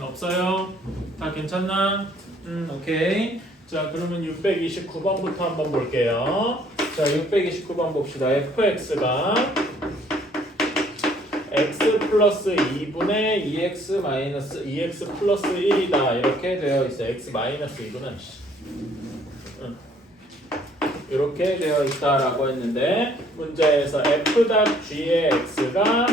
없어요? 다 괜찮나? 오케이. 자, 그러면 629번부터 한번 볼게요. 자, 629번 봅시다. fx가 x 플러스 2분의 2x 마이너스 2x 플러스 1이다. 이렇게 되어 있어요. x 마이너스 2분은 이렇게 되어 있다라고 했는데 문제에서 f.g의 x가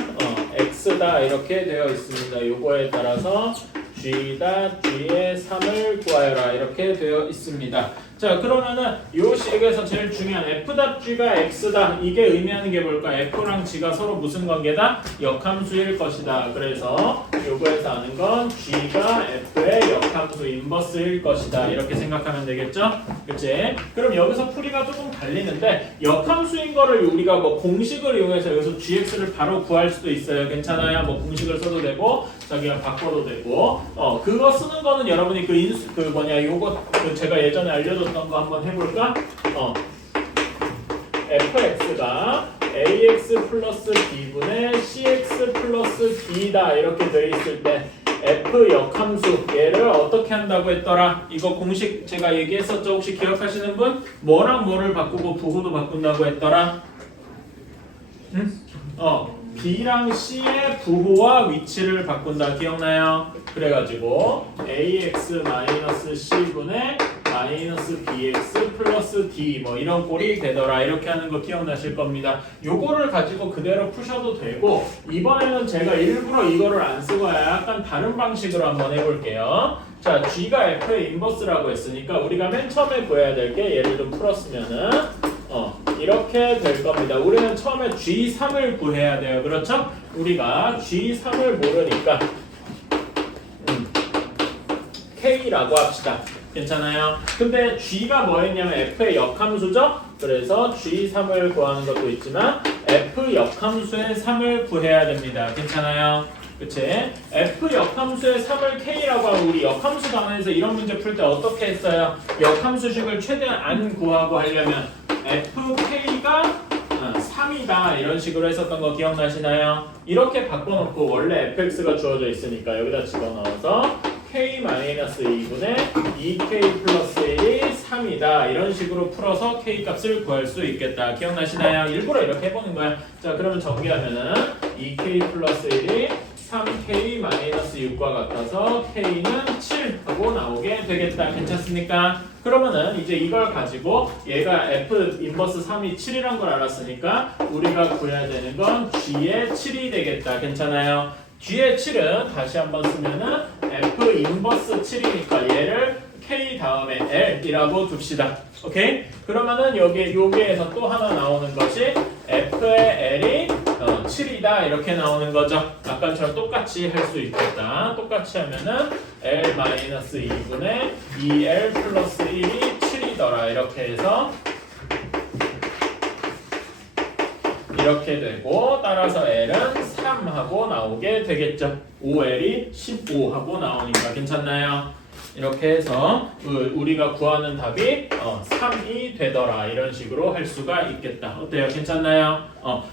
x다 이렇게 되어 있습니다. 요거에 따라서 g.g의 3을 구하여라 이렇게 되어 있습니다. 자, 그러면은 요 식에서 제일 중요한 f.g가 x다. 이게 의미하는 게 뭘까? f랑 g가 서로 무슨 관계다? 역함수일 것이다. 그래서 요거에서 아는 건 g가 f의 역함수 인버스일 것이다. 이렇게 생각하면 되겠죠? 그치? 그럼 여기서 풀이가 조금 갈리는데 역함수인 거를 우리가 뭐 공식을 이용해서 여기서 gx를 바로 구할 수도 있어요. 괜찮아요? 뭐 공식을 써도 되고 자기가 바꿔도 되고 그거 쓰는 거는 여러분이 요거 제가 예전에 알려줬던 거 한번 해볼까? fx가 ax 플러스 b분의 cx 플러스 b다 이렇게 돼 있을 때 f 역함수 얘를 어떻게 한다고 했더라? 이거 공식 제가 얘기했었죠? 혹시 기억하시는 분? 뭐랑 뭐를 바꾸고 부호도 바꾼다고 했더라? B랑 C의 부호와 위치를 바꾼다. 기억나요? 그래가지고 ax-c분의 마이너스 bx 플러스 d 뭐 이런 꼴이 되더라. 이렇게 하는 거 기억나실 겁니다. 요거를 가지고 그대로 푸셔도 되고 이번에는 제가 일부러 이거를 안 쓰고 약간 다른 방식으로 한번 해볼게요. 자, g가 f의 인버스라고 했으니까 우리가 맨 처음에 구해야 될 게 얘를 좀 풀었으면은 이렇게 될 겁니다. 우리는 처음에 G3을 구해야 돼요. 그렇죠? 우리가 G3을 모르니까 K라고 합시다. 괜찮아요? 근데 G가 뭐였냐면 F의 역함수죠? 그래서 G3을 구하는 것도 있지만 F 역함수의 3을 구해야 됩니다. 괜찮아요? 그치? F 역함수의 3을 K라고 하고 우리 역함수 단원에서 이런 문제 풀 때 어떻게 했어요? 역함수식을 최대한 안 구하고 하려면 fk가 3이다 이런 식으로 했었던 거 기억나시나요? 이렇게 바꿔놓고 원래 fx가 주어져 있으니까 여기다 집어넣어서 k-2분의 2k 플러스 1이 3이다 이런 식으로 풀어서 k 값을 구할 수 있겠다. 기억나시나요? 일부러 이렇게 해보는 거야. 자, 그러면 정리하면은 2k 플러스 1이 3k-6과 같아서 k는 7 하고 나오게 되겠다. 괜찮습니까? 그러면은 이제 이걸 가지고 얘가 f 인버스 3이 7이란 걸 알았으니까 우리가 구해야 되는 건 g의 7이 되겠다. 괜찮아요? g의 7은 다시 한번 쓰면은 f 인버스 7이니까 얘를 k 다음에 l이라고 둡시다. 오케이? 그러면은 여기에서 또 하나 나오는 것이 f의 l이 7이다 이렇게 나오는 거죠. 아까처럼 똑같이 할 수 있겠다. 똑같이 하면은 l-2분의 2l 플러스 1이 7이더라 이렇게 해서 이렇게 되고 따라서 l은 3하고 나오게 되겠죠. 5l이 15하고 나오니까 괜찮나요? 이렇게 해서 우리가 구하는 답이 3이 되더라 이런 식으로 할 수가 있겠다. 어때요? 괜찮나요?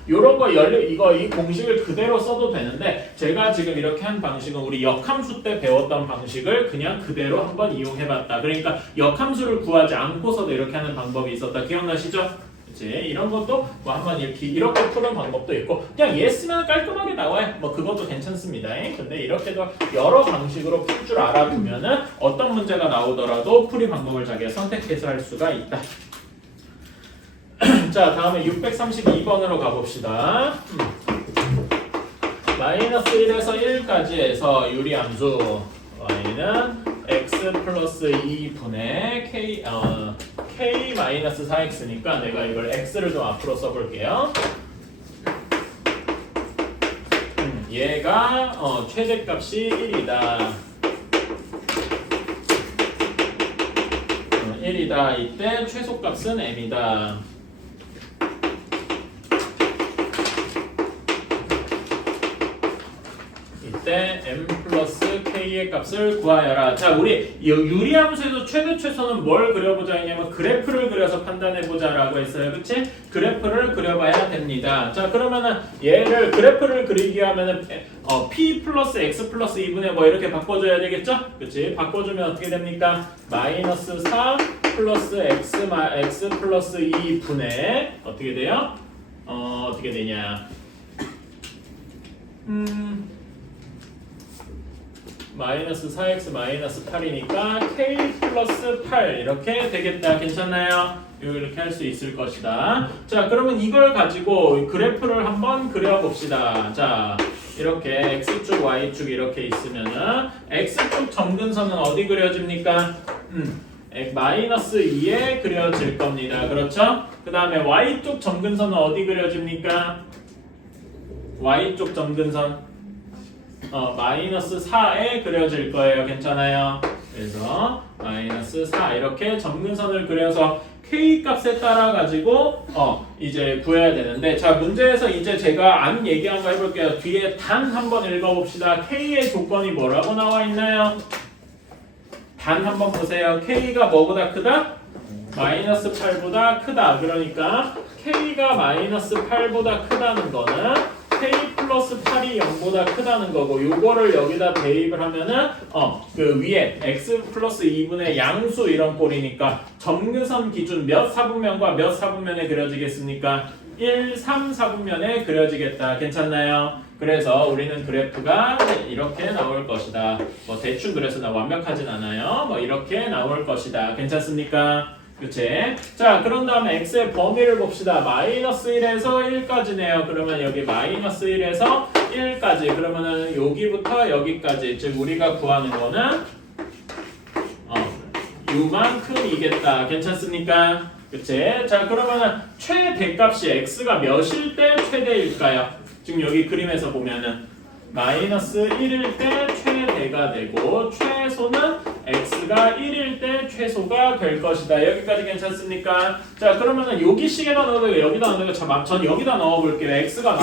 요런 거 이 공식을 그대로 써도 되는데 제가 지금 이렇게 한 방식은 우리 역함수 때 배웠던 방식을 그냥 그대로 한번 이용해봤다. 그러니까 역함수를 구하지 않고서도 이렇게 하는 방법이 있었다. 기억나시죠? 이런 것도 뭐 한번 이렇게 푸는 방법도 있고 그냥 얘 쓰면 깔끔하게 나와요. 뭐 그것도 괜찮습니다. 근데 이렇게도 여러 방식으로 풀 줄 알아두면은 어떤 문제가 나오더라도 풀이 방법을 자기가 선택해서 할 수가 있다. 자, 다음에 632번으로 가봅시다. 마이너스 1에서 1까지 해서 유리함수 y는 x 플러스 2분의 k 마이너스 4x니까 내가 이걸 x를 좀 앞으로 써볼게요. 얘가 최대값이 1이다. 1이다. 이때 최소값은 m이다. 이때 m 플러스 k의 K의 값을 구하여라. 자, 우리 이 유리함수에서 최대 최소는 뭘 그려보자 했냐면 그래프를 그려서 판단해보자 라고 했어요. 그치? 그래프를 그려봐야 됩니다. 자, 그러면은 얘를 그래프를 그리기 하면은 P 플러스 X 플러스 2분의 뭐 이렇게 바꿔줘야 되겠죠? 그치? 바꿔주면 어떻게 됩니까? 마이너스 4 플러스 X 플러스 2분의 어떻게 돼요? 어떻게 되냐? 마이너스 4x 마이너스 8이니까 k 플러스 8 이렇게 되겠다. 괜찮나요? 이렇게 할 수 있을 것이다. 자, 그러면 이걸 가지고 그래프를 한번 그려봅시다. 자, 이렇게 x축, y축 이렇게 있으면은 x축 점근선은 어디 그려집니까? 마이너스 2에 그려질 겁니다. 그렇죠? 그 다음에 y쪽 점근선은 어디 그려집니까? y쪽 점근선 마이너스 4에 그려질 거예요. 괜찮아요? 그래서 마이너스 4 이렇게 점근선을 그려서 k 값에 따라 가지고 이제 구해야 되는데, 자, 문제에서 이제 제가 안 얘기한 거 해볼게요. 뒤에 단 한번 읽어봅시다. k의 조건이 뭐라고 나와 있나요? 단 한번 보세요. k가 뭐보다 크다? 마이너스 8보다 크다. 그러니까 k가 마이너스 8보다 크다는 거는 k 플러스 8이 0보다 크다는 거고, 요거를 여기다 대입을 하면은 그 위에 x 플러스 2분의 양수 이런 꼴이니까 점근선 기준 몇 사분면과 몇 사분면에 그려지겠습니까? 1, 3 사분면에 그려지겠다. 괜찮나요? 그래서 우리는 그래프가 이렇게 나올 것이다. 뭐 대충 그래서 완벽하진 않아요. 뭐 이렇게 나올 것이다. 괜찮습니까? 그치? 자, 그런 다음에 x의 범위를 봅시다. 마이너스 1에서 1까지네요. 그러면 여기 마이너스 1에서 1까지. 그러면은 여기부터 여기까지. 즉 우리가 구하는 거는 요만큼이겠다. 괜찮습니까? 그치? 자, 그러면은 최대값이 x가 몇일 때 최대일까요? 지금 여기 그림에서 보면은 마이너스 1일 때 최대가 되고 최소는 x가 1일 때 최소가 될 것이다. 여기까지 괜찮습니까? 자, 그러면은 여기식에다 넣어도 되고 여기다 넣어도 되고 전 여기다 넣어볼게요. x가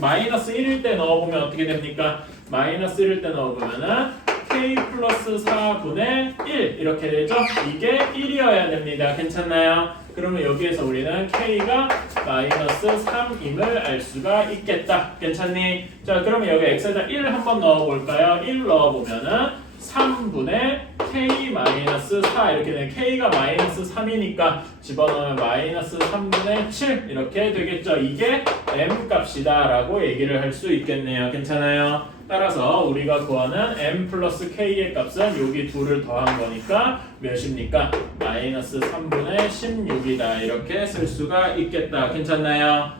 마이너스 1일 때 넣어보면 어떻게 됩니까? 마이너스 1일 때 넣어보면은 k 플러스 4분의 1 이렇게 되죠? 이게 1이어야 됩니다. 괜찮나요? 그러면 여기에서 우리는 k가 마이너스 3임을 알 수가 있겠다. 괜찮니? 자, 그러면 여기 x에다 1 한번 넣어볼까요? 1 넣어보면은 3분의 k 마이너스 4 이렇게 되면 k가 마이너스 3이니까 집어넣으면 마이너스 3분의 7 이렇게 되겠죠. 이게 m 값이다 라고 얘기를 할 수 있겠네요. 괜찮아요? 따라서 우리가 구하는 m 플러스 k의 값은 여기 둘을 더한 거니까 몇입니까? 마이너스 3분의 16이다. 이렇게 쓸 수가 있겠다. 괜찮나요?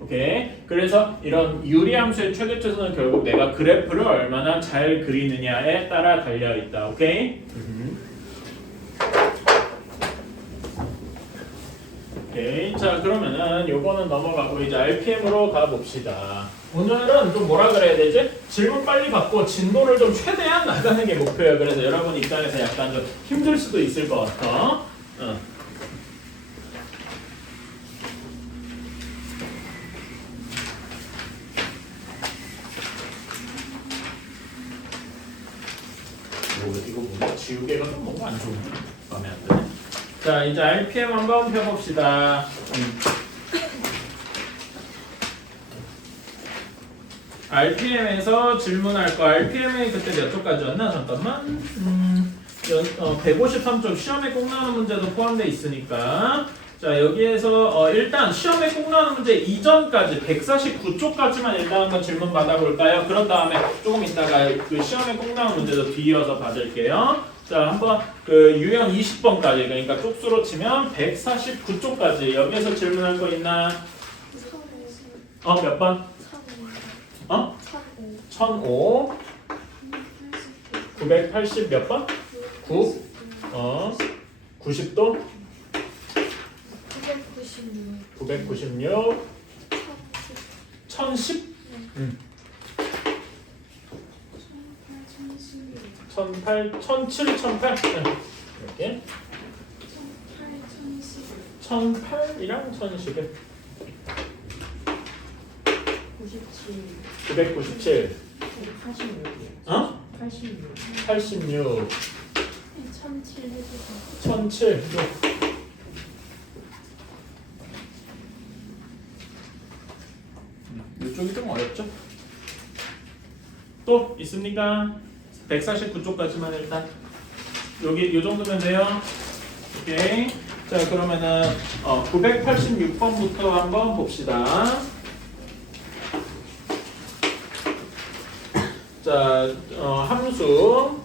오케이. 그래서 이런 유리함수의 최대 최소는 결국 내가 그래프를 얼마나 잘 그리느냐에 따라 달려있다. 오케이? 오케이. 자, 그러면은 요거는 넘어가고 이제 RPM으로 가봅시다. 오늘은 좀 뭐라 그래야 되지? 질문 빨리 받고 진도를 좀 최대한 나가는 게 목표예요. 그래서 여러분 입장에서 약간 좀 힘들 수도 있을 것 같아. 이거 뭔가 지우개가 좀 뭔가 안 좋은데? 마음에 안 드네. 자, 이제 RPM 한번 펴봅시다. RPM에서 질문할 거. RPM이 그때 몇 초까지였나? 잠깐만. 153쪽 시험에 꼭 나오는 문제도 포함되어 있으니까. 자, 여기에서 일단 시험에 꼭 나오는 문제 이전까지 149쪽까지만 일단 한번 질문 받아볼까요? 그런 다음에 조금 있다가 그 시험에 꼭 나오는 문제도 뒤이어서 받을게요. 자, 한번 그 유형 20번까지, 그러니까 쪽수로 치면 149쪽까지 여기에서 질문할 거 있나? 몇 번? 1005 980 몇 번? 9? 90도? 996 1010? 1008 1007 1008 이렇게 1008이랑 1011 997 186이요. 86이요? 86. 86 1007 해주세요. 1007 이쪽이 좀 어렵죠? 또 있습니까? 149쪽까지만 일단 여기 요 정도면 돼요. 오케이. 자 그러면은 986번부터 한번 봅시다. 자 함수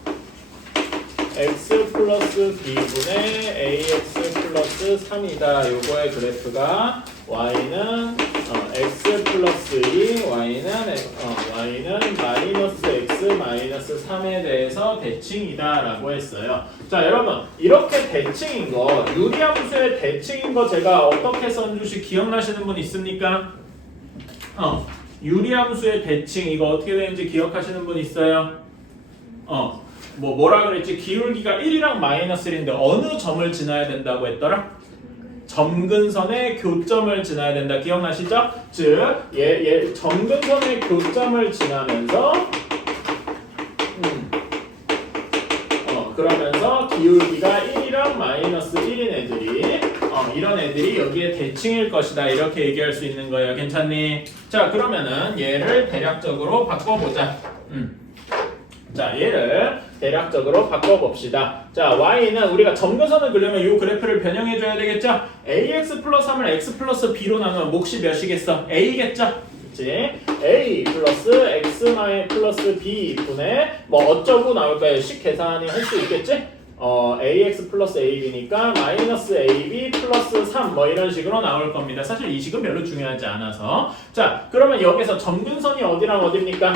x 플러스 b분의 ax 플러스 3이다. 요거의 그래프가 y는 x 플러스 2, y는 마이너스 x 마이너스 3에 대해서 대칭이다 라고 했어요. 자 여러분 이렇게 대칭인 거 유리함수의 대칭인 거 제가 어떻게 써준지 기억나시는 분 있습니까? 유리함수의 대칭 이거 어떻게 되는지 기억하시는 분 있어요? 뭐라 그랬지? 기울기가 1이랑 마이너스 1인데 어느 점을 지나야 된다고 했더라? 점근선의 교점을 지나야 된다. 기억나시죠? 즉, 점근선의 교점을 지나면서 그러면서 기울기가 1이랑 마이너스 1인 애들이 이런 애들이 여기에 대칭일 것이다. 이렇게 얘기할 수 있는 거예요. 괜찮니? 자, 그러면은 얘를 대략적으로 바꿔보자. 자, 얘를 대략적으로 바꿔봅시다. 자, y는 우리가 점근선을 그리려면 이 그래프를 변형해줘야 되겠죠? ax 플러스 3을 x 플러스 b로 나누면 몫이 몇이겠어? a겠죠? 그치? a 플러스 x 마이 플러스 b 분의 뭐 어쩌고 나올 거예요? 식 계산이 할 수 있겠지? ax 플러스 ab니까 마이너스 ab 플러스 3 뭐 이런 식으로 나올 겁니다. 사실 이 식은 별로 중요하지 않아서. 자, 그러면 여기서 점근선이 어디랑 어디입니까?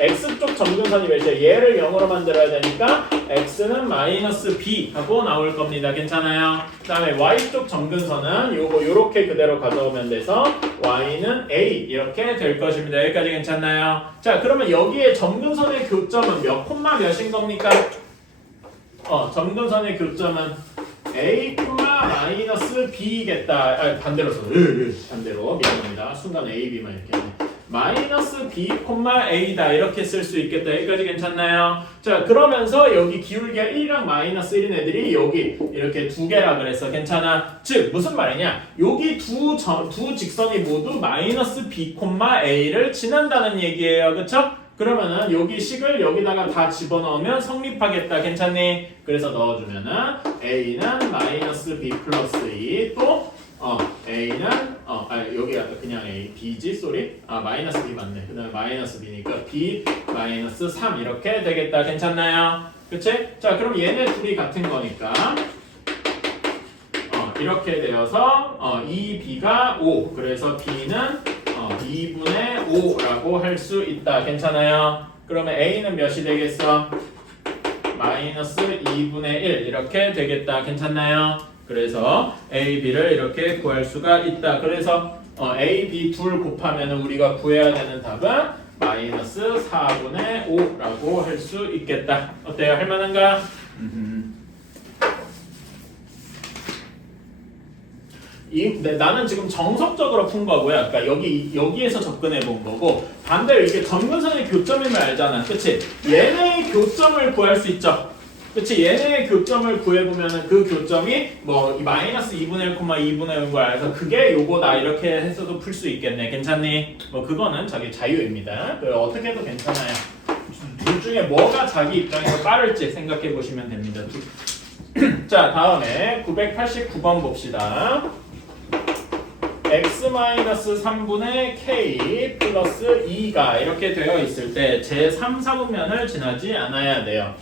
x쪽 점근선이 몇이야? 얘를 0으로 만들어야 되니까 x는 마이너스 b 하고 나올 겁니다. 괜찮아요? 그 다음에 y쪽 점근선은 요렇게 그대로 가져오면 돼서 y는 a 이렇게 될 것입니다. 여기까지 괜찮나요? 자 그러면 여기에 점근선의 교점은 몇 콤마 몇인 겁니까? 점근선의 교점은 a 콤마 마이너스 b겠다. 반대로 써. 반대로 미안합니다. 순간 a, b만 이렇게 했네. 마이너스 b, a다 이렇게 쓸 수 있겠다. 여기까지 괜찮나요? 자 그러면서 여기 기울기가 1이랑 마이너스 1인 애들이 여기 이렇게 두 개라 그랬어. 괜찮아? 즉 무슨 말이냐? 여기 두 직선이 모두 마이너스 b, a를 지난다는 얘기예요. 그쵸? 그러면은 여기 식을 여기다가 다 집어넣으면 성립하겠다. 괜찮니? 그래서 넣어주면은 a는 마이너스 b 플러스 2 또 a는 여기가 그냥 a b지 쏘리 마이너스 b 맞네. 그다음에 마이너스 b니까 b 마이너스 3 이렇게 되겠다. 괜찮나요? 그치? 자 그럼 얘네 둘이 같은 거니까 이렇게 되어서 2b가 5 그래서 b는 2분의 5라고 할 수 있다. 괜찮아요? 그러면 a는 몇이 되겠어? 마이너스 2분의 1 이렇게 되겠다. 괜찮나요? 그래서 a, b를 이렇게 구할 수가 있다. 그래서 a, b 둘 곱하면 우리가 구해야 되는 답은 마이너스 4분의 5라고 할 수 있겠다. 어때요? 할만한가? 나는 지금 정석적으로 푼 거고요. 그러니까 여기에서 접근해 본 거고 반대로 이게 점근선의 교점임을 알잖아. 그치? 얘네의 교점을 구할 수 있죠. 그치? 얘네의 교점을 구해보면은 그 교점이 뭐 마이너스 2분의 1, 2분의 1인 걸 알아서 그게 요거다 이렇게 해서도 풀 수 있겠네. 괜찮니? 뭐 그거는 자기 자유입니다. 어떻게 해도 괜찮아요. 둘 중에 뭐가 자기 입장에서 빠를지 생각해 보시면 됩니다. 자 다음에 989번 봅시다. x-3분의 k 플러스 2가 이렇게 되어 있을 때 제3, 4분면을 지나지 않아야 돼요.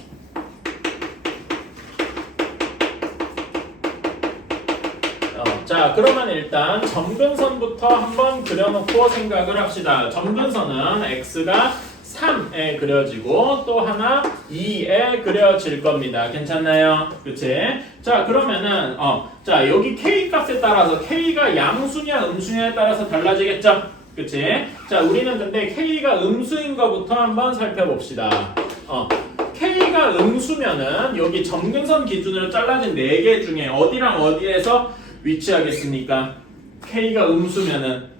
자 그러면 일단 점근선부터 한번 그려놓고 생각을 합시다. 점근선은 x가 3에 그려지고 또 하나 2에 그려질 겁니다. 괜찮나요? 그치? 자 그러면은 자 여기 k 값에 따라서 k가 양수냐 음수냐에 따라서 달라지겠죠? 그치? 자 우리는 근데 k가 음수인 것부터 한번 살펴봅시다. k가 음수면은 여기 점근선 기준으로 잘라진 4개 중에 어디랑 어디에서 위치하겠습니까? k가 음수면은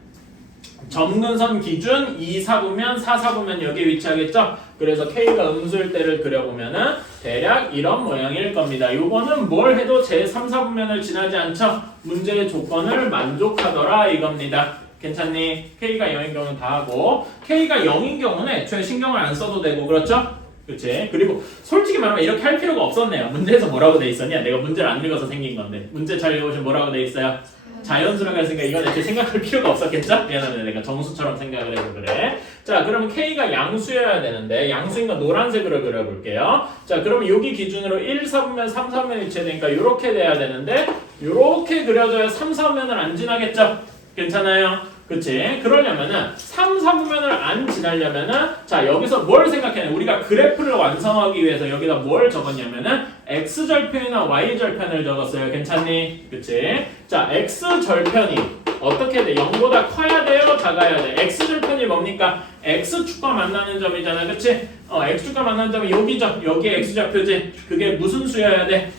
점근선 기준 2, 4부면 4, 4부면 여기에 위치하겠죠? 그래서 K가 음수일 때를 그려보면은 대략 이런 모양일 겁니다. 요거는 뭘 해도 제 3, 4부면을 지나지 않죠? 문제의 조건을 만족하더라 이겁니다. 괜찮니? K가 0인 경우는 다 하고 K가 0인 경우는 애초에 신경을 안 써도 되고 그렇죠? 그치? 그리고 솔직히 말하면 이렇게 할 필요가 없었네요. 문제에서 뭐라고 돼 있었냐? 내가 문제를 안 읽어서 생긴 건데 문제 잘 읽어보시면 뭐라고 돼 있어요? 자연수라고 했으니까 이건 이렇게 생각할 필요가 없었겠죠? 미안합니다. 내가 정수처럼 생각을 해서 그래. 자, 그러면 K가 양수여야 되는데 양수인 건 노란색으로 그려볼게요. 자, 그러면 여기 기준으로 1, 4분면, 3, 4분면 위치되니까 이렇게 돼야 되는데 이렇게 그려져야 3, 4분면을 안 지나겠죠? 괜찮아요? 그치? 그러려면은 3, 4분면을 안 지나려면은 자 여기서 뭘 생각해야 돼? 우리가 그래프를 완성하기 위해서 여기다 뭘 적었냐면은 x절편이나 y절편을 적었어요. 괜찮니? 그치? 자 x절편이 어떻게 돼? 0보다 커야 돼요? 작아야 돼? x절편이 뭡니까? x축과 만나는 점이잖아. 그치? x축과 만나는 점이 여기죠? 여기에 x좌표지? 그게 무슨 수여야 돼?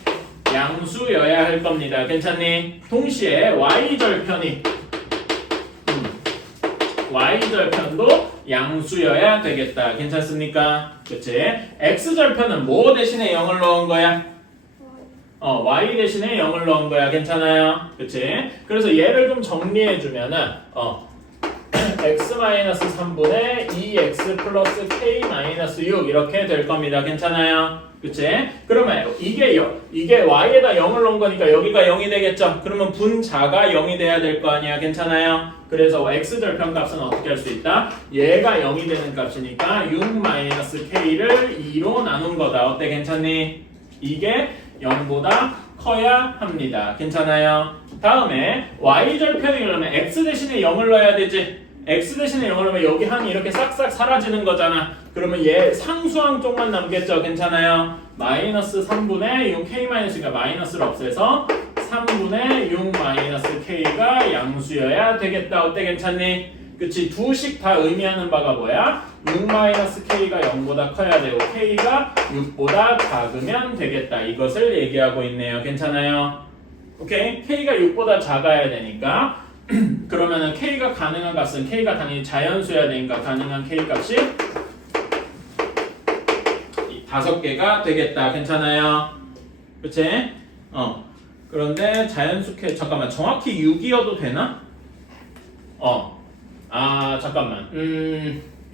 양수여야 할 겁니다. 괜찮니? 동시에 y절편이 y절편도 양수여야 되겠다. 괜찮습니까? 그치? x절편은 뭐 대신에 0을 넣은 거야? y 대신에 0을 넣은 거야. 괜찮아요? 그치? 그래서 얘를 좀 정리해주면은 x-3분의 2x 플러스 k-6 이렇게 될 겁니다. 괜찮아요? 그치? 그러면 이게 y에다 0을 넣은 거니까 여기가 0이 되겠죠? 그러면 분자가 0이 돼야 될 거 아니야. 괜찮아요? 그래서 x절편 값은 어떻게 할 수 있다? 얘가 0이 되는 값이니까 6-k를 2로 나눈 거다. 어때? 괜찮니? 이게 0보다 커야 합니다. 괜찮아요? 다음에 y절편이 그러면 x 대신에 0을 넣어야 되지? x 대신에 0을 넣으면 여기 항이 이렇게 싹싹 사라지는 거잖아. 그러면 얘 상수항 쪽만 남겠죠? 괜찮아요? 마이너스 3분의 6k-그러니까 마이너스를 없애서 3분의 6-k가 양수여야 되겠다. 어때? 괜찮니? 그치? 두식 다 의미하는 바가 뭐야? 6-k가 0보다 커야 되고 k가 6보다 작으면 되겠다. 이것을 얘기하고 있네요. 괜찮아요? 오케이? k가 6보다 작아야 되니까 그러면은 k가 가능한 값은 k가 당연히 자연수여야 되니까 가능한 k 값이 5개가 되겠다. 괜찮아요? 그치? 그런데 자연수 k 잠깐만 정확히 6이어도 되나? 잠깐만.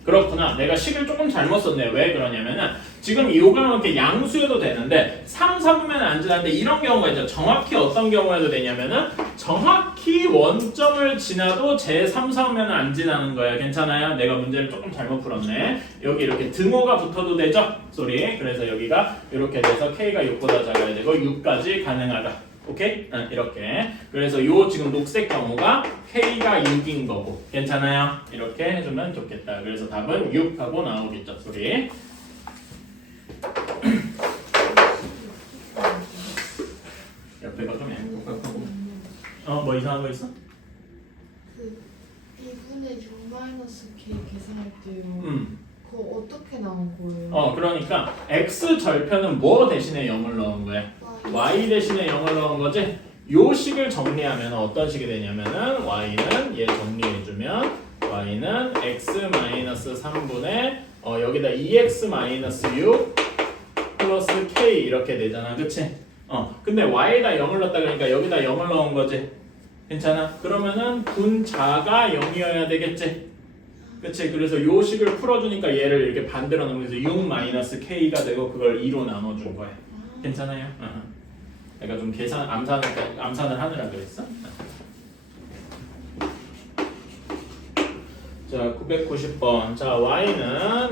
그렇구나. 내가 식을 조금 잘못 썼네. 왜 그러냐면은 지금 이거는 이렇게 양수여도 되는데 3, 4분면 안 지나는데 이런 경우가 있죠. 정확히 어떤 경우에도 되냐면은 정확히 원점을 지나도 제 3, 4분면은 안 지나는 거예요. 괜찮아요? 내가 문제를 조금 잘못 풀었네. 여기 이렇게 등호가 붙어도 되죠? 소리. 그래서 여기가 이렇게 돼서 k가 6보다 작아야 되고 6까지 가능하다. 오케이? 이렇게. 그래서 요 지금 녹색 경우가 k가 6인 거고. 괜찮아요? 이렇게 해주면 좋겠다. 그래서 답은 6하고 나오겠죠, 소리. 옆에가 좀 얄팍하고. 뭐 이상한 거 있어? 그 2분의 6-k 계산할 때요. 그거 어떻게 나온 거예요? 그러니까 x 절편은 뭐 대신에 0을 넣은 거야? y 대신에 0을 넣은 거지? 요 식을 정리하면 어떤 식이 되냐면은 y는 얘 정리해주면 y는 x-3분의 여기다 2x-6 플러스 k 이렇게 되잖아. 그치? 근데 y에다 0을 넣었다 그러니까 여기다 0을 넣은 거지. 괜찮아? 그러면은 분자가 0이어야 되겠지? 그치? 그래서 요 식을 풀어주니까 얘를 이렇게 반대로 넣으면서 6-k가 되고 그걸 2로 나눠준 거야. 괜찮아요? 내가 좀 암산을 하느라 그랬어? 자, 990번. 자, y는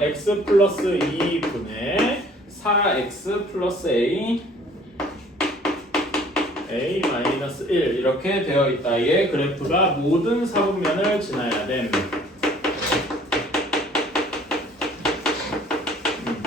x 플러스 2분의 4x 플러스 a 마이너스 1 이렇게 되어 있다. 얘 그래프가 모든 사분면을 지나야 됨.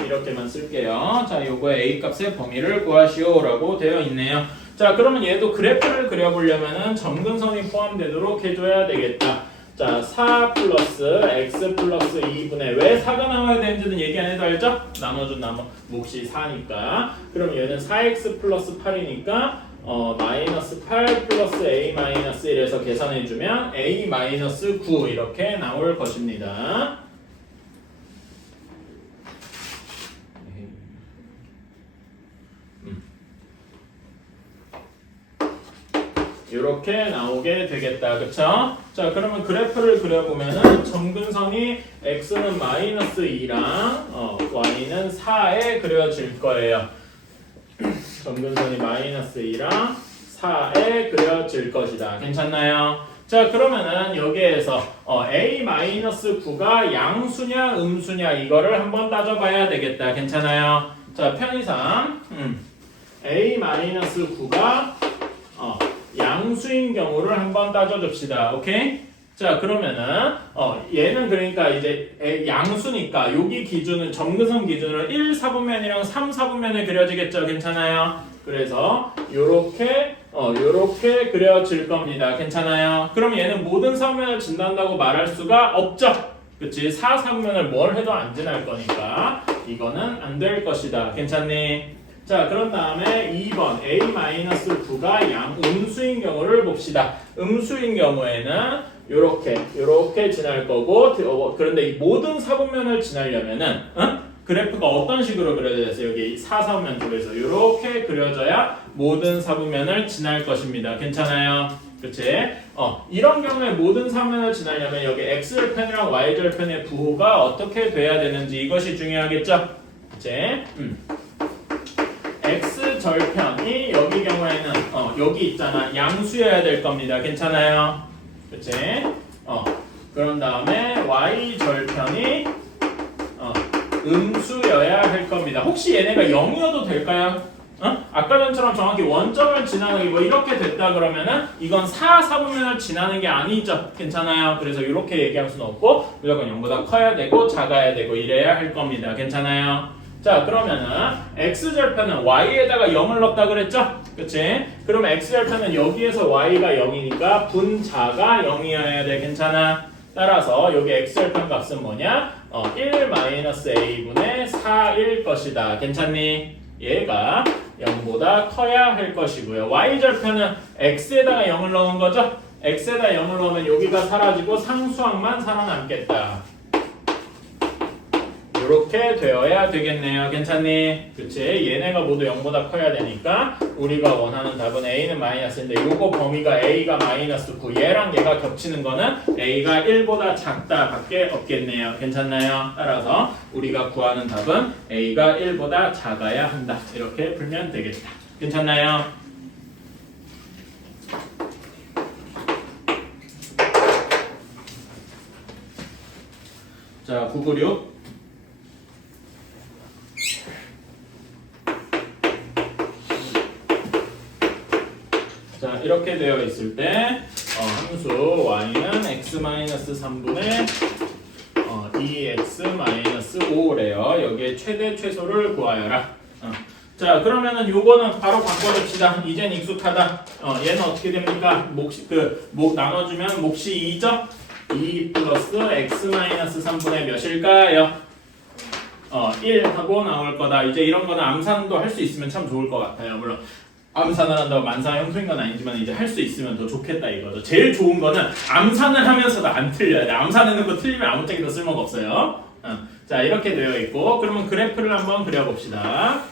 이렇게만 쓸게요. 자, 요거의 a 값의 범위를 구하시오라고 되어 있네요. 자, 그러면 얘도 그래프를 그려보려면은 점근선이 포함되도록 해줘야 되겠다. 자, 4 플러스 x 플러스 2분의 왜 4가 나와야 되는지는 얘기 안 해도 알죠? 나눠준 몫이 4니까. 그럼 얘는 4x 플러스 8이니까 마이너스 8 플러스 a 마이너스 1에서 계산해주면 a 마이너스 9 이렇게 나올 것입니다. 이렇게 나오게 되겠다. 그쵸? 자, 그러면 그래프를 그려보면은 점근선이 x는 마이너스 2랑 y는 4에 그려질 거예요. 점근선이 마이너스 2랑 4에 그려질 것이다. 괜찮나요? 자, 그러면은 여기에서 a 마이너스 9가 양수냐 음수냐 이거를 한번 따져봐야 되겠다. 괜찮아요? 자, 편의상 a 마이너스 9가 양수인 경우를 한번 따져줍시다. 오케이? 자, 그러면은 얘는 그러니까 이제 양수니까 여기 기준은 점근선 기준으로 1, 4분면이랑 3, 4분면에 그려지겠죠. 괜찮아요? 그래서 요렇게 그려질 겁니다. 괜찮아요? 그럼 얘는 모든 4분면을 진단다고 말할 수가 없죠. 그치? 4, 4분면을 뭘 해도 안 지날 거니까 이거는 안 될 것이다. 괜찮니? 자, 그런 다음에 2번 a-9가 음수인 경우를 봅시다. 음수인 경우에는 요렇게 지날 거고, 그런데 이 모든 4분면을 지나려면은 그래프가 어떤 식으로 그려져야 돼요? 여기 4, 4분면 쪽에서 요렇게 그려져야 모든 4분면을 지날 것입니다. 괜찮아요? 그치? 이런 경우에 모든 4분면을 지나려면 여기 x절편이랑 y절편의 부호가 어떻게 돼야 되는지 이것이 중요하겠죠? 그치? x절편이 여기 경우에는 여기 있잖아. 양수여야 될 겁니다. 괜찮아요? 그치? 그런 다음에 y절편이 음수여야 할 겁니다. 혹시 얘네가 0이어도 될까요? 아까 전처럼 정확히 원점을 지나는 게 뭐 이렇게 됐다 그러면은 이건 4, 4분면을 지나는 게 아니죠. 괜찮아요? 그래서 이렇게 얘기할 수는 없고 무조건 0보다 커야 되고 작아야 되고 이래야 할 겁니다. 괜찮아요? 자, 그러면은 x절편은 y에다가 0을 넣었다 그랬죠? 그치? 그러면 x절편은 여기에서 y가 0이니까 분자가 0이어야 돼. 괜찮아? 따라서 여기 x절편 값은 뭐냐? 1-a분의 4일 것이다. 괜찮니? 얘가 0보다 커야 할 것이고요. y절편은 x에다가 0을 넣은 거죠? x에다 0을 넣으면 여기가 사라지고 상수항만 살아남겠다. 이렇게 되어야 되겠네요. 괜찮니? 그치? 얘네가 모두 0보다 커야 되니까 우리가 원하는 답은 a는 마이너스인데 요거 범위가 a가 마이너스 9 얘랑 얘가 겹치는 거는 a가 1보다 작다 밖에 없겠네요. 괜찮나요? 따라서 우리가 구하는 답은 a가 1보다 작아야 한다. 이렇게 풀면 되겠다. 괜찮나요? 자, 996 자, 이렇게 되어 있을 때 함수 y는 x-3분의 2x-5래요. 여기에 최대 최소를 구하여라. 자, 그러면은 요거는 바로 바꿔줍시다. 이젠 익숙하다. 얘는 어떻게 됩니까? 목 나눠주면 몫이 2죠? 2 플러스 x-3분의 몇일까요? 1 하고 나올 거다. 이제 이런 거는 암산도 할 수 있으면 참 좋을 것 같아요. 물론 암산을 한다고 만사 형수인 건 아니지만 이제 할 수 있으면 더 좋겠다 이거죠. 제일 좋은 거는 암산을 하면서도 안 틀려야 돼. 암산하는 거 틀리면 아무짝에도 쓸모가 없어요. 자, 이렇게 되어 있고 그러면 그래프를 한번 그려봅시다.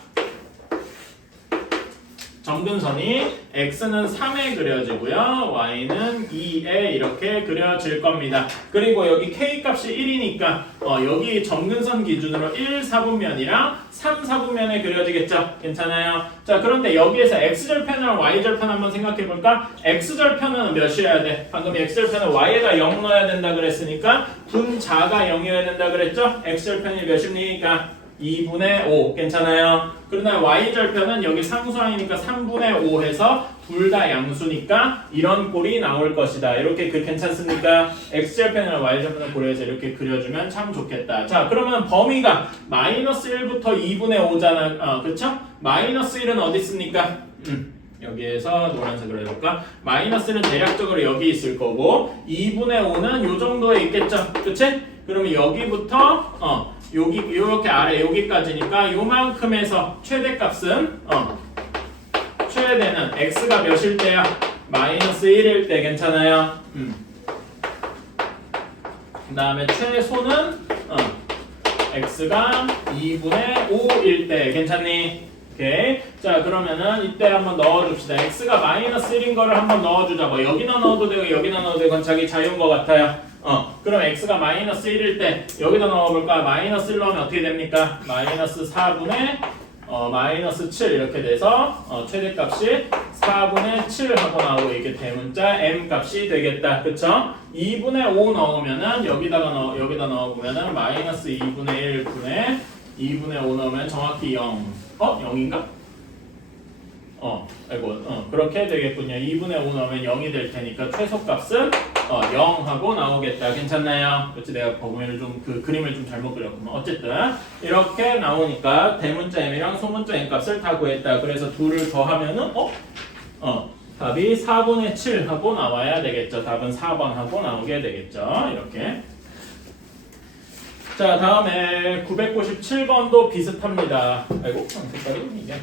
점근선이 x는 3에 그려지고요. y는 2에 이렇게 그려질 겁니다. 그리고 여기 k 값이 1이니까 여기 점근선 기준으로 1, 4분면이랑 3, 4분면에 그려지겠죠? 괜찮아요? 자, 그런데 여기에서 x절편이랑 y절편 한번 생각해볼까? x절편은 몇이어야 돼? 방금 x절편은 y에다 0 넣어야 된다 그랬으니까 분자가 0이어야 된다 그랬죠? x절편이 몇입니까? 2분의 5 괜찮아요? 그러나 y절편은 여기 상수항이니까 3분의 5 해서 둘 다 양수니까 이런 꼴이 나올 것이다. 이렇게 괜찮습니까? x절편이랑 y절편을 고려해서 이렇게 그려주면 참 좋겠다. 자, 그러면 범위가 마이너스 1부터 2분의 5잖아. 그쵸? 마이너스 1은 어디 있습니까? 여기에서 노란색으로 해볼까? 마이너스 1은 대략적으로 여기 있을 거고 2분의 5는 요 정도에 있겠죠? 그치? 그러면 여기부터 여기 요렇게 아래 여기까지니까 요만큼에서 최대값은 최대는 x가 몇일 때야? 마이너스 1일 때 괜찮아요? 그 다음에 최소는 x가 2분의 5일 때 괜찮니? 오케이. 자 그러면은 이때 한번 넣어줍시다. x가 마이너스 1인 거를 한번 넣어주자. 뭐 여기다 넣어도 되고 여기다 넣어도 되고 그건 자기 자유인 것 같아요. 그럼 x가 마이너스 1일 때 여기다 넣어볼까? 마이너스 1 넣으면 어떻게 됩니까? 마이너스 4분의 마이너스 7 이렇게 돼서 최대값이 4분의 7 하고 나오고 이게 대문자 m 값이 되겠다. 그쵸? 2분의 5 넣으면은 여기다 넣어보면은 마이너스 2분의 1 분의 2분의 5 넣으면 정확히 0. 0인가? 그렇게 되겠군요. 2분의 5 넣으면 0이 될 테니까 최소값은 0 하고 나오겠다. 괜찮나요? 그렇지 내가 범위를 좀 그 그림을 좀 잘못 그렸구나. 어쨌든 이렇게 나오니까 대문자 m이랑 소문자 m 값을 다 구했다. 그래서 둘을 더하면은 답이 4분의 7 하고 나와야 되겠죠. 답은 4번 하고 나오게 되겠죠. 이렇게. 자 다음에 997번도 비슷합니다. 아이고 색깔이 이게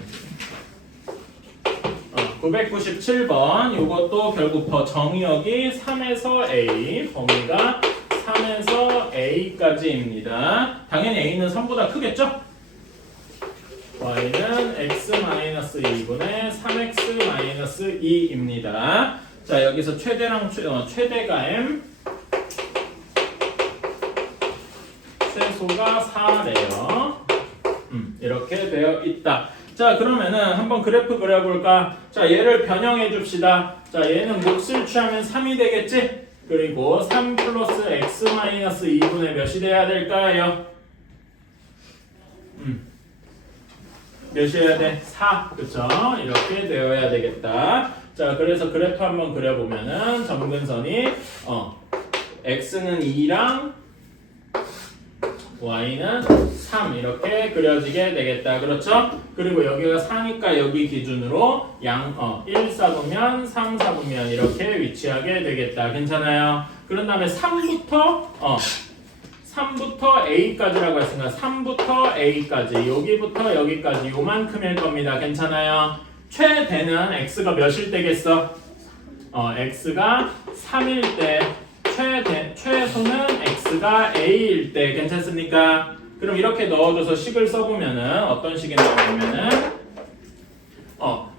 997번 이것도 결국 정의역이 3에서 A 범위가 3에서 A까지입니다. 당연히 A는 3보다 크겠죠? Y는 x-2분의 3x-2입니다. 자 여기서 최대랑 최대가 M 최소가 4래요. 이렇게 되어 있다. 자 그러면은 한번 그래프 그려볼까? 자 얘를 변형해 줍시다. 자 얘는 몫을 취하면 3이 되겠지? 그리고 3 플러스 x-2분의 몇이 돼야 될까요? 몇이어야 돼? 4. 그쵸? 이렇게 되어야 되겠다. 자 그래서 그래프 한번 그려보면은 점근선이 x는 2랑 y는 3 이렇게 그려지게 되겠다. 그렇죠? 그리고 여기가 4니까 여기 기준으로 1 삽으면 3 삽으면 이렇게 위치하게 되겠다. 괜찮아요? 그런 다음에 3부터 A까지라고 했으니까 3부터 A까지 여기부터 여기까지 요만큼일 겁니다. 괜찮아요? 최대는 x가 몇일 때겠어? x가 3일 때 최소는 x가 a일 때 괜찮습니까? 그럼 이렇게 넣어줘서 식을 써보면은 어떤 식이 나오냐면은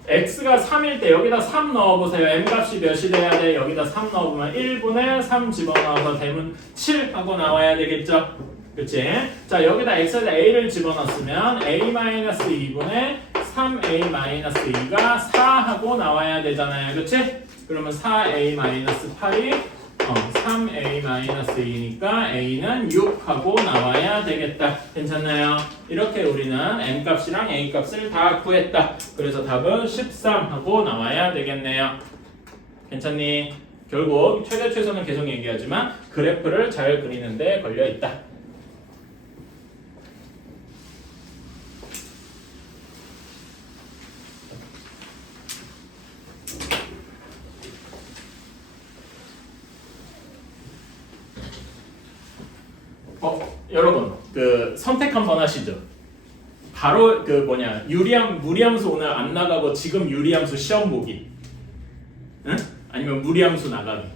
x가 3일 때 여기다 3 넣어보세요. m값이 몇이 돼야 돼? 여기다 3 넣어보면 1분의 3 집어넣어서 대문 7 하고 나와야 되겠죠? 그치? 자 여기다 x에다 a를 집어넣었으면 a-2분의 3a-2가 4 하고 나와야 되잖아요. 그치? 그러면 4a-8이 3a-2니까 a는 6 하고 나와야 되겠다. 괜찮나요? 이렇게 우리는 m값이랑 a값을 다 구했다. 그래서 답은 13 하고 나와야 되겠네요. 괜찮니? 결국 최대 최소는 계속 얘기하지만 그래프를 잘 그리는 데 걸려 있다. 여러분 그 선택 한번 하시죠. 바로 그 무리함수 오늘 안 나가고 지금 유리함수 시험 보기. 응? 아니면 무리함수 나가기.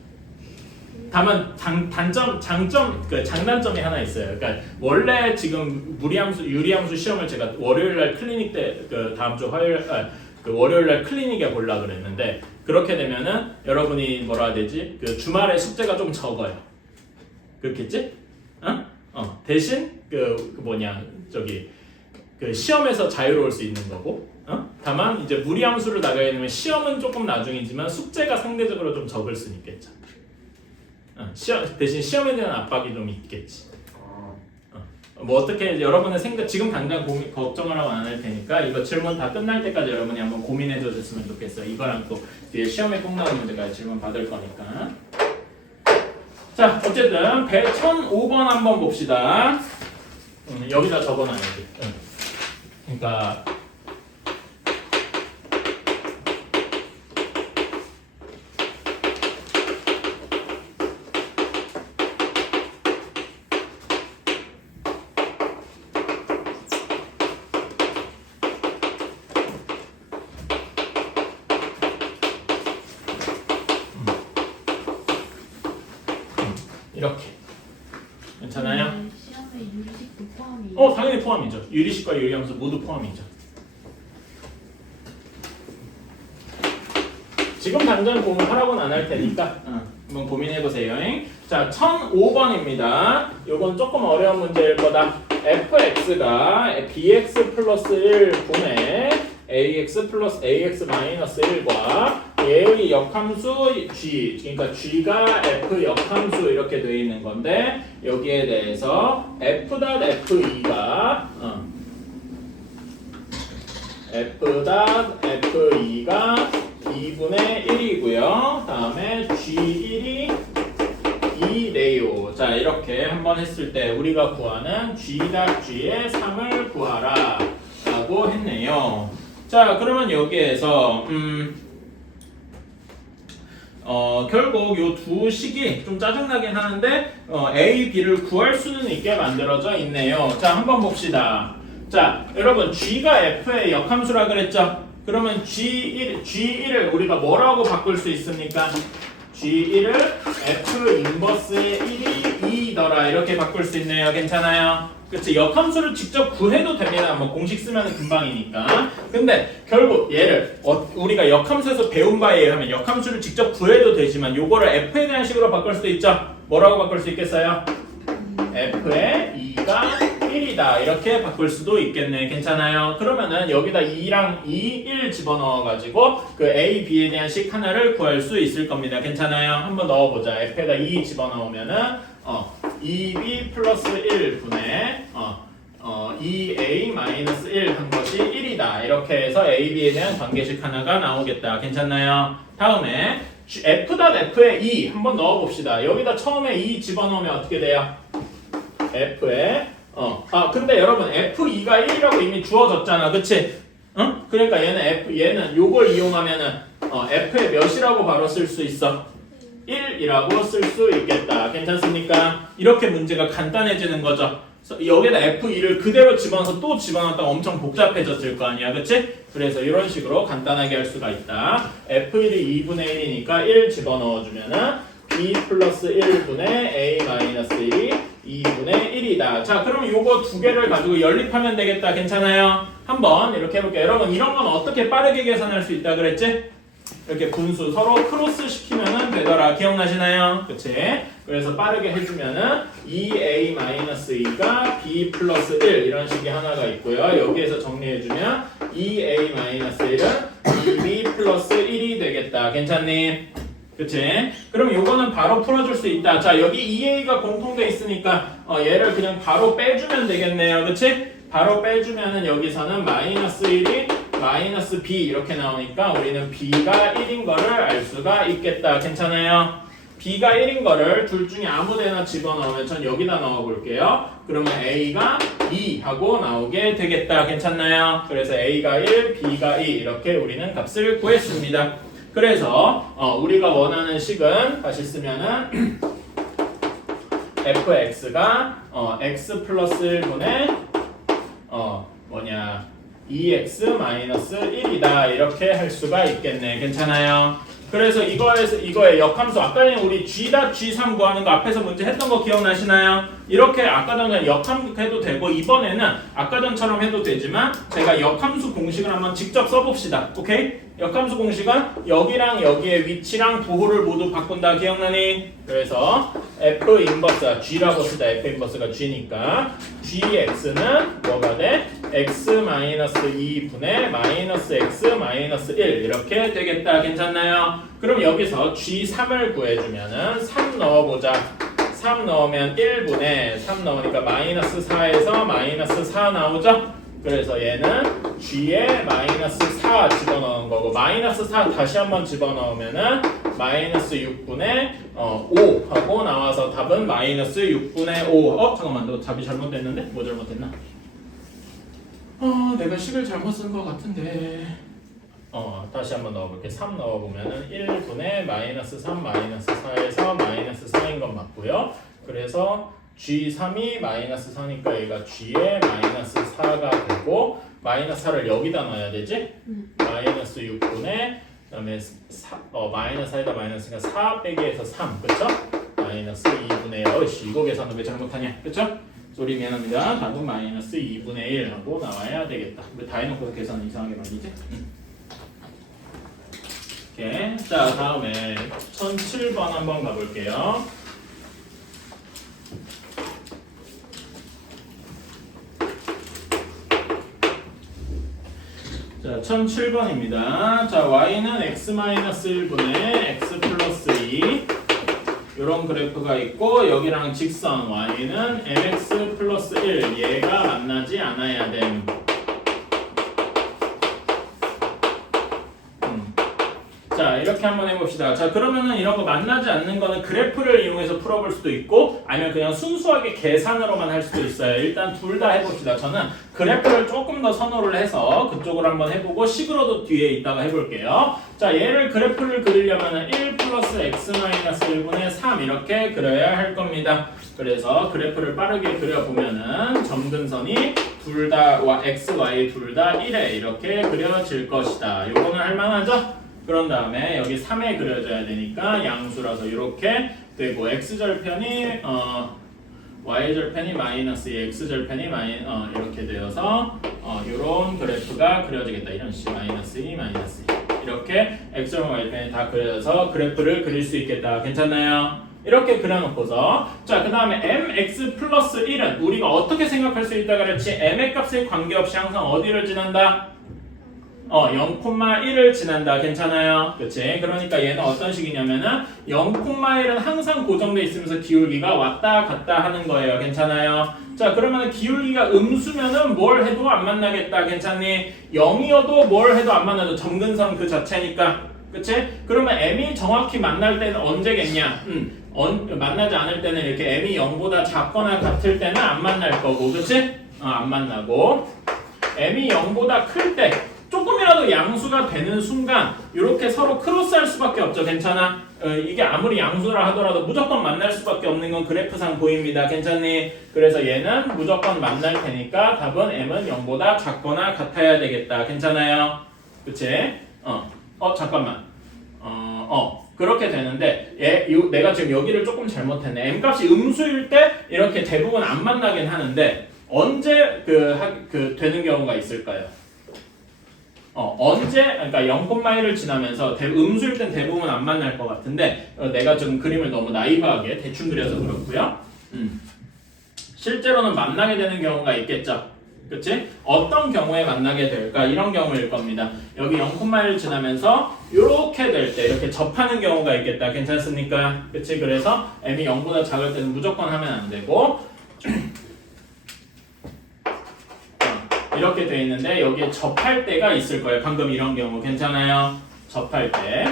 다만 장단점이 하나 있어요. 그러니까 원래 지금 유리함수 시험을 제가 월요일 날 클리닉 때 다음 주 월요일 날 클리닉에 보려고 그랬는데 그렇게 되면은 여러분이 뭐라 해야 되지? 그 주말에 숙제가 좀 적어요. 그렇겠지? 대신 그 시험에서 자유로울 수 있는 거고, 다만 이제 무리함수를 나가게 되면 시험은 조금 나중이지만 숙제가 상대적으로 좀 적을 수는 있겠죠. 대신 시험에 대한 압박이 좀 있겠지. 뭐 어떻게 여러분의 생각 지금 당장 걱정을 하고 안 할 테니까 이거 질문 다 끝날 때까지 여러분이 한번 고민해 줬으면 좋겠어요. 이거랑 또 뒤에 시험에 꼭 나오는 문제까지 질문 받을 거니까. 자, 어쨌든 1005번 한번 봅시다. 여기다 적어놔야지. 그러니까 포함이죠. 유리식과 유리함수 모두 포함이죠. 지금 당장 고민하라고는 안 할 테니까 한번 고민해보세요. 자, 1005번입니다. 요건 조금 어려운 문제일 거다. fx가 bx 플러스 1 분의 ax 플러스 ax 마이너스 1과 얘의 역함수 g, 그러니까 g가 f 역함수 이렇게 되어 있는 건데 여기에 대해서 f.f2가 f.f2가 2분의 1이고요. 다음에 g1이 2네요. 자, 이렇게 한번 했을 때 우리가 구하는 g.g의 3을 구하라 라고 했네요. 자, 그러면 여기에서 결국 요 두 식이 좀 짜증나긴 하는데 A, B를 구할 수는 있게 만들어져 있네요. 자, 한번 봅시다. 자, 여러분 G가 F의 역함수라 그랬죠? 그러면 G1을 우리가 뭐라고 바꿀 수 있습니까? G1을 F 인버스의 1이 2더라 이렇게 바꿀 수 있네요. 괜찮아요? 그치? 역함수를 직접 구해도 됩니다. 뭐 공식 쓰면 금방이니까. 근데 결국 얘를 우리가 역함수에서 배운 바에 의하면 역함수를 직접 구해도 되지만 요거를 F에 대한 식으로 바꿀 수도 있죠? 뭐라고 바꿀 수 있겠어요? F의 2가 1이다 이렇게 바꿀 수도 있겠네. 괜찮아요? 그러면은 여기다 2랑 2, 1 집어넣어가지고 그 A, B에 대한 식 하나를 구할 수 있을 겁니다. 괜찮아요? 한번 넣어보자. F에다 2 집어넣으면은 2B 플러스 1 분의 2A 마이너스 1 한 것이 1이다 이렇게 해서 A, B에 대한 관계식 하나가 나오겠다. 괜찮나요? 다음에 F.F의 2 한번 넣어봅시다. 여기다 처음에 2 집어넣으면 어떻게 돼요? F에 근데 여러분 F2가 1이라고 이미 주어졌잖아. 그치? 그러니까 얘는 요걸 이용하면은 F의 몇이라고 바로 쓸 수 있어? 1이라고 쓸 수 있겠다. 괜찮습니까? 이렇게 문제가 간단해지는 거죠. 여기다 F2를 그대로 집어넣어서 또 집어넣었다가 엄청 복잡해졌을 거 아니야. 그치? 그래서 이런 식으로 간단하게 할 수가 있다. F1이 2분의 1이니까 1 집어넣어주면은 B 플러스 1분의 A 마이너스 1이 2분의 1이다. 자, 그럼 요거 두 개를 가지고 연립하면 되겠다. 괜찮아요? 한번 이렇게 해볼게요. 여러분 이런 건 어떻게 빠르게 계산할 수 있다 그랬지? 이렇게 분수 서로 크로스 시키면은 되더라. 기억나시나요? 그치? 그래서 빠르게 해주면은 2A-2가 B 플러스 1 이런 식의 하나가 있고요. 여기에서 정리해주면 2A-1은 2B 플러스 1이 되겠다. 괜찮니? 그치? 그럼 요거는 바로 풀어줄 수 있다. 자, 여기 2A가 공통돼 있으니까 얘를 그냥 바로 빼주면 되겠네요. 그치? 바로 빼주면은 여기서는 마이너스 1이 마이너스 B 이렇게 나오니까 우리는 B가 1인 거를 알 수가 있겠다. 괜찮아요? B가 1인 거를 둘 중에 아무 데나 집어넣으면 전 여기다 넣어볼게요. 그러면 A가 2 하고 나오게 되겠다. 괜찮나요? 그래서 A가 1, B가 2 이렇게 우리는 값을 구했습니다. 그래서 우리가 원하는 식은 다시 쓰면은 fx가 x 플러스 1분의 2x 마이너스 1이다 이렇게 할 수가 있겠네. 괜찮아요? 그래서 이거의 역함수 아까 전에 우리 G.G3 구하는 거 앞에서 문제 했던 거 기억나시나요? 이렇게 아까 전에 역함수 해도 되고 이번에는 아까 전처럼 해도 되지만 제가 역함수 공식을 한번 직접 써봅시다. 오케이? 역함수 공식은 여기랑 여기의 위치랑 부호를 모두 바꾼다. 기억나니? 그래서 F 인버스가 G라고 쓰자. F 인버스가 G니까 GX는 뭐가 돼? X-2분의 마이너스 X 마이너스 1 이렇게 되겠다. 괜찮나요? 그럼 여기서 G3을 구해주면은 3 넣어보자. 3 넣으면 1분의 3 넣으니까 마이너스 4에서 마이너스 4 나오죠? 그래서 얘는 G에 마이너스 4 집어넣은 거고 마이너스 4 다시 한번 집어넣으면은 마이너스 6분의 5 하고 나와서 답은 마이너스 6분의 5 잠깐만 너 답이 잘못됐는데? 뭐 잘못됐나? 내가 식을 잘못 쓴 거 같은데 다시 한번 넣어볼게. 3 넣어보면은 1분의 마이너스 3 마이너스 4에서 마이너스 4인 건 맞고요. 그래서 G3이 마이너스 4니까 얘가 G에 마이너스 4가 되고 마이너스 4를 여기다 넣어야 되지? 마이너스 6분의 그다음에 마이너스 4에다 마이너스니까 4 빼기 해서 3 그쵸? 마이너스 2분의 어이씨 이거 계산은 왜 잘못하냐 그쵸? 소리 미안합니다. 답은 마이너스 2분의 1 하고 나와야 되겠다. 왜 다 해놓고 계산 이상하게 말이지? 오케이. 자, 다음에 1007번 한번 가볼게요. 자, 1007번입니다. 자, y는 x-1분의 x 플러스 2 이런 그래프가 있고 여기랑 직선 y는 mx 플러스 1 얘가 만나지 않아야 됨. 자, 이렇게 한번 해봅시다. 자, 그러면은 이런 거 만나지 않는 거는 그래프를 이용해서 풀어볼 수도 있고 아니면 그냥 순수하게 계산으로만 할 수도 있어요. 일단 둘 다 해봅시다. 저는 그래프를 조금 더 선호를 해서 그쪽으로 한번 해보고 식으로도 뒤에 이따가 해볼게요. 자, 얘를 그래프를 그리려면은 1 플러스 x 마이너스 1분의 3 이렇게 그려야 할 겁니다. 그래서 그래프를 빠르게 그려보면은 점근선이 둘 다 x, y 둘 다 1에 이렇게 그려질 것이다. 요거는 할만하죠? 그런 다음에 여기 3에 그려져야 되니까 양수라서 이렇게 되고 x절편이 y절편이 마이너스 2 x절편이 이렇게 되어서 이런 그래프가 그려지겠다. 이런 식 마이너스 2 마이너스 2 이렇게 x절편 y절편이 다 그려져서 그래프를 그릴 수 있겠다. 괜찮나요? 이렇게 그려놓고서 자, 그 다음에 mx 플러스 1은 우리가 어떻게 생각할 수 있다 그랬지? m의 값에 관계없이 항상 어디를 지난다? 0,1을 지난다. 괜찮아요? 그치? 그러니까 얘는 어떤 식이냐면은 0,1은 항상 고정돼 있으면서 기울기가 왔다 갔다 하는 거예요. 괜찮아요? 자, 그러면 기울기가 음수면은 뭘 해도 안 만나겠다. 괜찮니? 0이어도 뭘 해도 안 만나죠. 점근선 그 자체니까. 그치? 그러면 m이 정확히 만날 때는 언제겠냐? 만나지 않을 때는 이렇게 m이 0보다 작거나 같을 때는 안 만날 거고. 그치? 안 만나고 m이 0보다 클 때 조금이라도 양수가 되는 순간 이렇게 서로 크로스할 수밖에 없죠. 괜찮아? 이게 아무리 양수라 하더라도 무조건 만날 수밖에 없는 건 그래프상 보입니다. 괜찮니? 그래서 얘는 무조건 만날 테니까 답은 m은 0보다 작거나 같아야 되겠다. 괜찮아요? 그치? 잠깐만. 그렇게 되는데 내가 지금 여기를 조금 잘못했네. m 값이 음수일 때 이렇게 대부분 안 만나긴 하는데 언제 되는 경우가 있을까요? 언제, 그러니까 0,1을 지나면서 음수일 땐 대부분 안 만날 것 같은데 내가 지금 그림을 너무 나이브하게 대충 그려서 그렇고요. 실제로는 만나게 되는 경우가 있겠죠. 그치? 어떤 경우에 만나게 될까? 이런 경우일 겁니다. 여기 0,1을 지나면서 이렇게 될 때 이렇게 접하는 경우가 있겠다. 괜찮습니까? 그치? 그래서 m이 0보다 작을 때는 무조건 하면 안 되고 이렇게 돼 있는데 여기에 접할 때가 있을 거예요. 방금 이런 경우 괜찮아요? 접할 때.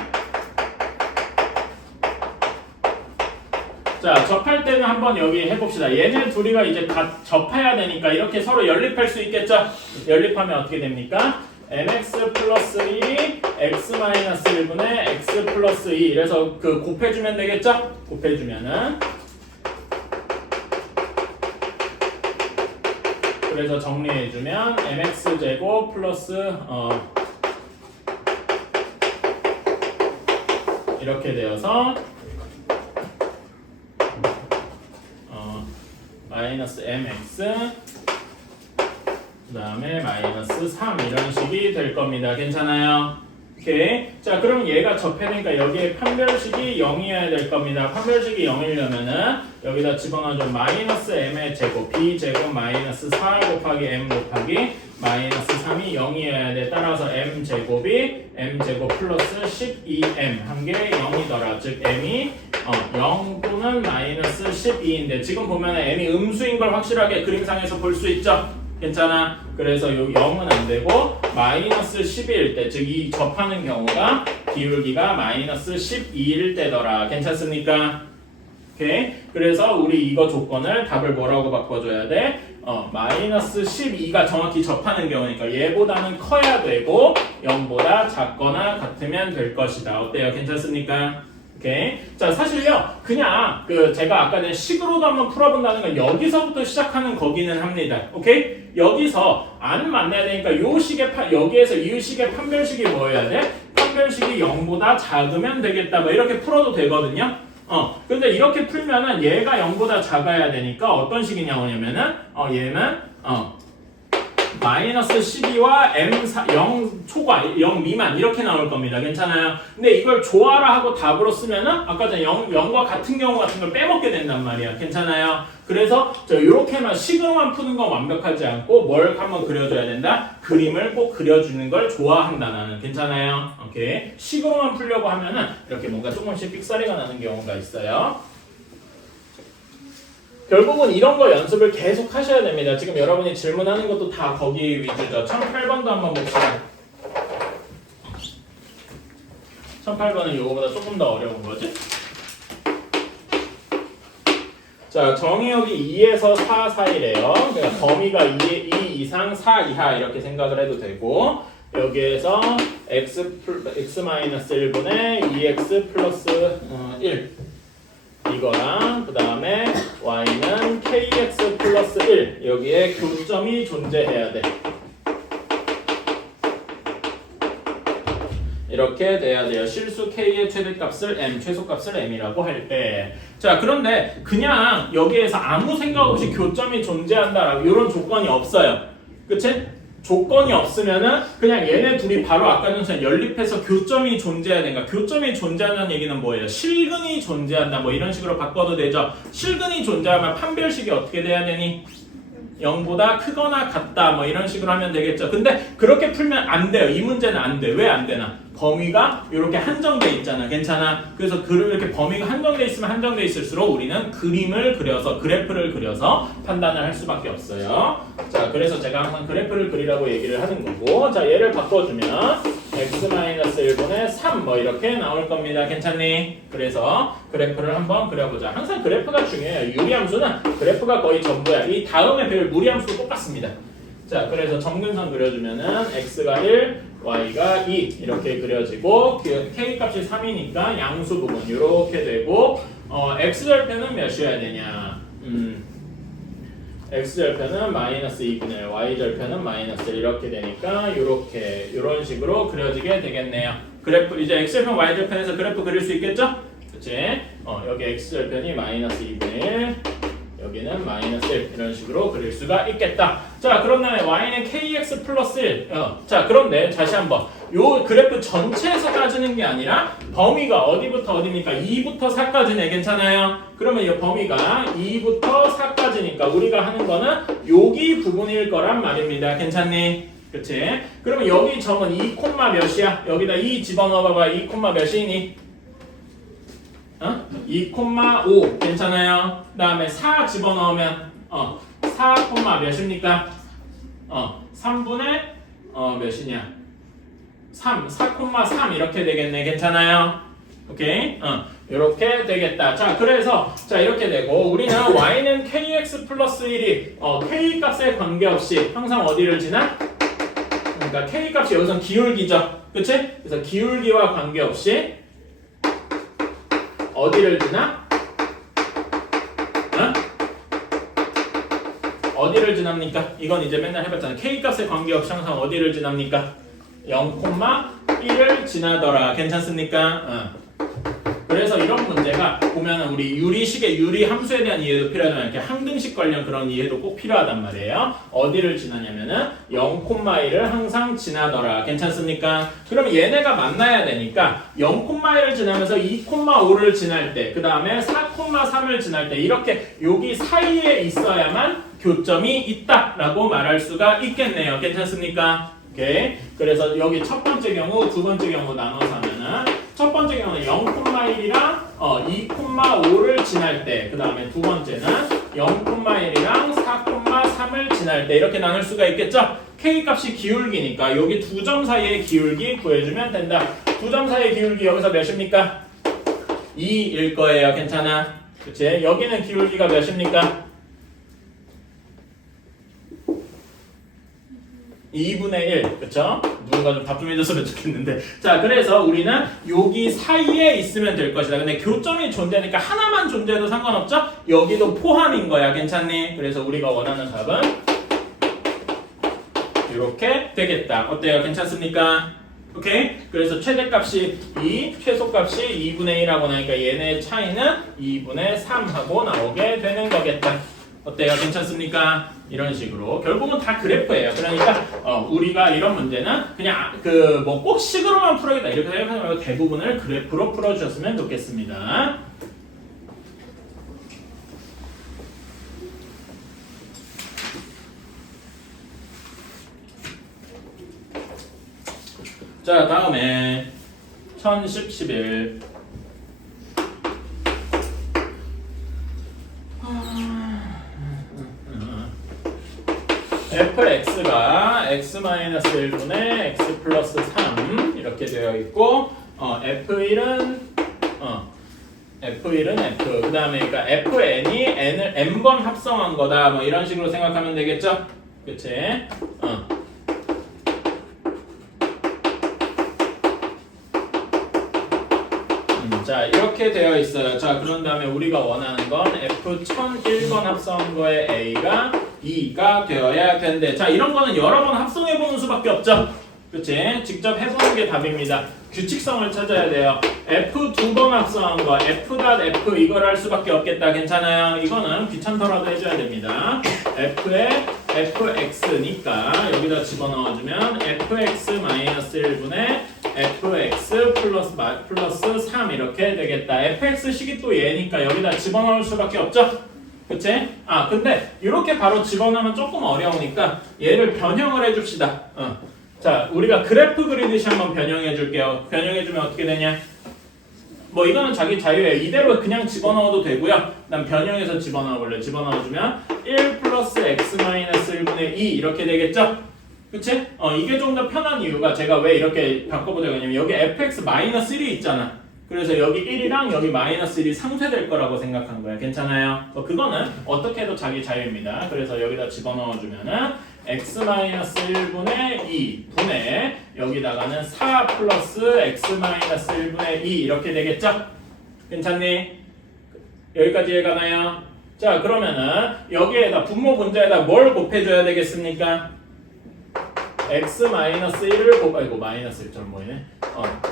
자, 접할 때는 한번 여기 해봅시다. 얘네 둘이가 이제 다 접해야 되니까 이렇게 서로 연립할 수 있겠죠? 연립하면 어떻게 됩니까? mx 플러스 2 x 마이너스 1분의 x 플러스 2 이래서 곱해주면 되겠죠? 곱해주면은 그래서 정리해주면 mx제곱 플러스 이렇게 되어서 마이너스 mx 그 다음에 마이너스 3 이런 식이 될 겁니다. 괜찮아요? 오케이. 자, 그럼 얘가 접해니까 여기에 판별식이 0이어야 될 겁니다. 판별식이 0이려면은 여기다 집어넣어줘. 마이너스 m의 제곱 b제곱 마이너스 4 곱하기 m 곱하기 마이너스 3이 0이어야 돼. 따라서 m제곱이 m제곱 플러스 12m 한 게 0이더라. 즉 m이 0 또는 마이너스 12인데 지금 보면 m이 음수인 걸 확실하게 그림상에서 볼 수 있죠? 괜찮아? 그래서 여기 0은 안 되고 마이너스 12일 때, 즉 이 접하는 경우가 기울기가 마이너스 12일 때더라. 괜찮습니까? 오케이? 그래서 우리 이거 조건을 답을 뭐라고 바꿔줘야 돼? 마이너스 12가 정확히 접하는 경우니까 얘보다는 커야 되고 0보다 작거나 같으면 될 것이다. 어때요? 괜찮습니까? 오케이. 자, 사실요, 그냥 제가 아까 전 식으로도 한번 풀어본다는 건 여기서부터 시작하는 거기는 합니다. 오케이? 여기서 안 만나야 되니까 여기에서 이 식의 판별식이 뭐여야 돼? 판별식이 0보다 작으면 되겠다. 뭐 이렇게 풀어도 되거든요. 근데 이렇게 풀면은 얘가 0보다 작아야 되니까 어떤 식이 나오냐면은 얘는 마이너스 12와 m0 초과 0 미만 이렇게 나올 겁니다. 괜찮아요? 근데 이걸 조화라 하고 답으로 쓰면은 아까 전에 0과 같은 경우 같은 걸 빼먹게 된단 말이야. 괜찮아요? 그래서 이렇게만 식으로만 푸는 건 완벽하지 않고 뭘 한번 그려줘야 된다? 그림을 꼭 그려주는 걸 좋아한다 나는. 괜찮아요? 오케이. 식으로만 풀려고 하면은 이렇게 뭔가 조금씩 삑사리가 나는 경우가 있어요. 결국은 이런 거 연습을 계속 하셔야 됩니다. 지금 여러분이 질문하는 것도 다 거기 위주죠. 1008번도 한번 봅시다. 1008번은 이거보다 조금 더 어려운 거지? 자, 정의역이 2에서 4 사이래요. 그러니까 범위가 2 이상 4 이하 이렇게 생각을 해도 되고 여기에서 x-1분의 2x 플러스 1 이거랑 그 다음에 y는 kx 플러스 1 여기에 교점이 존재해야 돼. 이렇게 돼야 돼요. 실수 k의 최대값을 m, 최소값을 m이라고 할 때. 자, 그런데 그냥 여기에서 아무 생각 없이 교점이 존재한다라고 이런 조건이 없어요. 그치? 조건이 없으면은 그냥 얘네 둘이 바로 아까 전처럼 연립해서 교점이 존재해야 되니까 교점이 존재한다는 얘기는 뭐예요? 실근이 존재한다 뭐 이런 식으로 바꿔도 되죠. 실근이 존재하면 판별식이 어떻게 돼야 되니? 0보다 크거나 같다 뭐 이런 식으로 하면 되겠죠. 근데 그렇게 풀면 안 돼요. 이 문제는 안 돼. 왜 안 되나? 범위가 이렇게 한정돼 있잖아. 괜찮아? 그래서 이렇게 범위가 한정돼 있으면 한정돼 있을수록 우리는 그림을 그려서 그래프를 그려서 판단을 할 수밖에 없어요. 자, 그래서 제가 항상 그래프를 그리라고 얘기를 하는 거고, 자, 얘를 바꿔주면 x-1분의 3 뭐 이렇게 나올 겁니다. 괜찮니? 그래서 그래프를 한번 그려보자. 항상 그래프가 중요해요. 유리함수는 그래프가 거의 전부야. 이 다음에 배울 무리함수도 똑같습니다. 자, 그래서 점근선 그려주면은 x가 1, y가 2 이렇게 그려지고 k 값이 3이니까 양수 부분 이렇게 되고 x절편은 몇이어야 되냐? x절편은 마이너스 2분의 1, y절편은 마이너스 1 이렇게 되니까 이렇게 이런 식으로 그려지게 되겠네요. 그래프 이제 x절편, y절편에서 그래프 그릴 수 있겠죠? 그치? 여기 x절편이 마이너스 2분의 1 여기는 마이너스 1 이런 식으로 그릴 수가 있겠다. 자, 그런 다음에 y는 kx 플러스 1 자, 그런데 다시 한번 요 그래프 전체에서 따지는 게 아니라 범위가 어디부터 어디입니까? 2부터 4까지네. 괜찮아요? 그러면 이 범위가 2부터 4까지니까 우리가 하는 거는 여기 부분일 거란 말입니다. 괜찮니? 그치? 그러면 여기 점은 2, 몇이야? 여기다 2 집어넣어봐봐. 2, 몇이니? 2,5 괜찮아요? 그 다음에 4 집어넣으면 4, 몇입니까? 3분의 몇이냐? 3, 4,3 이렇게 되겠네. 괜찮아요? 오케이? 이렇게 되겠다. 자, 그래서 자 이렇게 되고 우리는 y는 kx 플러스 1이 k 값에 관계없이 항상 어디를 지나? 그러니까 k 값이 여기선 기울기죠. 그치? 그래서 기울기와 관계없이 어디를 지나? 어디를 지납니까? 이건 이제 맨날 해봤잖아. K값에 관계없이 항상 어디를 지납니까? 0,1을 지나더라. 괜찮습니까? 그래서 이런 문제가 보면은 우리 유리식의 유리 함수에 대한 이해도 필요하지만 이렇게 항등식 관련 그런 이해도 꼭 필요하단 말이에요. 어디를 지나냐면은 0,1을 항상 지나더라. 괜찮습니까? 그러면 얘네가 만나야 되니까 0,1을 지나면서 2,5를 지날 때, 그 다음에 4,3을 지날 때 이렇게 여기 사이에 있어야만 교점이 있다라고 말할 수가 있겠네요. 괜찮습니까? 오케이. 그래서 여기 첫 번째 경우, 두 번째 경우 나눠서 하면은 첫 번째 경우는 0,1이랑 2,5를 지날 때, 그 다음에 두 번째는 0,1이랑 4,3을 지날 때 이렇게 나눌 수가 있겠죠? K 값이 기울기니까 여기 두 점 사이의 기울기 구해주면 된다. 두 점 사이의 기울기 여기서 몇입니까? 2일 거예요. 괜찮아? 그치? 여기는 기울기가 몇입니까? 2분의 1, 그쵸? 누군가 좀 답 좀 해줬으면 좋겠는데. 자, 그래서 우리는 여기 사이에 있으면 될 것이다. 근데 교점이 존재하니까 하나만 존재해도 상관없죠? 여기도 포함인 거야. 괜찮니? 그래서 우리가 원하는 답은 이렇게 되겠다. 어때요? 괜찮습니까? 오케이? 그래서 최대값이 2, 최소값이 2분의 1하고 나니까 얘네의 차이는 2분의 3하고 나오게 되는 거겠다. 어때요? 괜찮습니까? 이런 식으로 결국은 다 그래프예요. 그러니까 우리가 이런 문제는 그냥 그 뭐 꼭 식으로만 풀어야겠다 이렇게 생각하지 말고 대부분을 그래프로 풀어주셨으면 좋겠습니다. 자, 다음에 1010, 11 fx가 x-1분의 x 플러스 3 이렇게 되어 있고 f1은 f 그 다음에 그러니까 fn이 n을 n번 합성한 거다 뭐 이런 식으로 생각하면 되겠죠? 그치? 자 이렇게 되어 있어요. 자 그런 다음에 우리가 원하는 건 F1001번 합성한 거에 A가 2가 되어야 된대. 자 이런 거는 여러 번 합성해 보는 수밖에 없죠. 그치? 직접 해보는 게 답입니다. 규칙성을 찾아야 돼요. F 두 번 합성한 거 F.F 이걸 할 수밖에 없겠다. 괜찮아요? 이거는 귀찮더라도 해줘야 됩니다. F에 fx니까 여기다 집어넣어주면 fx-1분의 fx 플러스 3 이렇게 되겠다. fx식이 또 얘니까 여기다 집어넣을 수밖에 없죠? 그치? 근데 이렇게 바로 집어넣으면 조금 어려우니까 얘를 변형을 해줍시다. 자, 우리가 그래프 그리듯이 한번 변형해 줄게요. 변형해주면 어떻게 되냐? 뭐 이거는 자기 자유예요. 이대로 그냥 집어넣어도 되고요. 난 변형해서 집어넣어볼래. 집어넣어주면 1 플러스 x-1분의 2 이렇게 되겠죠? 그치? 이게 좀 더 편한 이유가 제가 왜 이렇게 바꿔보자고 했냐면 여기 fx-1이 있잖아. 그래서 여기 1이랑 여기 -1이 상쇄될 거라고 생각한 거야. 괜찮아요? 그거는 어떻게 해도 자기 자유입니다. 그래서 여기다 집어넣어주면은 x-1분의 2 분의 여기다가는 4 플러스 x-1분의 2 이렇게 되겠죠? 괜찮니? 여기까지 해가나요? 자 그러면은 여기에다 분모 분자에다 뭘 곱해줘야 되겠습니까? x-1을 아이고 -1처럼 보이네.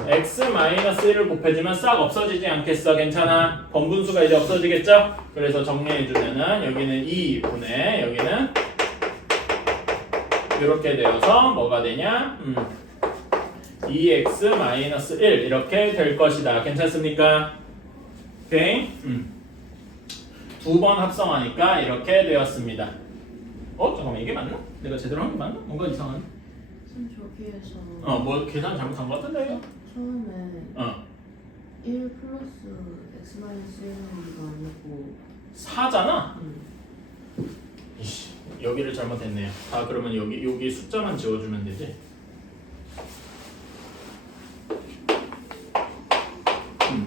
x-1을 곱해주면 싹 없어지지 않겠어? 괜찮아? 번분수가 이제 없어지겠죠? 그래서 정리해주면은 여기는 2분의 여기는 이렇게 되어서 뭐가 되냐? 2x-1 이렇게 될 것이다. 괜찮습니까? 오케이? 두 번 합성하니까 이렇게 되었습니다. 잠깐만 이게 맞나? 내가 제대로 한 게 맞나? 뭔가 이상하네. 선 저기에서 뭐 계산 잘못한 것 같은데? 처음에 1 플러스 x-1가 아니고 4잖아? 이씨, 여기를 잘못했네요. 그러면 여기 숫자만 지워주면 되지?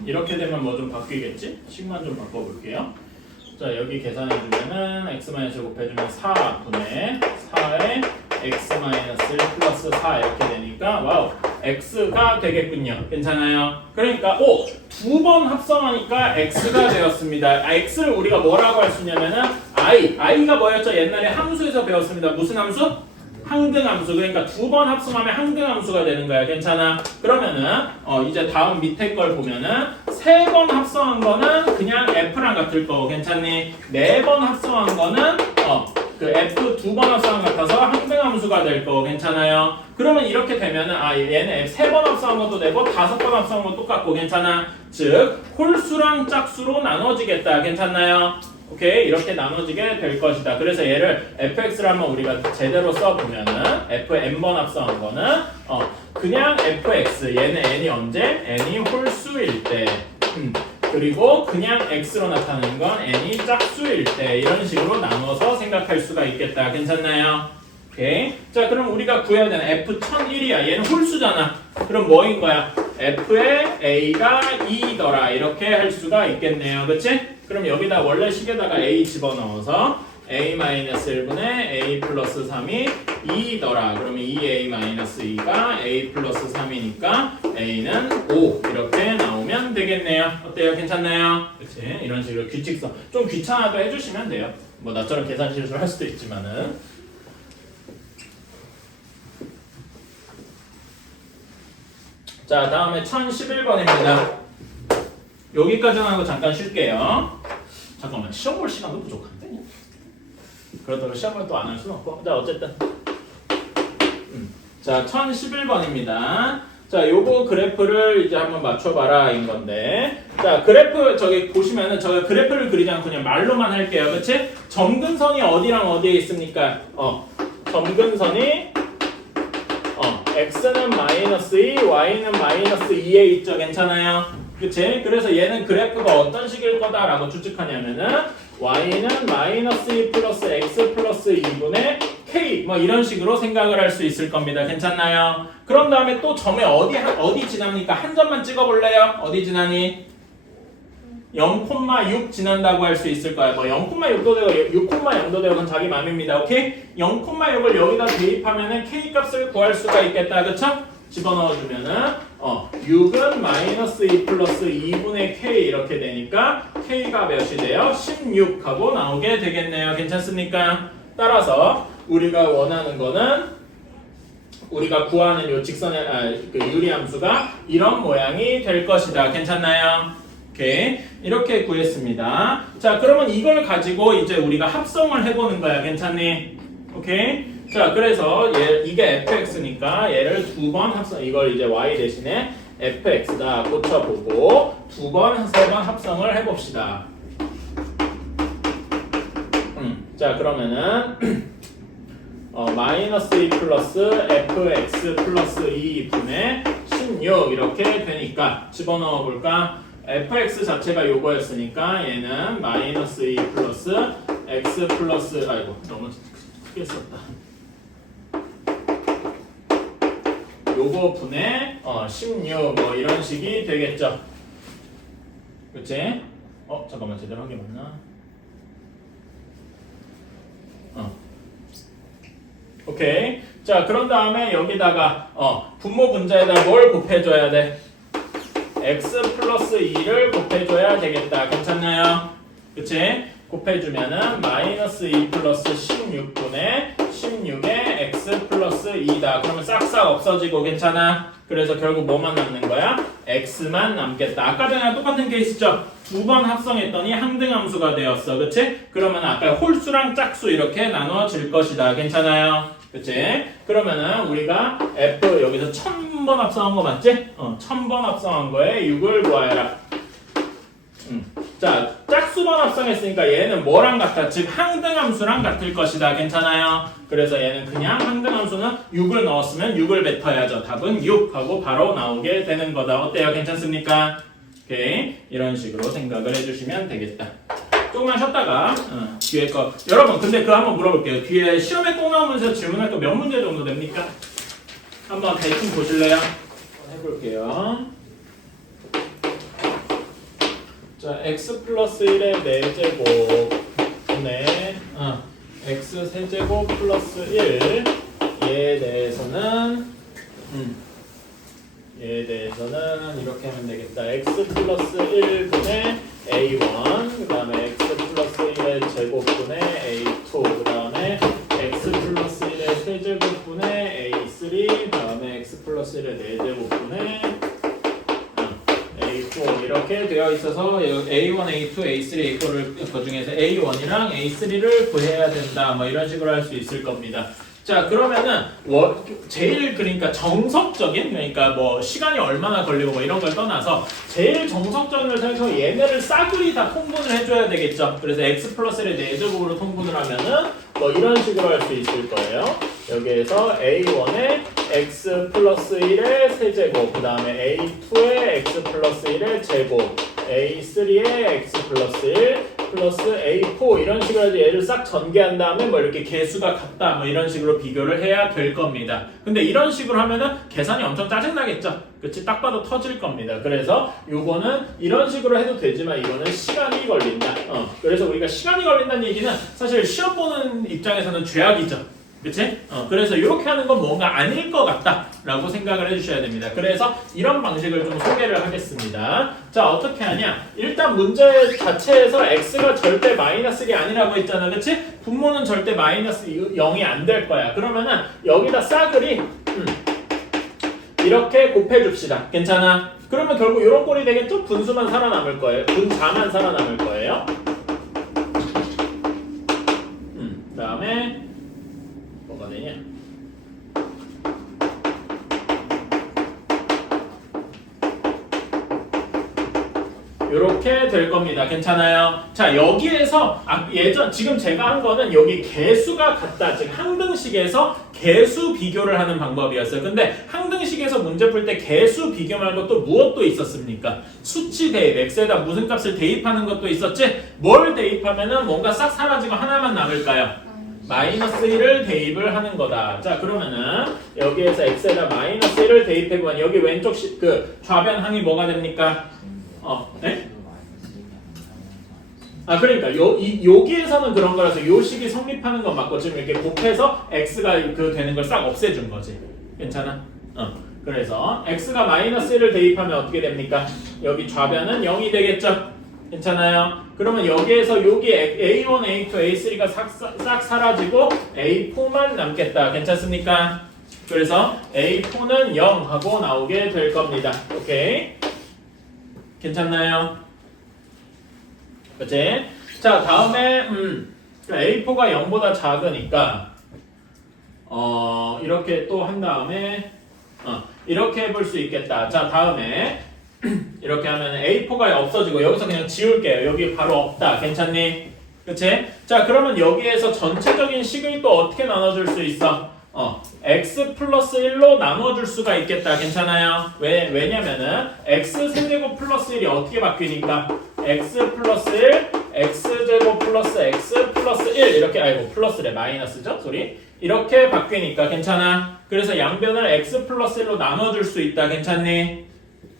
이렇게 되면 뭐 좀 바뀌겠지? 식만 좀 바꿔볼게요. 자 여기 계산해주면은 x-을 곱해주면 4분의 4에 x-1 플러스 4 이렇게 되니까 와우 x가 되겠군요. 괜찮아요? 그러니까 두 번 합성하니까 x가 되었습니다. x를 우리가 뭐라고 할 수 있냐면은 i가 뭐였죠? 옛날에 함수에서 배웠습니다. 무슨 함수? 항등함수. 그러니까 두 번 합성하면 항등함수가 되는 거야. 괜찮아? 그러면은 이제 다음 밑에 걸 보면은 세 번 합성한 거는 그냥 f랑 같을 거고 괜찮니? 네 번 합성한 거는 그 f 두 번 합성한 것 같아서 항등함수가 될 거고 괜찮아요? 그러면 이렇게 되면은 얘네 세 번 합성한 것도 되고 다섯 번 합성한 것도 똑같고 괜찮아? 즉 홀수랑 짝수로 나눠지겠다. 괜찮나요? 오케이 이렇게 나눠지게 될 것이다. 그래서 얘를 fx를 한번 우리가 제대로 써보면은 fn번 합성한 거는 그냥 fx 얘는 n이 언제? n이 홀수일 때 그리고 그냥 x로 나타나는 건 n이 짝수일 때 이런 식으로 나눠서 생각할 수가 있겠다. 괜찮나요? 오케이 자 그럼 우리가 구해야 되는 f1001이야. 얘는 홀수잖아. 그럼 뭐인 거야? f의 a가 2더라 이렇게 할 수가 있겠네요. 그치? 그럼 여기다 원래 식에다가 a 집어넣어서 a-1분의 a 플러스 3이 2더라. 그러면 2a-2가 a 플러스 3이니까 a는 5 이렇게 나오면 되겠네요. 어때요? 괜찮나요? 그치? 이런 식으로 규칙성 좀 귀찮아도 해주시면 돼요. 뭐 나처럼 계산 실수를 할 수도 있지만은 자, 다음에 1011번입니다. 여기까지만 하고 잠깐 쉴게요. 잠깐만, 시험 볼 시간도 부족한데? 그렇다고 시험을 또 안 할 수는 없고. 자, 어쨌든. 자, 1011번입니다. 자, 요거 그래프를 이제 한번 맞춰봐라, 인 건데. 자, 그래프, 저기 보시면은, 저 그래프를 그리지 않고 그냥 말로만 할게요. 그치? 점근선이 어디랑 어디에 있습니까? 점근선이, x는 마이너스 2, y는 마이너스 2에 있죠. 괜찮아요? 그치? 그래서 얘는 그래프가 어떤 식일 거다라고 추측하냐면은, y는 마이너스 2 플러스 x 플러스 2분의 k 뭐 이런 식으로 생각을 할 수 있을 겁니다. 괜찮나요? 그런 다음에 또 점에 어디 지납니까? 한 점만 찍어볼래요? 어디 지나니? 0,6 지난다고 할 수 있을 거야. 뭐 0,6도 되고 6,0도 되고 그건 자기 맘입니다. 오케이? 0,6을 여기다 대입하면은 k 값을 구할 수가 있겠다. 그쵸? 집어넣어주면은 6은 마이너스 2 플러스 2분의 k 이렇게 되니까 k가 몇이 돼요? 16하고 나오게 되겠네요. 괜찮습니까? 따라서 우리가 원하는 거는 우리가 구하는 요 직선의 그 유리함수가 이런 모양이 될 것이다. 괜찮나요? 오케이. 이렇게 구했습니다. 자, 그러면 이걸 가지고 이제 우리가 합성을 해보는 거야. 괜찮니? 오케이. 자, 그래서 이게 fx니까 얘를 두 번 합성, 이걸 이제 y 대신에 fx다 고쳐보고 두 번, 세 번 합성을 해봅시다. 자, 그러면은 마이너스 2 플러스 fx 플러스 2분의 16 이렇게 되니까 집어넣어 볼까? fx 자체가 요거였으니까 얘는 마이너스 2 플러스 x 플러스 아이고 너무 크게 썼다. 요거 분의 16 뭐 이런 식이 되겠죠. 그치? 잠깐만 제대로 한 게 맞나? 오케이. 자, 그런 다음에 여기다가 분모 분자에다 뭘 곱해줘야 돼? x 플러스 2를 곱해줘야 되겠다. 괜찮나요? 그치? 곱해주면은 마이너스 2 플러스 16분의 16에 x 플러스 2다. 그러면 싹싹 없어지고 괜찮아? 그래서 결국 뭐만 남는 거야? x만 남겠다. 아까 전에 똑같은 케이스죠? 두 번 합성했더니 항등함수가 되었어. 그치? 그러면 아까 홀수랑 짝수 이렇게 나눠질 것이다. 괜찮아요? 그치? 그러면은 우리가 f 여기서 1000번 합성한 거 맞지? 1000번 합성한 거에 6을 구하여라. 자, 짝수번 합성했으니까 얘는 뭐랑 같아? 즉 항등함수랑 같을 것이다. 괜찮아요? 그래서 얘는 그냥 항등함수는 6을 넣었으면 6을 뱉어야죠. 답은 6 하고 바로 나오게 되는 거다. 어때요? 괜찮습니까? 오케이. 이런 식으로 생각을 해주시면 되겠다. 조금만 쉬었다가 뒤에 거 여러분 근데 그거 한번 물어볼게요. 뒤에 시험에 꼭 나오면서 질문할 거 몇 문제 정도 됩니까? 한번 대충 보실래요? 해볼게요. 자, x 플러스 1의 4제곱분의 x 세제곱 플러스 1에 대해서는 이렇게 하면 되겠다. x 플러스 1분의 a1 그 다음에 x 플러스 1의 제곱분의 a2 그 다음에 x 플러스 1의 세제곱분의 a3 그 다음에 x 플러스 1의 4제곱분의 A4 이렇게 되어 있어서 A1, A2, A3 이거를 그 중에서 A1이랑 A3를 구해야 된다. 뭐 이런 식으로 할 수 있을 겁니다. 자, 그러면은 제일 그러니까 정석적인 그러니까 뭐 시간이 얼마나 걸리고 뭐 이런 걸 떠나서 제일 정석적인 걸 생각해서 얘네를 싸그리 다 통분을 해줘야 되겠죠. 그래서 x 플러스를 4제곱으로 통분을 하면은 뭐 이런 식으로 할 수 있을 거예요. 여기에서 A1에 x 플러스 1의 세제곱, 그 다음에 A2에 x 플러스 1의 제곱, A3에 x 플러스 1 플러스 A4 이런 식으로 해서 얘를 싹 전개한 다음에 뭐 이렇게 개수가 같다 뭐 이런 식으로 비교를 해야 될 겁니다. 근데 이런 식으로 하면은 계산이 엄청 짜증나겠죠? 그치? 딱 봐도 터질 겁니다. 그래서 요거는 이런 식으로 해도 되지만 이거는 시간이 걸린다. 그래서 우리가 시간이 걸린다는 얘기는 사실 시험 보는 입장에서는 죄악이죠. 그치? 그래서 이렇게 하는 건 뭔가 아닐 것 같다 라고 생각을 해주셔야 됩니다. 그래서 이런 방식을 좀 소개를 하겠습니다. 자, 어떻게 하냐? 일단 문제 자체에서 x가 절대 마이너스 1이 아니라고 했잖아. 그치? 분모는 절대 마이너스 0이 안 될 거야. 그러면은 여기다 싸그리 이렇게 곱해줍시다. 괜찮아? 그러면 결국 이런 꼴이 되겠죠? 분수만 살아남을 거예요. 분자만 살아남을 거예요. 그 다음에 뭐가 되냐? 이렇게 될 겁니다. 괜찮아요? 자, 여기에서 지금 제가 한 거는 여기 개수가 같다. 즉 항등식에서 개수 비교를 하는 방법이었어요. 근데 항등식에서 문제 풀 때 개수 비교 말고 또 무엇도 있었습니까? 수치 대입, x에다 무슨 값을 대입하는 것도 있었지? 뭘 대입하면은 뭔가 싹 사라지고 하나만 남을까요? 마이너스 1을 대입을 하는 거다. 자, 그러면은 여기에서 x에다 마이너스 1을 대입해보면 여기 왼쪽 좌변항이 뭐가 됩니까? 네? 그러니까 여기에서는 그런 거라서 요 식이 성립하는 건 맞고 지금 이렇게 곱해서 x가 되는 걸 싹 없애준 거지. 괜찮아? 그래서 x가 마이너스 1을 대입하면 어떻게 됩니까? 여기 좌변은 0이 되겠죠? 괜찮아요? 그러면 여기에서 여기 A1, A2, A3가 싹 사라지고 A4만 남겠다. 괜찮습니까? 그래서 A4는 0 하고 나오게 될 겁니다. 오케이? 괜찮나요? 그치? 자, 다음에 A4가 0보다 작으니까 이렇게 또 한 다음에 이렇게 해볼 수 있겠다. 자, 다음에 이렇게 하면 A4가 없어지고 여기서 그냥 지울게요. 여기 바로 없다. 괜찮니? 그치? 자, 그러면 여기에서 전체적인 식을 또 어떻게 나눠줄 수 있어? x 플러스 1로 나눠줄 수가 있겠다. 괜찮아요? 왜냐면은 x 세제곱 플러스 1이 어떻게 바뀌니까 x 플러스 1, x제곱 플러스 x 플러스 1 이렇게 플러스래 마이너스죠? 소리 이렇게 바뀌니까 괜찮아? 그래서 양변을 x 플러스 1로 나눠줄 수 있다. 괜찮니?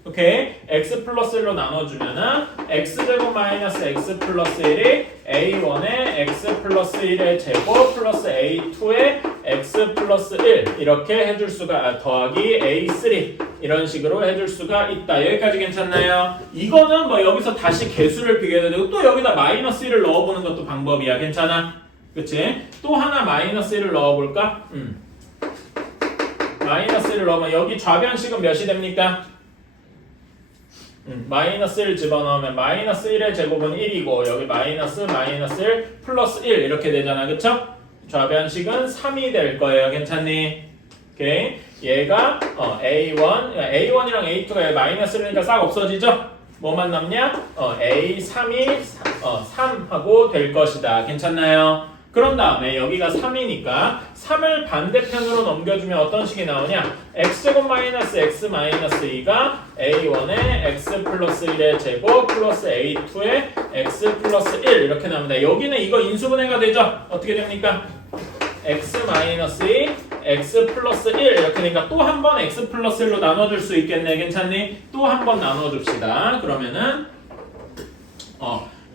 오케이? x 플러스 1로 나눠주면은 x제곱 마이너스 x 플러스 1이 a1의 x 플러스 1의 제곱 플러스 a2의 x 플러스 1 이렇게 해줄 수가 더하기 a3 이런 식으로 해줄 수가 있다. 여기까지 괜찮나요? 이거는 뭐 여기서 다시 개수를 비교해야 되고 또 여기다 마이너스 1을 넣어보는 것도 방법이야. 괜찮아? 그치? 또 하나 마이너스 1을 넣어볼까? 마이너스 1을 넣으면 여기 좌변식은 몇이 됩니까? 마이너스 1 집어넣으면 마이너스 1의 제곱은 1이고 여기 마이너스 1 플러스 1 이렇게 되잖아. 그쵸? 좌변식은 3이 될 거예요. 괜찮니? 오케이. 얘가 A1이랑 A2가 마이너스 1이니까 싹 없어지죠? 뭐만 남냐? A3이 3하고 될 것이다. 괜찮나요? 그런 다음에 여기가 3이니까 3을 반대편으로 넘겨주면 어떤 식이 나오냐? x제곱 마이너스 x 마이너스 2가 a1의 x 플러스 1의 제곱 플러스 a2의 x 플러스 1 이렇게 나옵니다. 여기는 이거 인수분해가 되죠? 어떻게 됩니까? x 마이너스 2, x 플러스 1 이렇게 되니까 또 한 번 x 플러스 1로 나눠줄 수 있겠네. 괜찮니? 또 한 번 나눠줍시다. 그러면은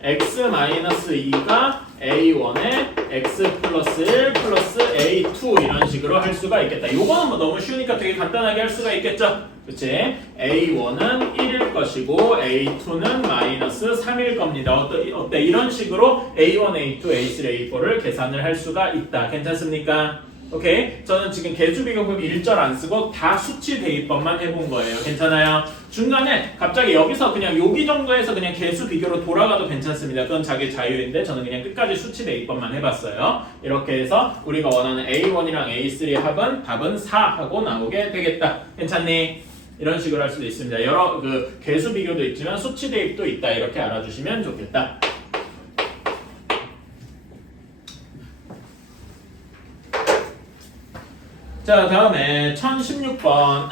x 마이너스 2가 a1의 x 플러스 1 플러스 a2 이런 식으로 할 수가 있겠다. 요거는 뭐 너무 쉬우니까 되게 간단하게 할 수가 있겠죠? 그치? a1은 1일 것이고 a2는 마이너스 3일 겁니다. 어때? 이런 식으로 a1, a2, a3, a4를 계산을 할 수가 있다. 괜찮습니까? 오케이? 저는 지금 개수비교급 1절 안 쓰고 다 수치 대입법만 해본 거예요. 괜찮아요? 중간에 갑자기 여기서 그냥 여기 정도에서 그냥 개수 비교로 돌아가도 괜찮습니다. 그건 자기 자유인데 저는 그냥 끝까지 수치 대입법만 해봤어요. 이렇게 해서 우리가 원하는 A1이랑 A3의 합은 답은 4 하고 나오게 되겠다. 괜찮니? 이런 식으로 할 수도 있습니다. 여러 개수 비교도 있지만 수치 대입도 있다. 이렇게 알아주시면 좋겠다. 자, 다음에 1016번.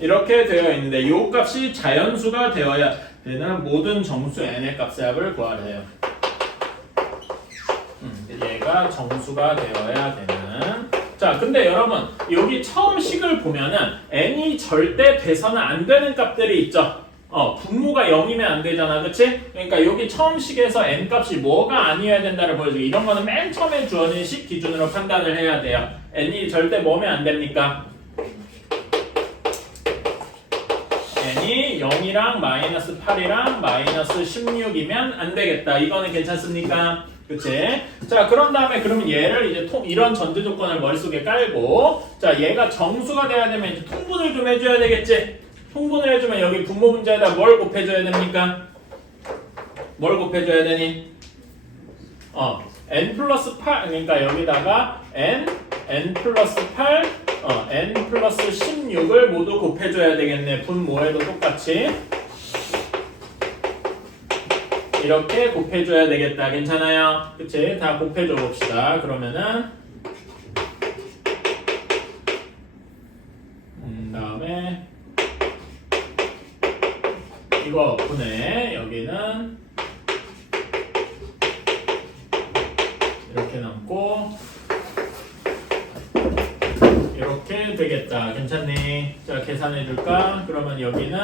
이렇게 되어 있는데 이 값이 자연수가 되어야 되는 모든 정수 n의 값의 합을 구하래요. 얘가 정수가 되어야 되는. 자, 근데 여러분 여기 처음 식을 보면은 n이 절대 돼서는 안 되는 값들이 있죠. 분모가 0이면 안 되잖아. 그치? 그러니까 여기 처음 식에서 n 값이 뭐가 아니어야 된다를 보여주고 이런 거는 맨 처음에 주어진 식 기준으로 판단을 해야 돼요. n이 절대 뭐면 안 됩니까? n이 0이랑 마이너스 8이랑 마이너스 16이면 안 되겠다. 이거는 괜찮습니까? 그치? 자, 그런 다음에 그러면 얘를 이제 이런 전제 조건을 머릿속에 깔고, 자, 얘가 정수가 돼야 되면 이제 통분을 좀 해줘야 되겠지? 통분을 해주면 여기 분모 문제에다 뭘 곱해줘야 됩니까? 뭘 곱해줘야 되니? n 플러스 8, 그러니까 여기다가 n 플러스 8, n 플러스 16을 모두 곱해줘야 되겠네. 분모에도 똑같이. 이렇게 곱해줘야 되겠다. 괜찮아요? 그치? 다 곱해줘 봅시다. 그러면은 다음에 이거 분해 여기는 이렇게 남고 이렇게 되겠다. 괜찮니? 자, 계산해 줄까? 그러면 여기는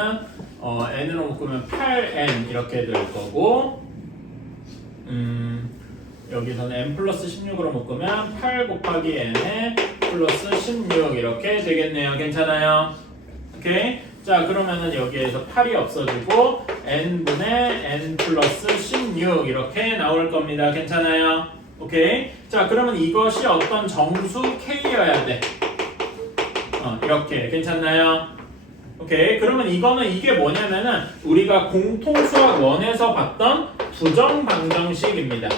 n으로 묶으면 8n 이렇게 될 거고 여기서는 n 플러스 16으로 묶으면 8 곱하기 n에 플러스 16 이렇게 되겠네요. 괜찮아요? 오케이? 자, 그러면은 여기에서 8이 없어지고 n분의 n 플러스 16 이렇게 나올 겁니다. 괜찮아요? 오케이? 자, 그러면 이것이 어떤 정수 k여야 돼. 이렇게 괜찮나요? 오케이. 그러면 이거는 이게 뭐냐면은 우리가 공통수학 1에서 봤던 부정방정식입니다.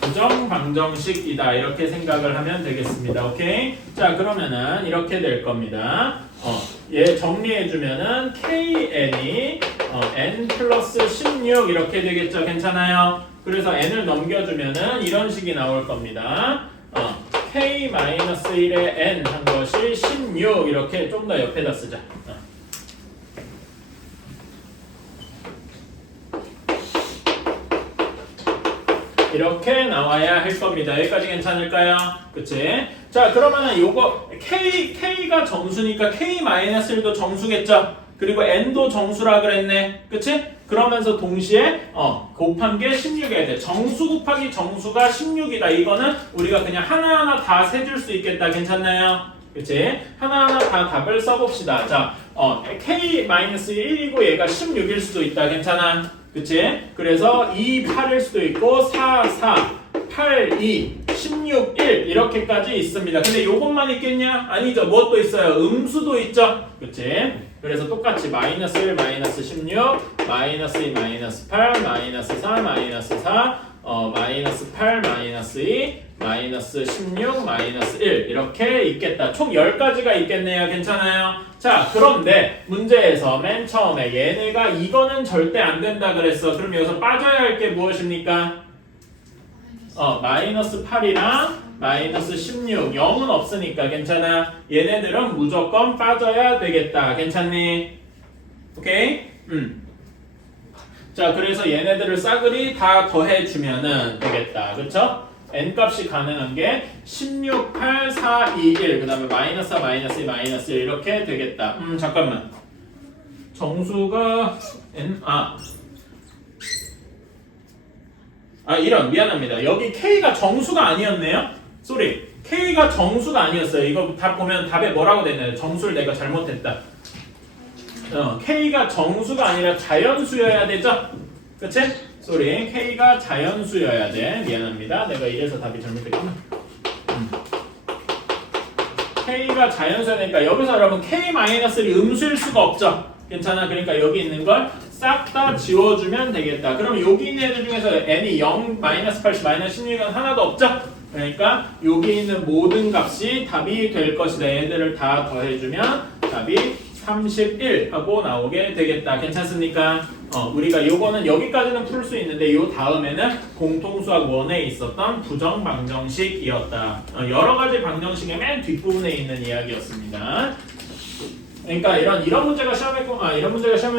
부정방정식이다. 이렇게 생각을 하면 되겠습니다. 오케이. 자, 그러면은 이렇게 될 겁니다. 얘 정리해주면은 kn이 n 플러스 16 이렇게 되겠죠. 괜찮아요? 그래서 n을 넘겨주면은 이런 식이 나올 겁니다. k-1의 n 한 것이 16 이렇게 좀 더 옆에다 쓰자. 이렇게 나와야 할 겁니다. 여기까지 괜찮을까요? 그치? 자, 그러면은 요거 k가 정수니까 k-1도 정수겠죠? 그리고 n도 정수라 그랬네. 그치? 그러면서 동시에 곱한 게 16이어야 돼. 정수 곱하기 정수가 16이다. 이거는 우리가 그냥 하나하나 다 세줄 수 있겠다. 괜찮나요? 그치? 하나하나 다 답을 써봅시다. 자, k-1이고 얘가 16일 수도 있다. 괜찮아? 그치? 그래서 2, 8일 수도 있고 4, 4, 8, 2, 16, 1 이렇게까지 있습니다. 근데 요것만 있겠냐? 아니죠. 무엇도 있어요? 음수도 있죠. 그치? 그래서 똑같이 마이너스 1, 마이너스 16, 마이너스 2, 마이너스 8, 마이너스 4, 마이너스 4, 마이너스 8, 마이너스 2, 마이너스 16, 마이너스 1 이렇게 있겠다. 총 10가지가 있겠네요. 괜찮아요? 자, 그런데 문제에서 맨 처음에 얘네가 이거는 절대 안 된다 그랬어. 그럼 여기서 빠져야 할 게 무엇입니까? 마이너스 8이랑 마이너스 16, 0은 없으니까 괜찮아. 얘네들은 무조건 빠져야 되겠다. 괜찮니? 오케이? 자, 그래서 얘네들을 싸그리 다 더해주면은 되겠다. 그쵸? n값이 가능한 게 16, 8, 4, 2, 1, 그 다음에 마이너스 4, 마이너스 2, 마이너스 1 이렇게 되겠다. 잠깐만. 정수가 이런 미안합니다. 여기 k가 정수가 아니었네요. 쏘리. k가 정수가 아니었어요. 이거 답 보면 답에 뭐라고 되나요? 정수를 내가 잘못했다. k가 정수가 아니라 자연수여야 되죠? 그치? 쏘리. k가 자연수여야 돼. 미안합니다. 내가 이래서 답이 잘못됐구나. k가 자연수여야 되니까 여기서 여러분 k-1이 음수일 수가 없죠? 괜찮아? 그러니까 여기 있는 걸 싹 다 지워주면 되겠다. 그럼 여기 있는 애들 중에서 n이 0, 마이너스 80, 마이너스 16은 하나도 없죠? 그러니까 여기 있는 모든 값이 답이 될 것이다. 얘들을 다 더해주면 답이 31 하고 나오게 되겠다. 괜찮습니까? 우리가 요거는 여기까지는 풀 수 있는데 요 다음에는 공통수학 1에 있었던 부정방정식이었다. 여러 가지 방정식의 맨 뒷부분에 있는 이야기였습니다. 그러니까 이런 문제가 시험에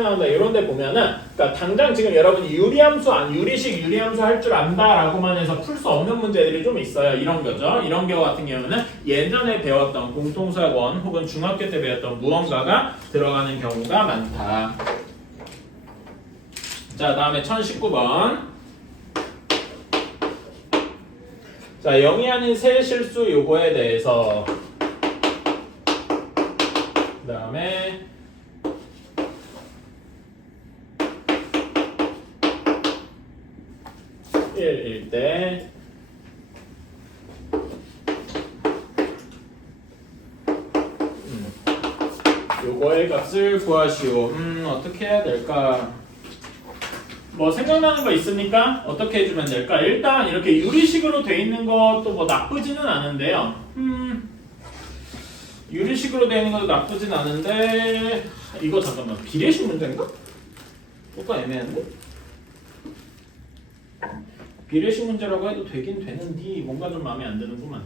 나온다. 이런 데 보면은 그러니까 당장 지금 여러분이 유리식 유리함수 할 줄 안다라고만 해서 풀 수 없는 문제들이 좀 있어요. 이런 거죠. 이런 경우 같은 경우는 예전에 배웠던 공통수학 1 혹은 중학교 때 배웠던 무언가가 들어가는 경우가 많다. 자, 다음에 1019번. 자, 영이 아닌 세 실수 요거에 대해서 그 다음에 1일 때 요거의 값을 구하시오. 어떻게 해야 될까? 뭐 생각나는 거 있습니까? 어떻게 해주면 될까? 일단 이렇게 유리식으로 돼 있는 것도 뭐 나쁘지는 않은데요. 유리식으로 돼 있는 것도 나쁘진 않은데 이거 잠깐만 비례식 문제인가? 조금 애매한데? 비례식 문제라고 해도 되긴 되는데 뭔가 좀 마음에 안 드는구만.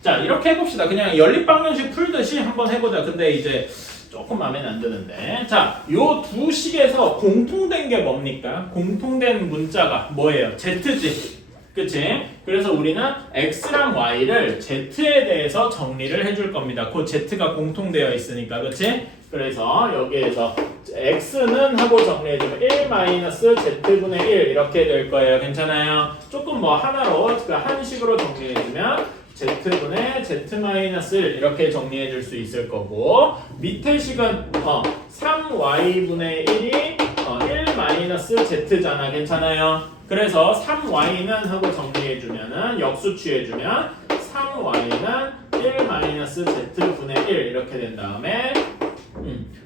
자 이렇게 해봅시다. 그냥 연립방정식 풀듯이 한번 해보자. 근데 이제 조금 마음에 안 드는데 자 요 두 식에서 공통된 게 뭡니까? 공통된 문자가 뭐예요? Z지. 그치? 그래서 우리는 X랑 Y를 Z에 대해서 정리를 해줄 겁니다. 그 Z가 공통되어 있으니까 그치? 그래서 여기에서 X는 하고 정리해주면 1-Z분의 1 이렇게 될 거예요. 괜찮아요? 조금 뭐 하나로 그러니까 한 식으로 정리해주면 Z분의 Z-1 이렇게 정리해 줄 수 있을 거고 밑에 식은 3Y분의 1이 1-Z잖아. 괜찮아요? 그래서 3Y는 하고 정리해 주면은 역수 취해 주면 3Y는 1-Z분의 1 이렇게 된 다음에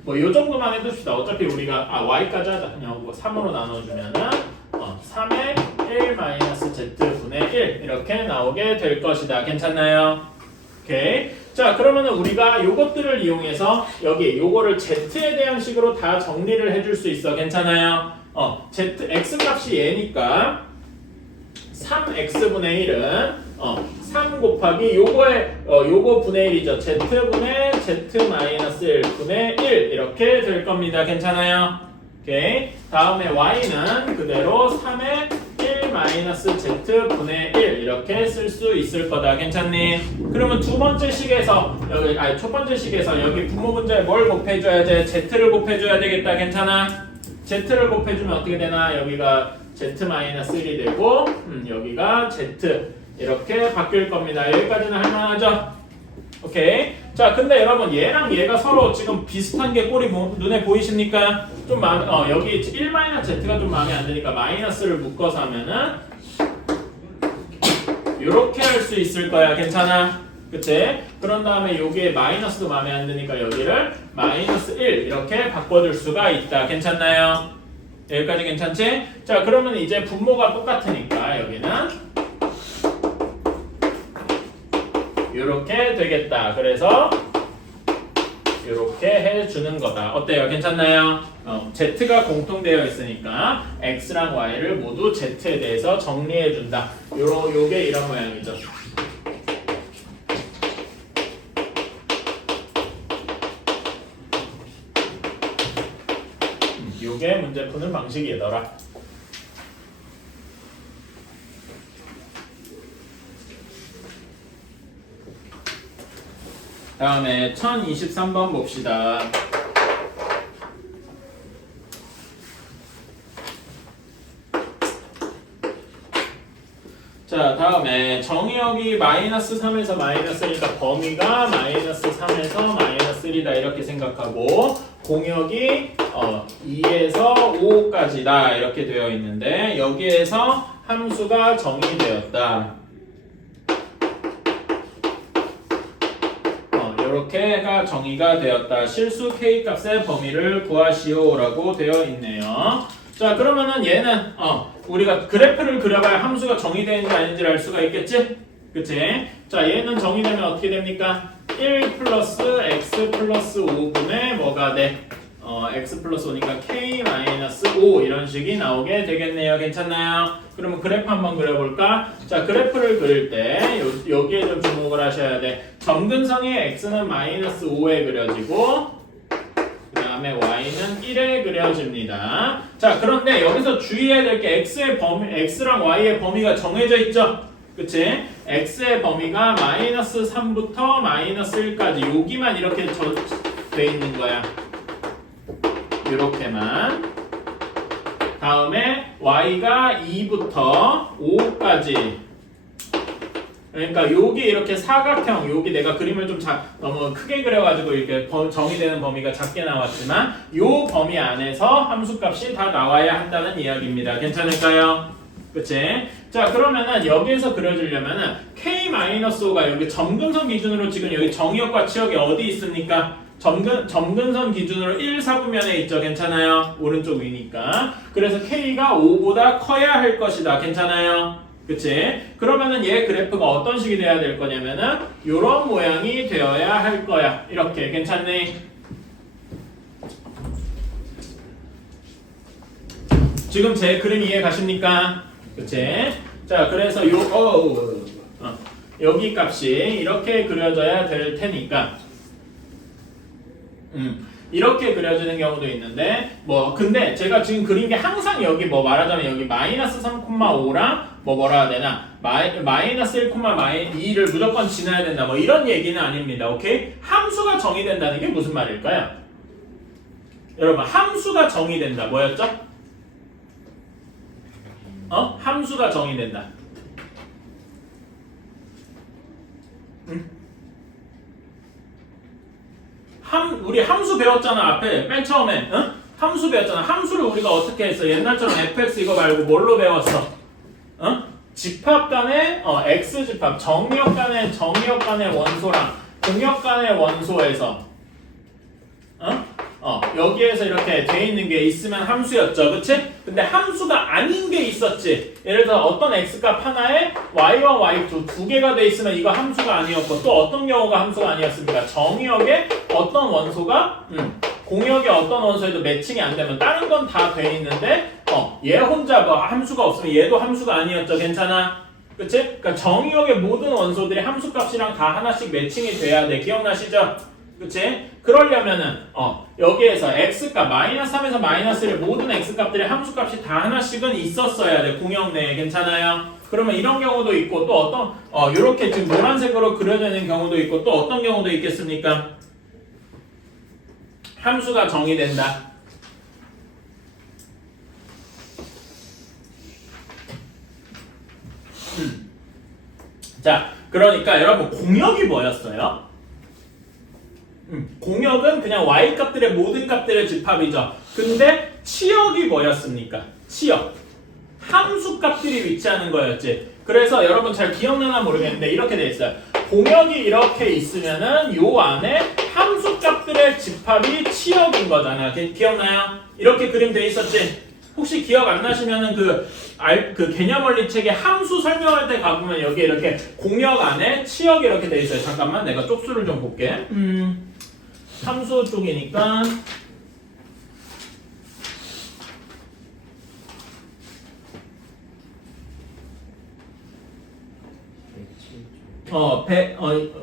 뭐 요 정도만 해둡시다. 어차피 우리가 Y까지 하자. 그냥 3으로 나눠주면은 3의 1-Z분의 1 이렇게 나오게 될 것이다. 괜찮나요? 오케이. 자 그러면은 우리가 요것들을 이용해서 여기 요거를 Z에 대한 식으로 다 정리를 해줄 수 있어. 괜찮아요? X 값이 얘니까 3x분의 1은 3 곱하기 요거의 요거 분의 1이죠. Z분의 Z-1분의 1 이렇게 될 겁니다. 괜찮아요? 오케이. 다음에 y는 그대로 3의 1-Z분의 1 이렇게 쓸 수 있을 거다. 괜찮니? 그러면 두 번째 식에서 여기 첫 번째 식에서 여기 분모 문제에 뭘 곱해줘야 돼? Z를 곱해줘야 되겠다. 괜찮아? Z를 곱해주면 어떻게 되나? 여기가 Z-1이 되고 여기가 Z 이렇게 바뀔 겁니다. 여기까지는 할만하죠? 오케이. 자 근데 여러분 얘랑 얘가 서로 지금 비슷한 게 꼴이 눈에 보이십니까? 좀 여기 1-Z가 좀 마음에 안 드니까 마이너스를 묶어서 하면은 이렇게 할 수 있을 거야. 괜찮아? 그치? 그런 다음에 여기에 마이너스도 마음에 안 드니까 여기를 -1 이렇게 바꿔줄 수가 있다. 괜찮나요? 여기까지 괜찮지? 자 그러면 이제 분모가 똑같으니까 여기는 이렇게 되겠다. 그래서 이렇게 해주는 거다. 어때요? 괜찮나요? Z가 공통되어 있으니까 X랑 Y를 모두 Z에 대해서 정리해준다. 요게 이런 모양이죠. 요게 문제 푸는 방식이더라. 다음에 1023번 봅시다. 자 다음에 정의역이 -3에서 -1이니까 범위가 -3에서 -1이다 이렇게 생각하고 공역이 2에서 5까지다 이렇게 되어 있는데 여기에서 함수가 정의되었다. 이렇게가 정의가 되었다. 실수 K값의 범위를 구하시오라고 되어 있네요. 자 그러면은 얘는 우리가 그래프를 그려봐야 함수가 정의되는지 아닌지를 알 수가 있겠지? 그치? 자 얘는 정의되면 어떻게 됩니까? 1 플러스 x 플러스 5분의 뭐가 돼? x 플러스 5니까 k 마이너스 5 이런 식이 나오게 되겠네요. 괜찮나요? 그러면 그래프 한번 그려볼까? 자 그래프를 그릴 때 여기에 좀 주목을 하셔야 돼. 점근성의 x는 마이너스 5에 그려지고 그 다음에 y는 1에 그려집니다. 자 그런데 여기서 주의해야 될 게 x랑 y의 범위가 정해져 있죠? 그치? x의 범위가 -3부터 -1까지 여기만 이렇게 돼 있는 거야. 이렇게만. 다음에 y가 2부터 5까지 그러니까 여기 이렇게 사각형, 여기 내가 그림을 좀 너무 크게 그려가지고 이렇게 정의되는 범위가 작게 나왔지만 요 범위 안에서 함수값이 다 나와야 한다는 이야기입니다. 괜찮을까요? 그치? 자, 그러면은 여기에서 그려주려면은 K-5가 여기 점근선 기준으로 지금 여기 정의역과 치역이 어디 있습니까? 점근선 기준으로 1, 4분면에 있죠. 괜찮아요? 오른쪽 위니까. 그래서 K가 5보다 커야 할 것이다. 괜찮아요? 그치? 그러면은 얘 그래프가 어떤 식이 돼야 될 거냐면은 요런 모양이 되어야 할 거야. 이렇게. 괜찮니? 지금 제 그림 이해 가십니까? 그치? 자, 그래서 여기 값이 이렇게 그려져야 될 테니까 이렇게 그려지는 경우도 있는데 근데 제가 지금 그린 게 항상 여기 말하자면 여기 마이너스 3,5랑 뭐라 해야 되나 마이너스 1,2를 무조건 지나야 된다 이런 얘기는 아닙니다. 오케이? 함수가 정의된다는 게 무슨 말일까요? 여러분 함수가 정의된다 뭐였죠? 함수가 정의된다. 우리 함수 배웠잖아 앞에 맨 처음에 함수 배웠잖아. 함수를 우리가 어떻게 했어? 옛날처럼 fx 이거 말고 뭘로 배웠어? 집합 간의 x 집합 정역 간의 원소랑 공역 간의 원소에서 여기에서 이렇게 돼 있는 게 있으면 함수였죠. 그치? 근데 함수가 아닌 게 있었지. 예를 들어 어떤 x값 하나에 y와 y2 두 개가 돼 있으면 이거 함수가 아니었고 또 어떤 경우가 함수가 아니었습니까? 정역에 어떤 원소가 공역의 어떤 원소에도 매칭이 안 되면 다른 건 다 돼 있는데 얘 혼자 함수가 없으면 얘도 함수가 아니었죠. 괜찮아? 그치? 그러니까 정역의 모든 원소들이 함수값이랑 다 하나씩 매칭이 돼야 돼. 기억나시죠? 그치? 그러려면은 여기에서 x값 마이너스 3에서 마이너스 1 모든 x값들의 함수값이 다 하나씩은 있었어야 돼. 공역 내에. 괜찮아요? 그러면 이런 경우도 있고 또 어떤 요렇게 지금 노란색으로 그려지는 경우도 있고 또 어떤 경우도 있겠습니까? 함수가 정의된다. 자, 그러니까 여러분 공역이 뭐였어요? 공역은 그냥 y값들의 모든 값들의 집합이죠. 근데 치역이 뭐였습니까? 치역. 함수값들이 위치하는 거였지. 그래서 여러분 잘 기억나나 모르겠는데 이렇게 돼 있어요. 공역이 이렇게 있으면은 요 안에 함수값들의 집합이 치역인 거잖아요. 기억나요? 이렇게 그림 돼 있었지? 혹시 기억 안 나시면은 그 개념원리 책에 함수 설명할 때 가보면 여기 이렇게 공역 안에 치역이 이렇게 돼 있어요. 잠깐만 내가 쪽수를 좀 볼게. 함수 쪽이니까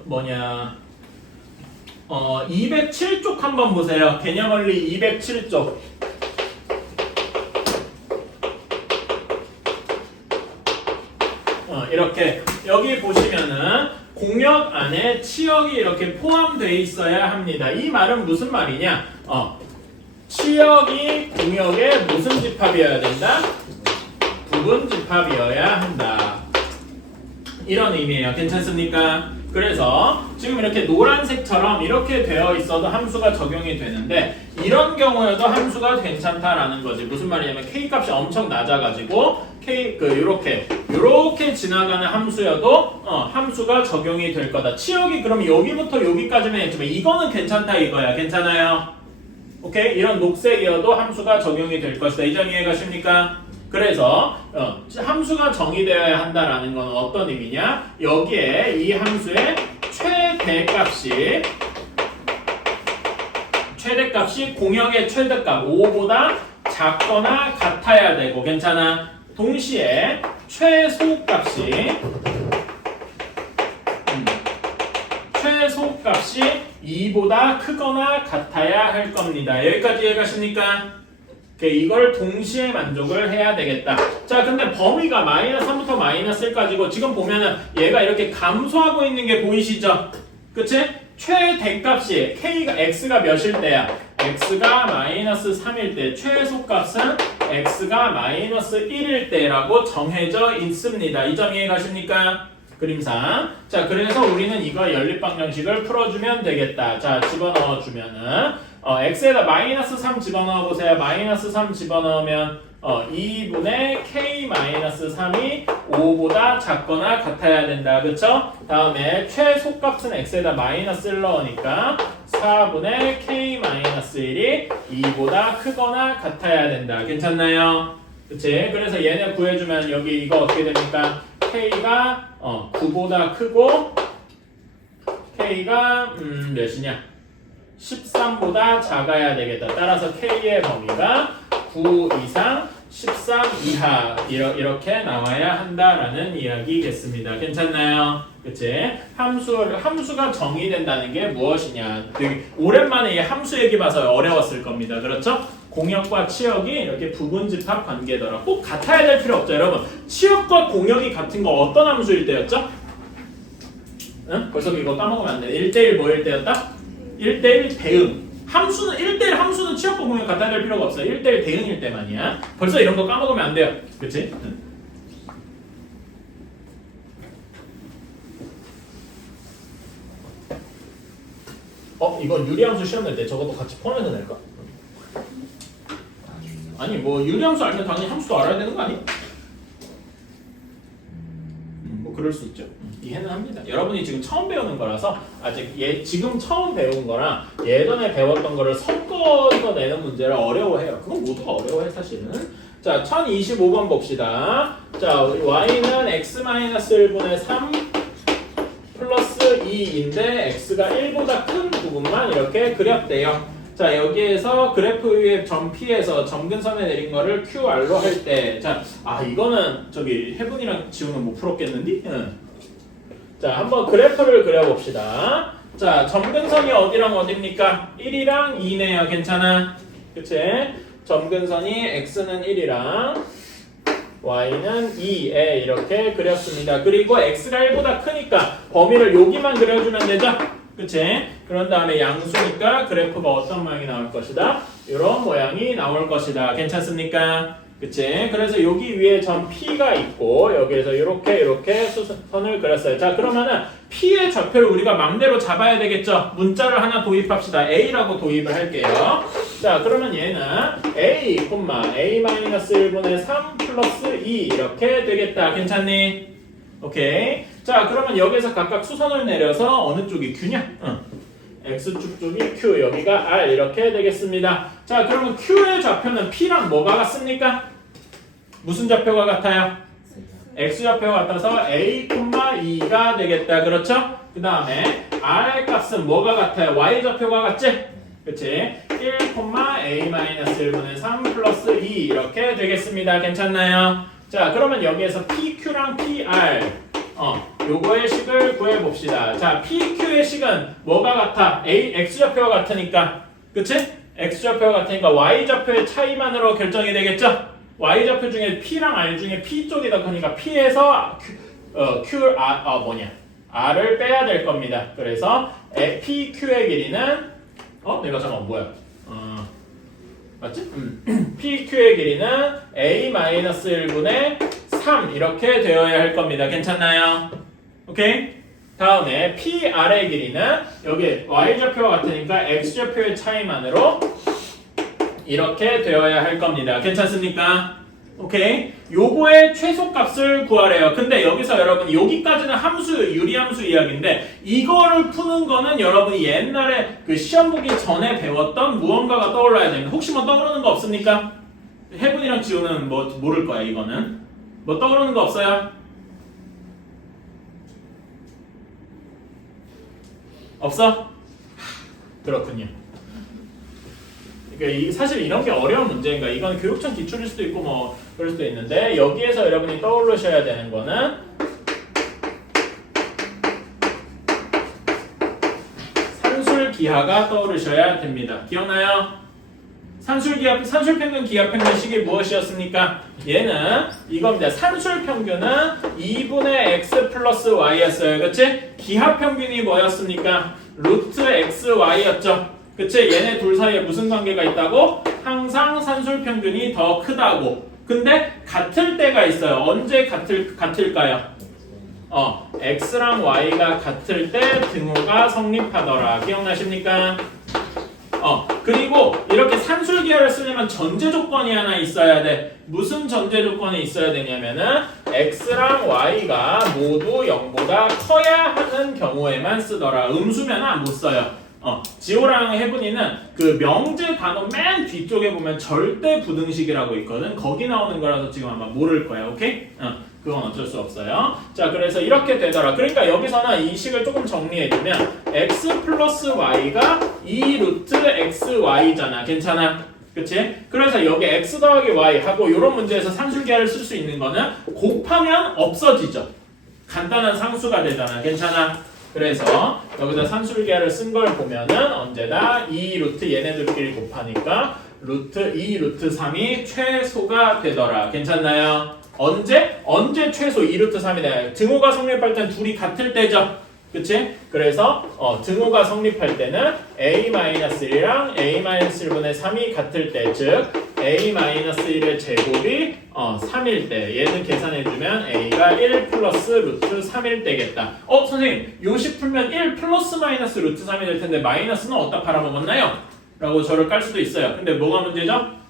뭐냐 207쪽 한번 보세요. 개념원리 207쪽. 이렇게 여기 보시면은 공역 안에 치역이 이렇게 포함되어 있어야 합니다. 이 말은 무슨 말이냐? 치역이 공역의 무슨 집합이어야 된다? 부분 집합이어야 한다. 이런 의미예요. 괜찮습니까? 그래서 지금 이렇게 노란색처럼 이렇게 되어 있어도 함수가 적용이 되는데 이런 경우에도 함수가 괜찮다라는 거지. 무슨 말이냐면 k 값이 엄청 낮아가지고 요렇게 지나가는 함수여도 함수가 적용이 될 거다. 치역이 그럼 여기부터 여기까지만 했지만 이거는 괜찮다 이거야. 괜찮아요? 오케이? 이런 녹색이어도 함수가 적용이 될 것이다. 이 점 이해 가십니까? 그래서 함수가 정의되어야 한다라는 건 어떤 의미냐? 여기에 이 함수의 최대값이 공역의 최대값 5보다 작거나 같아야 되고 괜찮아? 동시에 최소값이 2보다 크거나 같아야 할 겁니다. 여기까지 이해가십니까? 이걸 동시에 만족을 해야 되겠다. 자, 근데 범위가 마이너스 3부터 마이너스 1까지고 지금 보면은 얘가 이렇게 감소하고 있는 게 보이시죠? 그치? 최대값이 x가 몇일 때야? x가 마이너스 3일 때, 최소값은 x가 마이너스 1일 때라고 정해져 있습니다. 이 점 이해 가십니까? 그림상. 자, 그래서 우리는 이거 연립방정식을 풀어주면 되겠다. 자, 집어넣어주면은 x에다 마이너스 3 집어넣어 보세요. 마이너스 3 집어넣으면 2분의 k-3이 5보다 작거나 같아야 된다. 그쵸? 다음에 최소값은 x에다 마이너스 1 넣으니까 4분의 k-1이 2보다 크거나 같아야 된다. 괜찮나요? 그치? 그래서 얘네 구해주면 여기 이거 어떻게 됩니까? k가 9보다 크고 k가 몇이냐? 13보다 작아야 되겠다. 따라서 k의 범위가 9 이상 13 이하 이렇게 나와야 한다라는 이야기겠습니다. 괜찮나요? 그치? 함수가 정의된다는 게 무엇이냐? 되게 오랜만에 이 함수 얘기 봐서 어려웠을 겁니다. 그렇죠? 공역과 치역이 이렇게 부분집합 관계더라. 꼭 같아야 될 필요 없죠, 여러분. 치역과 공역이 같은 거 어떤 함수일 때였죠? 응? 벌써 이거 까먹으면 안 돼. 1대1 뭐일 때였다? 1대1 대응. 함수는 1대1 함수는 치역과 공역 같아야 될 필요가 없어요. 1대1 대응일 때만이야. 벌써 이런 거 까먹으면 안 돼요. 그치? 응. 이건 유리함수 시험 낼 때 저것도 같이 포함해서 낼까? 아니 뭐 유리함수 알면 당연히 함수도 알아야 되는 거 아니? 뭐 그럴 수 있죠. 이해는 합니다. 여러분이 지금 처음 배우는 거라서 아직 지금 처음 배운 거랑 예전에 배웠던 거를 섞어서 내는 문제를 어려워해요. 그건 모두가 어려워해 사실은. 자, 1025번 봅시다. 자, y는 x-1분의 3 플러스 2인데 x가 1보다 큰 부분만 이렇게 그렸대요. 자, 여기에서 그래프 위에 점 P에서 점근선에 내린 거를 QR로 할 때, 자, 이거는 저기 혜분이랑 지우는 못 풀었겠는디? 응. 자, 한번 그래프를 그려봅시다. 자, 점근선이 어디랑 어디입니까? 1이랑 2네요. 괜찮아? 그치? 점근선이 x는 1이랑 y는 2에 이렇게 그렸습니다. 그리고 x가 1보다 크니까 범위를 여기만 그려주면 되죠? 그치? 그런 다음에 양수니까 그래프가 어떤 모양이 나올 것이다? 이런 모양이 나올 것이다. 괜찮습니까? 그치? 그래서 여기 위에 점 P가 있고 여기에서 이렇게 수선을 그렸어요. 자, 그러면은 P의 좌표를 우리가 맘대로 잡아야 되겠죠? 문자를 하나 도입합시다. A라고 도입을 할게요. 자, 그러면 얘는 A, A-1분의 3 플러스 2 이렇게 되겠다. 괜찮니? 오케이. 자, 그러면 여기서 각각 수선을 내려서 어느 쪽이 Q냐? X축 쪽이 Q, 여기가 R 이렇게 되겠습니다. 자, 그러면 Q의 좌표는 P랑 뭐가 같습니까? 무슨 좌표가 같아요? X좌표가 같아서 A, 2가 되겠다. 그렇죠? 그 다음에 R 값은 뭐가 같아요? Y좌표가 같지? 그치? 1, A-1분의 3 플러스 2 이렇게 되겠습니다. 괜찮나요? 자, 그러면 여기에서 PQ랑 PR 요거의 식을 구해봅시다. 자, PQ의 식은 뭐가 같아? X좌표가 같으니까. 그치? X좌표가 같으니까 Y좌표의 차이만으로 결정이 되겠죠? Y좌표 중에 P랑 R 중에 P 쪽이 더 크니까 P에서 R을 빼야 될 겁니다. 그래서 PQ의 길이는 내가 잠깐 뭐야? 맞지? PQ의 길이는 A-1분의 3 이렇게 되어야 할 겁니다. 괜찮나요? 오케이? 다음에 PR의 길이는 여기 Y좌표와 같으니까 X좌표의 차이만으로 이렇게 되어야 할 겁니다. 괜찮습니까? 오케이? 요거의 최소값을 구하래요. 근데 여기서 여러분 여기까지는 유리함수 이야기인데 이거를 푸는 거는 여러분이 옛날에 그 시험 보기 전에 배웠던 무언가가 떠올라야 됩니다. 혹시 뭐 떠오르는 거 없습니까? 혜분이랑 지우는 뭐 모를 거야 이거는. 뭐 떠오르는 거 없어요? 없어? 그렇군요. 그러니까 사실 이런 게 어려운 문제인가? 이건 교육청 기출일 수도 있고 뭐 그럴 수도 있는데 여기에서 여러분이 떠올리셔야 되는 거는 산술기하가 떠오르셔야 됩니다. 기억나요? 산술평균 기하평균식이 무엇이었습니까? 얘는 이겁니다. 산술평균은 2분의 x 플러스 y였어요. 그치? 기하평균이 뭐였습니까? 루트 xy였죠. 그치? 얘네 둘 사이에 무슨 관계가 있다고? 항상 산술평균이 더 크다고. 근데 같을 때가 있어요. 언제 같을까요? x랑 y가 같을 때 등호가 성립하더라. 기억나십니까? 그리고 이렇게 산술기하를 쓰려면 전제 조건이 하나 있어야 돼. 무슨 전제 조건이 있어야 되냐면은 x랑 y가 모두 0보다 커야 하는 경우에만 쓰더라. 음수면 안 못 써요. 지호랑 혜분이는 그 명제 단어 맨 뒤쪽에 보면 절대 부등식이라고 있거든. 거기 나오는 거라서 지금 아마 모를 거야. 오케이? 그건 어쩔 수 없어요. 자, 그래서 이렇게 되더라. 그러니까 여기서는 이 식을 조금 정리해주면 x 플러스 y가 2 루트 xy잖아. 괜찮아? 그치? 그래서 여기 x 더하기 y 하고 이런 문제에서 산술기하를 쓸 수 있는 거는 곱하면 없어지죠. 간단한 상수가 되잖아. 괜찮아? 그래서 여기다 산술기하를 쓴 걸 보면은 언제나 2 루트 얘네들끼리 곱하니까 루트 2 루트 3이 최소가 되더라. 괜찮나요? 언제 최소 2 루트 3이 돼요? 등호가 성립할 땐 둘이 같을 때죠. 그치? 그래서 등호가 성립할 때는 a-1이랑 a-1분의 3이 같을 때, 즉 a-1의 제곱이 3일 때 얘는 계산해주면 a가 1 플러스 루트 3일 때겠다. 선생님 요식 풀면 1 플러스 마이너스 루트 3이 될 텐데 마이너스는 어디다 팔아먹었나요? 라고 저를 깔 수도 있어요. 근데 뭐가 문제죠?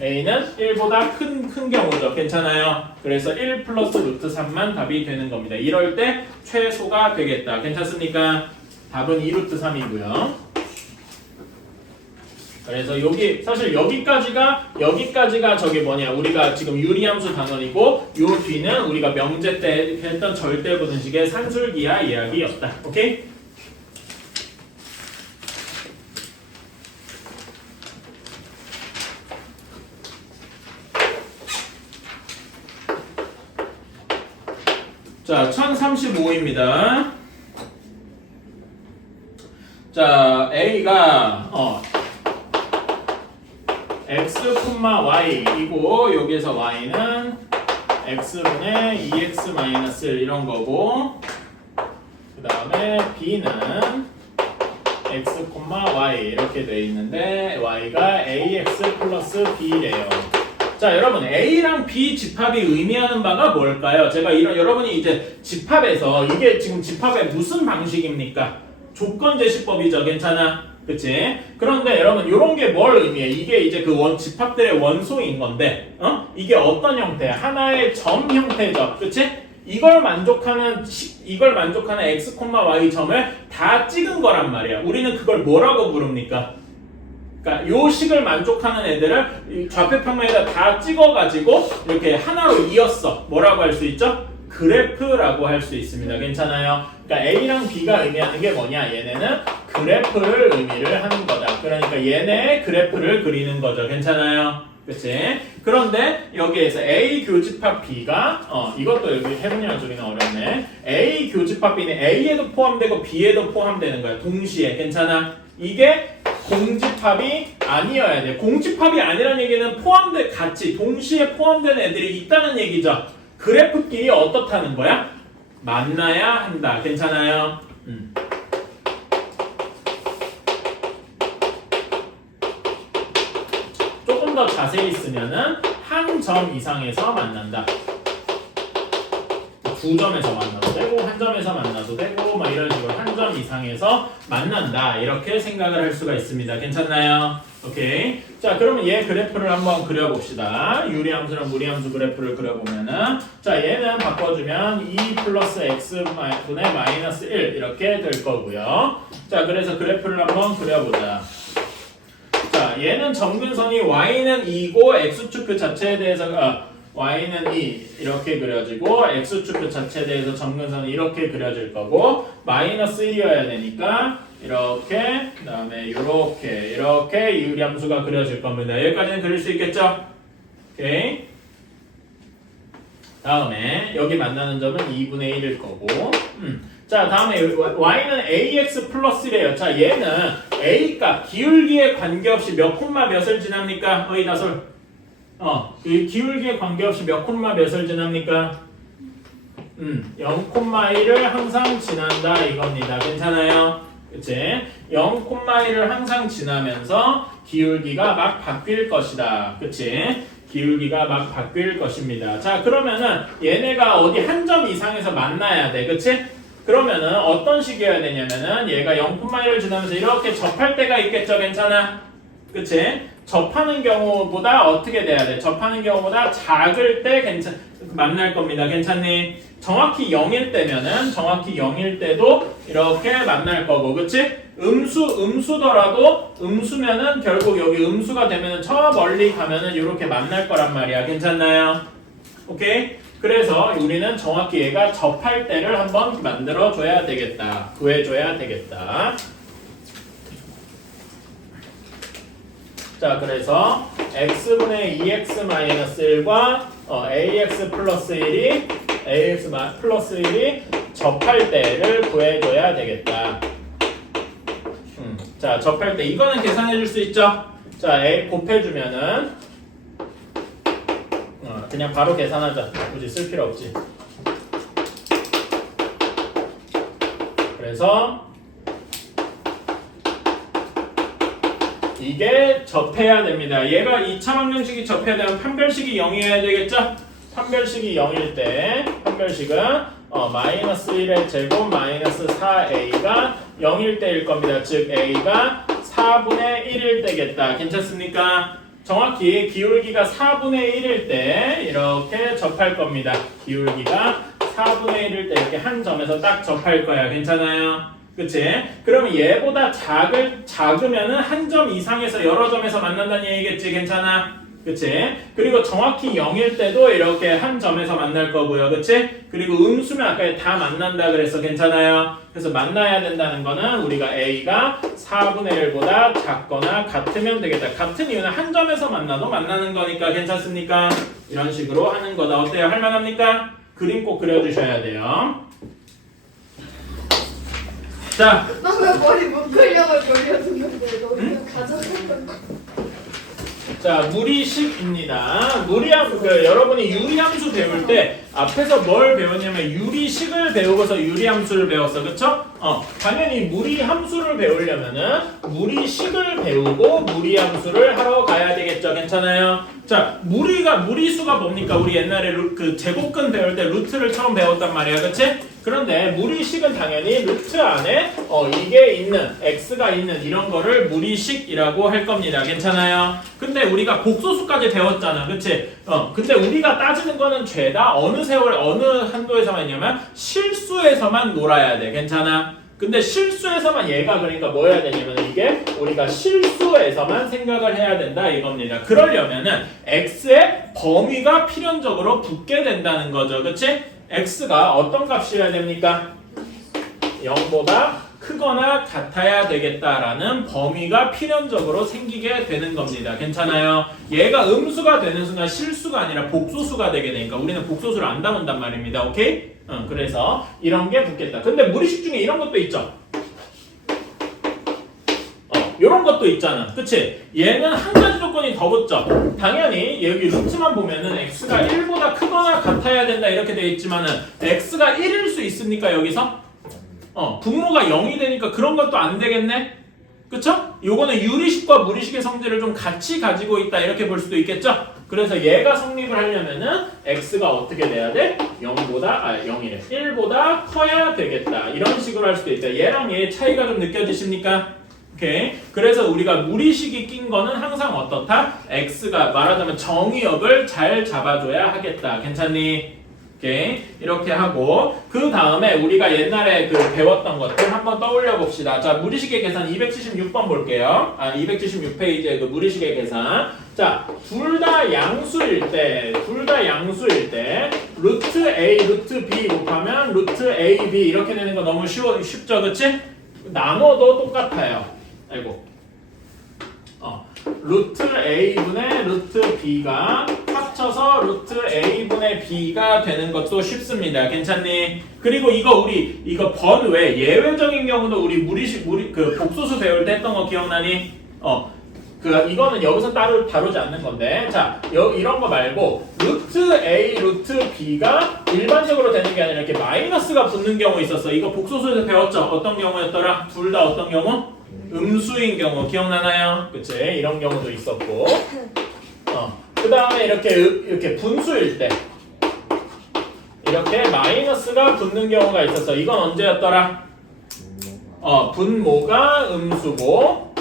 a는 1보다 큰 경우죠. 괜찮아요? 그래서 1 플러스 루트 3만 답이 되는 겁니다. 이럴 때 최소가 되겠다. 괜찮습니까? 답은 2 루트 3이고요. 그래서 여기 사실 여기까지가 저기 뭐냐 우리가 지금 유리함수 단원이고 요 뒤는 우리가 명제 때 했던 절대부등식의 산술기하 이야기였다. 오케이? 자, 1035입니다. 자, A가 x, y이고 여기에서 y는 x분의 2x-1 이런 거고 그 다음에 B는 x, y 이렇게 돼 있는데 y가 ax 플러스 b래요. 자, 여러분 A랑 B 집합이 의미하는 바가 뭘까요? 제가 여러분이 이제 집합에서 이게 지금 집합의 무슨 방식입니까? 조건제시법이죠. 괜찮아? 그치? 그런데 여러분 이런 게 뭘 의미해? 이게 이제 그 집합들의 원소인 건데 이게 어떤 형태야? 하나의 점 형태죠. 그치? 이걸 만족하는 x, y 점을 다 찍은 거란 말이야. 우리는 그걸 뭐라고 부릅니까? 그러니까 요 식을 만족하는 애들을 좌표평면에다 다 찍어가지고 이렇게 하나로 이었어. 뭐라고 할 수 있죠? 그래프라고 할 수 있습니다. 괜찮아요? 그러니까 A랑 B가 의미하는 게 뭐냐? 얘네는 그래프를 의미를 하는 거다. 그러니까 얘네의 그래프를 그리는 거죠. 괜찮아요? 그치? 그런데 여기에서 A 교집합 B가 이것도 여기 해문이랑 주기는 어렵네. A 교집합 B는 A에도 포함되고 B에도 포함되는 거야. 동시에. 괜찮아? 이게 공집합이 아니어야 돼. 공집합이 아니라는 얘기는 같이 동시에 포함된 애들이 있다는 얘기죠. 그래프끼리 어떻다는 거야? 만나야 한다. 괜찮아요? 조금 더 자세히 쓰면은 한 점 이상에서 만난다. 두 점에서 만나도 되고 한 점에서 만나도 되고 막 이런 식으로 한 점 이상에서 만난다. 이렇게 생각을 할 수가 있습니다. 괜찮나요? 오케이. 자, 그러면 얘 그래프를 한번 그려봅시다. 유리함수랑 무리함수 그래프를 그려보면은 자, 얘는 바꿔주면 2 플러스 x분의 마이너스 1 이렇게 될 거고요. 자, 그래서 그래프를 한번 그려보자. 자, 얘는 점근선이 y는 2고 x축 자체에 대해서 y는 2 이렇게 그려지고 x축 자체에 대해서 점근선이 이렇게 그려질 거고 마이너스 1이어야 되니까 이렇게 그 다음에 이렇게 유리함수가 그려질 겁니다. 여기까지는 그릴 수 있겠죠? 오케이. 다음에 여기 만나는 점은 2분의 1일 거고 자, 다음에 y는 ax 플러스 1이에요. 자, 얘는 a값 기울기에 관계없이 몇 콤마 몇을 지납니까? 다솔 그 기울기에 관계없이 몇 콤마 몇을 지납니까? 0,1을 항상 지난다 이겁니다. 괜찮아요? 그치? 0,1을 항상 지나면서 기울기가 막 바뀔 것이다. 그치? 기울기가 막 바뀔 것입니다. 자, 그러면은 얘네가 어디 한 점 이상에서 만나야 돼. 그치? 그러면은 어떤 식이어야 되냐면은 얘가 0,1을 지나면서 이렇게 접할 때가 있겠죠. 괜찮아? 그치? 접하는 경우보다 어떻게 돼야 돼? 접하는 경우보다 작을 때 만날 겁니다. 괜찮니? 정확히 0일 때도 이렇게 만날 거고, 그치? 음수더라도 음수면은 결국 여기 음수가 되면은 저 멀리 가면은 이렇게 만날 거란 말이야. 괜찮나요? 오케이? 그래서 우리는 정확히 얘가 접할 때를 한번 만들어 줘야 되겠다. 구해줘야 되겠다. 자, 그래서 x분의 2x-1과 ax 플러스 1이 접할 때를 구해줘야 되겠다. 자, 접할 때 이거는 계산해 줄 수 있죠? 자, a 곱해주면은 그냥 바로 계산하자. 굳이 쓸 필요 없지. 그래서 이게 접해야 됩니다. 얘가 2차 방정식이 접해야 되면 판별식이 0이어야 되겠죠? 판별식이 0일 때 판별식은 마이너스 1의 제곱 마이너스 4a가 0일 때일 겁니다. 즉 a가 4분의 1일 때겠다. 괜찮습니까? 정확히 기울기가 4분의 1일 때 이렇게 접할 겁니다. 기울기가 4분의 1일 때 이렇게 한 점에서 딱 접할 거야. 괜찮아요? 그치? 그러면 얘보다 작으면은 한 점 이상에서 여러 점에서 만난다는 얘기겠지? 괜찮아? 그치? 그리고 정확히 0일 때도 이렇게 한 점에서 만날 거고요. 그치? 그리고 음수면 아까 다 만난다 그래서 괜찮아요? 그래서 만나야 된다는 거는 우리가 a가 4분의 1보다 작거나 같으면 되겠다. 같은 이유는 한 점에서 만나도 만나는 거니까 괜찮습니까? 이런 식으로 하는 거다. 어때요? 할만합니까? 그림 꼭 그려주셔야 돼요. 자, 나왜 머리 묶으려고 돌려두는데 너 그냥 가져간 거. 자, 무리식입니다. 여러분이 유리함수 배울 때 앞에서 뭘 배웠냐면 유리식을 배우고서 유리함수를 배웠어. 그쵸? 당연히 무리함수를 배우려면은 무리식을 배우고 무리함수를 하러 가야 되겠죠. 괜찮아요? 자, 무리수가 뭡니까? 우리 옛날에 그 제곱근 배울 때 루트를 처음 배웠단 말이야. 그치? 그런데 무리식은 당연히 루트 안에 이게 있는 x가 있는 이런 거를 무리식이라고 할 겁니다. 괜찮아요? 근데 우리가 복소수까지 배웠잖아. 그치? 근데 우리가 따지는 거는 죄다 어느 한도에서만 있냐면 실수에서만 놀아야 돼. 괜찮아? 근데 실수에서만 얘가 그러니까 뭐 해야 되냐면 이게 우리가 실수에서만 생각을 해야 된다 이겁니다. 그러려면은 x의 범위가 필연적으로 붙게 된다는 거죠. 그치? x가 어떤 값이어야 됩니까? 0보다 크거나 같아야 되겠다라는 범위가 필연적으로 생기게 되는 겁니다. 괜찮아요? 얘가 음수가 되는 순간 실수가 아니라 복소수가 되게 되니까 우리는 복소수를 안 담은단 말입니다. 오케이? 그래서 이런 게 붙겠다. 근데 무리식 중에 이런 것도 있죠. 이런 것도 있잖아. 그치? 얘는 한 가지 조건이 더 붙죠. 당연히 여기 루트만 보면은 x가 1보다 크거나 같아야 된다 이렇게 되어 있지만은 x가 1일 수 있습니까 여기서? 분모가 0이 되니까 그런 것도 안 되겠네? 그쵸? 요거는 유리식과 무리식의 성질을 좀 같이 가지고 있다 이렇게 볼 수도 있겠죠? 그래서 얘가 성립을 하려면은 x가 어떻게 돼야 돼? 0이래. 1보다 커야 되겠다. 이런 식으로 할 수도 있다. 얘랑 얘의 차이가 좀 느껴지십니까? 오케이. 그래서 우리가 무리식이 낀 거는 항상 어떻다? x가 말하자면 정의역을 잘 잡아줘야 하겠다. 괜찮니? 오케이. 이렇게 하고 그 다음에 우리가 옛날에 배웠던 것들 한번 떠올려 봅시다. 자, 무리식의 계산 276번 볼게요. 276페이지의 그 무리식의 계산. 자, 둘 다 양수일 때 루트 a, 루트 b 곱하면 루트 a, b 이렇게 되는 거 너무 쉽죠, 그치? 나눠도 똑같아요. 아이고. 루트 a분의 루트 b가 합쳐서 루트 a분의 b가 되는 것도 쉽습니다. 괜찮니? 그리고 이거 번외 예외적인 경우도 우리 복소수 배울 때 했던 거 기억나니? 이거는 여기서 따로 다루지 않는 건데, 자, 이런 거 말고 루트 a, 루트 b가 일반적으로 되는 게 아니라 이렇게 마이너스가 붙는 경우 있었어. 이거 복소수에서 배웠죠? 어떤 경우였더라? 둘 다 어떤 경우? 음수인 경우 기억나나요? 그치? 이런 경우도 있었고 그 다음에 이렇게 분수일 때 이렇게 마이너스가 붙는 경우가 있었어. 이건 언제였더라? 분모가 음수고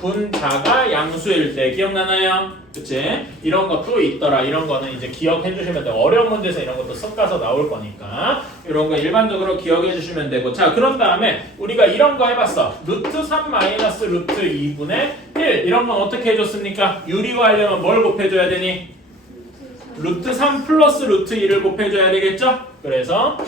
분자가 양수일 때 기억나나요? 그치? 이런 것도 있더라. 이런 거는 이제 기억해 주시면 돼요. 어려운 문제에서 이런 것도 섞어서 나올 거니까 이런 거 일반적으로 기억해 주시면 되고. 자, 그런 다음에 우리가 이런 거 해봤어. 루트 3 마이너스 루트 2분의 1 이런 건 어떻게 해줬습니까? 유리화하려면 뭘 곱해줘야 되니? 루트 3 플러스 루트 2를 곱해줘야 되겠죠? 그래서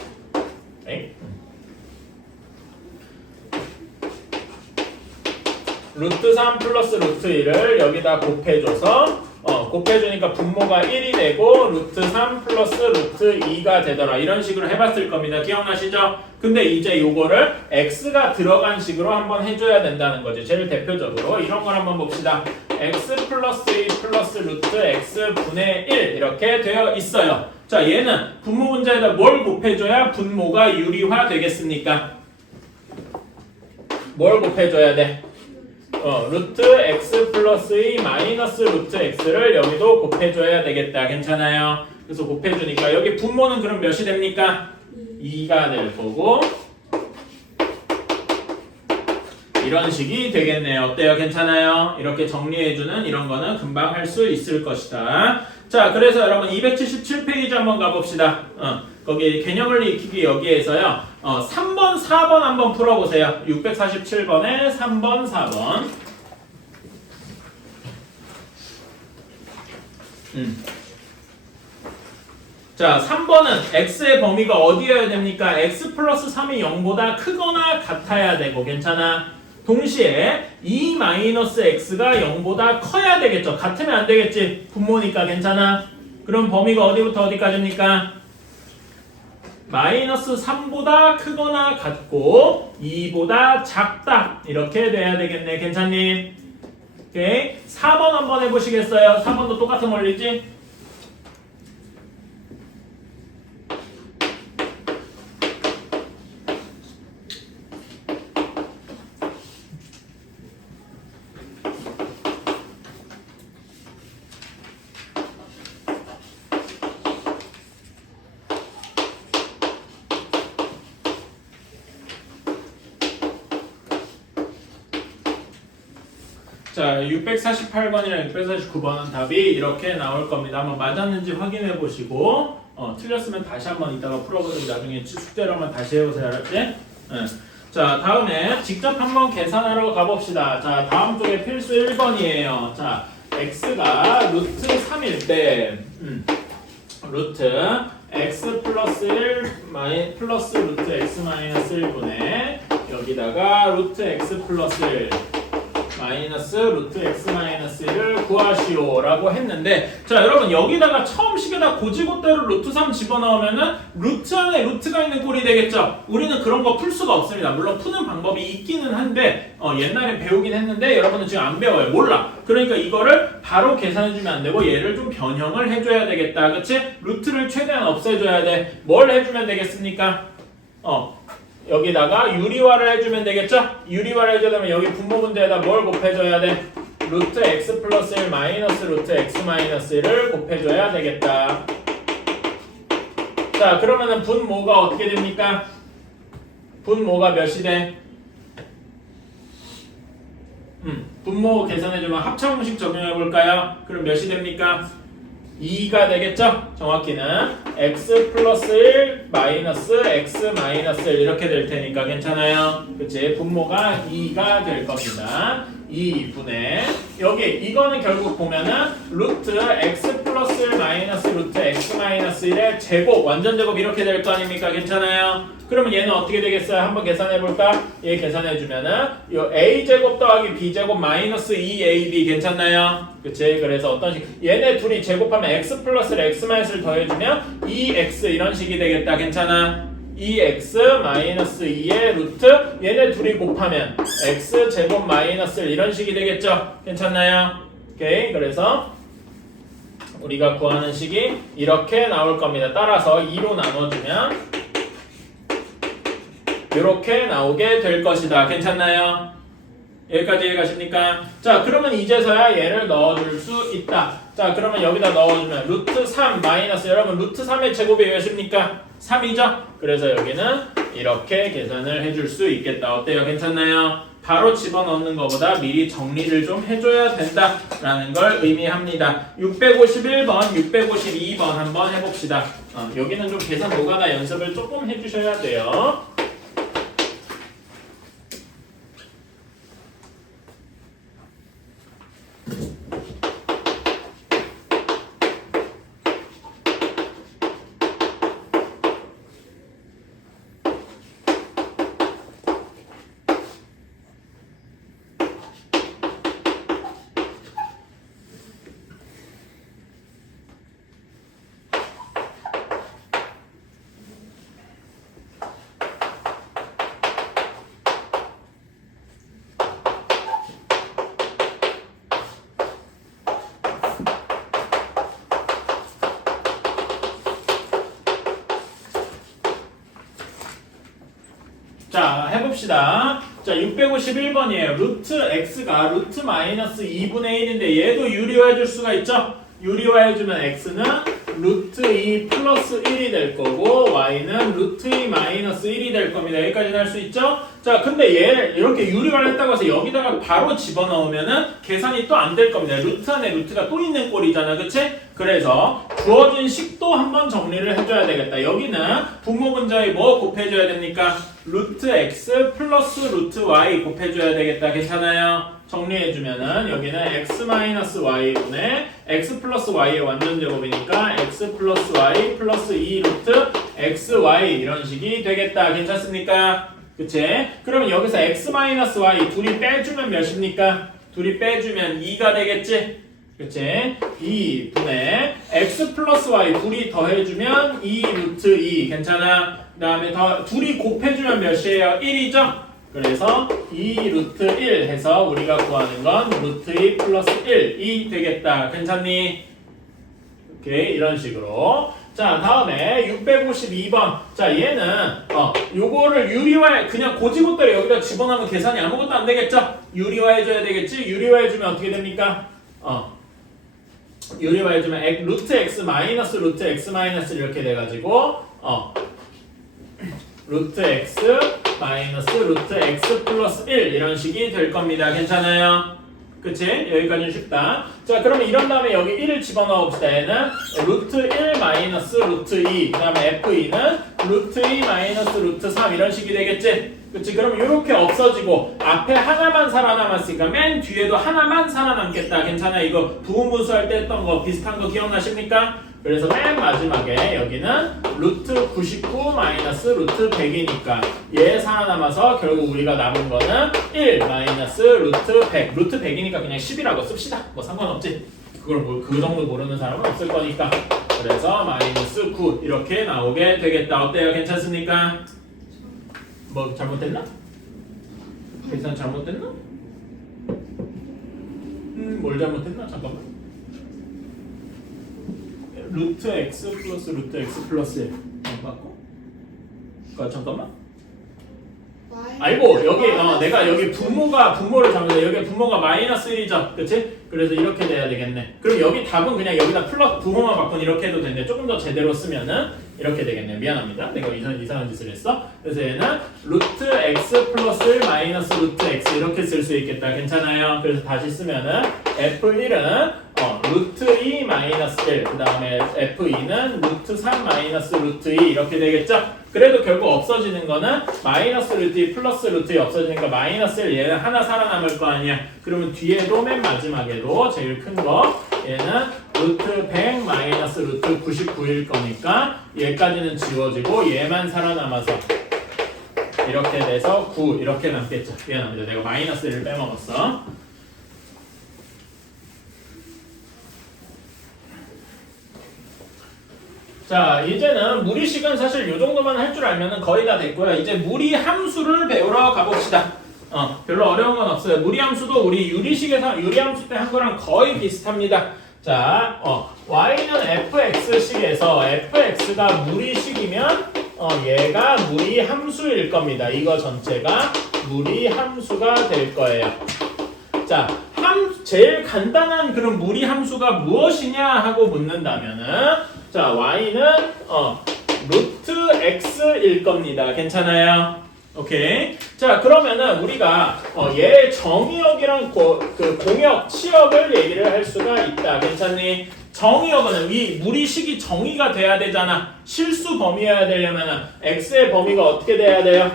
루트 3 플러스 루트 2를 여기다 곱해줘서 곱해주니까 분모가 1이 되고 루트 3 플러스 루트 2가 되더라. 이런 식으로 해봤을 겁니다. 기억나시죠? 근데 이제 요거를 x가 들어간 식으로 한번 해줘야 된다는 거지. 제일 대표적으로 이런 걸 한번 봅시다. x 플러스 2 플러스 루트 x 분의 1 이렇게 되어 있어요. 자, 얘는 분모 분자에다 뭘 곱해줘야 분모가 유리화 되겠습니까? 뭘 곱해줘야 돼? 루트 x 플러스 2 마이너스 루트 x를 여기도 곱해줘야 되겠다. 괜찮아요? 그래서 곱해주니까 여기 분모는 그럼 몇이 됩니까? 2가 될 거고 이런 식이 되겠네요. 어때요? 괜찮아요? 이렇게 정리해주는 이런 거는 금방 할 수 있을 것이다. 자, 그래서 여러분 277페이지 한번 가봅시다. 거기 개념을 익히기 여기에서요. 3번, 4번 한번 풀어보세요. 647번에 3번, 4번. 자, 3번은 x의 범위가 어디여야 됩니까? x 플러스 3이 0보다 크거나 같아야 되고 괜찮아? 동시에 2 마이너스 x가 0보다 커야 되겠죠. 같으면 안 되겠지. 분모니까 괜찮아? 그럼 범위가 어디부터 어디까지입니까? 마이너스 3보다 크거나 같고 2보다 작다. 이렇게 돼야 되겠네. 괜찮니? 오케이. 4번 한번 해보시겠어요? 4번도 똑같은 원리지? 자, 648번이랑 649번은 답이 이렇게 나올 겁니다. 한번 맞았는지 확인해 보시고 틀렸으면 다시 한번 이따가 풀어보시고 나중에 숙제로 한번 다시 해보세요. 알았지? 네. 자, 다음에 직접 한번 계산하러 가봅시다. 자, 다음 쪽에 필수 1번이에요. 자, x가 루트 3일 때 루트 x 플러스 1 플러스 루트 x 마이너스 1분의 여기다가 루트 x 플러스 1 마이너스 루트 x 마이너스 1을 구하시오 라고 했는데, 자 여러분 여기다가 처음 식에다 고지고대로 루트 3 집어넣으면은 루트 안에 루트가 있는 꼴이 되겠죠. 우리는 그런 거 풀 수가 없습니다. 물론 푸는 방법이 있기는 한데 옛날에 배우긴 했는데 여러분은 지금 안 배워요. 몰라. 그러니까 이거를 바로 계산해주면 안 되고 얘를 좀 변형을 해줘야 되겠다. 그치? 루트를 최대한 없애줘야 돼. 뭘 해주면 되겠습니까? 여기다가 유리화를 해주면 되겠죠? 유리화를 해주려면 여기 분모 문제에다 뭘 곱해줘야 돼? 루트 x 플러스 1 마이너스 루트 x 마이너스 1을 곱해줘야 되겠다. 자, 그러면은 분모가 어떻게 됩니까? 분모가 몇이 돼? 분모 계산해주면 합차공식 적용해볼까요? 그럼 몇이 됩니까? 2가 되겠죠? 정확히는 x 플러스 1 마이너스 x 마이너스 1 이렇게 될 테니까 괜찮아요? 그치? 분모가 2가 될 겁니다. 2분의 여기 이거는 결국 보면은 루트 x 플러스 1 마이너스 루트 x 마이너스 1의 제곱 완전 제곱 이렇게 될 거 아닙니까? 괜찮아요? 그러면 얘는 어떻게 되겠어요? 한번 계산해볼까? 얘 계산해주면은 요 a제곱 더하기 b제곱 마이너스 2ab 괜찮나요? 그치? 그래서 어떤 식? 얘네 둘이 제곱하면 x 플러스를 x 마이너스를 더해주면 2x 이런 식이 되겠다. 괜찮아? 2x 마이너스 2의 루트 얘네 둘이 곱하면 x 제곱 마이너스 1 이런 식이 되겠죠? 괜찮나요? 오케이. 그래서 우리가 구하는 식이 이렇게 나올 겁니다. 따라서 2로 나눠주면 이렇게 나오게 될 것이다. 괜찮나요? 여기까지 가십니까? 자, 그러면 이제서야 얘를 넣어줄 수 있다. 자, 그러면 여기다 넣어주면 루트 3 마이너스, 여러분 루트 3의 제곱이 몇입니까? 3이죠? 그래서 여기는 이렇게 계산을 해줄 수 있겠다. 어때요? 괜찮나요? 바로 집어넣는 것보다 미리 정리를 좀 해줘야 된다라는 걸 의미합니다. 651번, 652번 한번 해봅시다. 여기는 좀 계산 노가다 연습을 조금 해주셔야 돼요. 자, 해봅시다. 자, 651번이에요. 루트 x가 루트 마이너스 2분의 1인데 얘도 유리화해줄 수가 있죠? 유리화해주면 x는 루트 2 플러스 1이 될 거고 y는 루트 2 마이너스 1이 될 겁니다. 여기까지는 할 수 있죠? 자, 근데 얘를 이렇게 유리화를 했다고 해서 여기다가 바로 집어넣으면은 계산이 또 안 될 겁니다. 루트 안에 루트가 또 있는 꼴이잖아. 그치? 그래서 주어진 식도 한번 정리를 해줘야 되겠다. 여기는 분모 분자에 뭐 곱해줘야 됩니까? 루트 x 플러스 루트 y 곱해줘야 되겠다. 괜찮아요? 정리해주면은 여기는 x 마이너스 y분의 x 플러스 y의 완전 제곱이니까 x 플러스 y 플러스 2 루트 xy 이런 식이 되겠다. 괜찮습니까? 그치? 그러면 여기서 x 마이너스 y 둘이 빼주면 몇입니까? 둘이 빼주면 2가 되겠지? 그치? 2분의 x 플러스 y 둘이 더해주면 2 루트 2 괜찮아? 그 다음에 둘이 곱해주면 몇이에요? 1이죠? 그래서 2 루트 1 해서 우리가 구하는 건 루트 2 플러스 1이 되겠다. 괜찮니? 오케이, 이런 식으로. 자, 다음에 652번. 자, 얘는 요거를 유리화, 그냥 고지고대로 여기다 집어넣으면 계산이 아무것도 안 되겠죠? 유리화해줘야 되겠지? 유리화해주면 어떻게 됩니까? 유리화해주면 루트 x 마이너스 루트 x 마이너스 이렇게 돼가지고 루트 x 마이너스 루트 x 플러스 1 이런 식이 될 겁니다. 괜찮아요? 그치? 여기까지는 쉽다. 자, 그러면 이런 다음에 여기 1을 집어넣어 봅시다. 얘는 루트 1 마이너스 루트 2 그 다음에 f2는 루트 2 마이너스 루트 3 이런 식이 되겠지? 그치? 그럼 이렇게 없어지고 앞에 하나만 살아남았으니까 맨 뒤에도 하나만 살아남겠다. 괜찮아? 이거 부분분수 할 때 했던 거 비슷한 거 기억나십니까? 그래서 맨 마지막에 여기는 루트 99 마이너스 루트 100이니까 얘 살아남아서 결국 우리가 남은 거는 1 마이너스 루트 100 루트 100이니까 그냥 10이라고 씁시다. 뭐 상관없지. 그걸 그 정도 모르는 사람은 없을 거니까. 그래서 마이너스 9 이렇게 나오게 되겠다. 어때요? 괜찮습니까? 뭐 잘못됐나? 계산 잘못됐나? 뭘 잘못했나? 잠깐만. 루트 x 플러스 루트 x 플러스 1 맞고? 잠깐만. 아이고 여기 내가 여기 분모를 잘못해. 여기 분모가 마이너스 1이죠, 그렇지? 그래서 이렇게 돼야 되겠네. 그럼 여기 답은 그냥 여기다 플러스 분모만 바꾼 이렇게 해도 되는데 조금 더 제대로 쓰면은 이렇게 되겠네. 미안합니다. 내가 이상한 짓을 했어. 그래서 얘는 루트 x 플러스 1 마이너스 루트 x 이렇게 쓸 수 있겠다. 괜찮아요? 그래서 다시 쓰면은 f1은 루트 2 마이너스 1 그 다음에 f2는 루트 3 마이너스 루트 2 이렇게 되겠죠? 그래도 결국 없어지는 거는 마이너스 루트 2 플러스 루트 2 없어지니까 마이너스 1 얘는 하나 살아남을 거 아니야. 그러면 뒤에도 맨 마지막에도 제일 큰 거 얘는 루트 100 마이너스 루트 99일 거니까 얘까지는 지워지고 얘만 살아남아서 이렇게 돼서 9 이렇게 남겠죠. 미안합니다. 내가 마이너스 1을 빼먹었어. 자, 이제는 무리식은 사실 이 정도만 할 줄 알면 거의 다 됐고요. 이제 무리 함수를 배우러 가봅시다. 별로 어려운 건 없어요. 무리 함수도 우리 유리식에서 유리 함수 때 한 거랑 거의 비슷합니다. 자, y는 fx식에서 fx가 무리식이면 얘가 무리 함수일 겁니다. 이거 전체가 무리 함수가 될 거예요. 자, 제일 간단한 그런 무리 함수가 무엇이냐 하고 묻는다면은 자, y는 루트 x일 겁니다. 괜찮아요? 오케이. 자, 그러면은 우리가 얘 정의역이랑 그 공역, 치역을 얘기를 할 수가 있다. 괜찮니? 정의역은 이 무리식이 정의가 돼야 되잖아. 실수 범위여야 되려면은 x의 범위가 어떻게 돼야 돼요?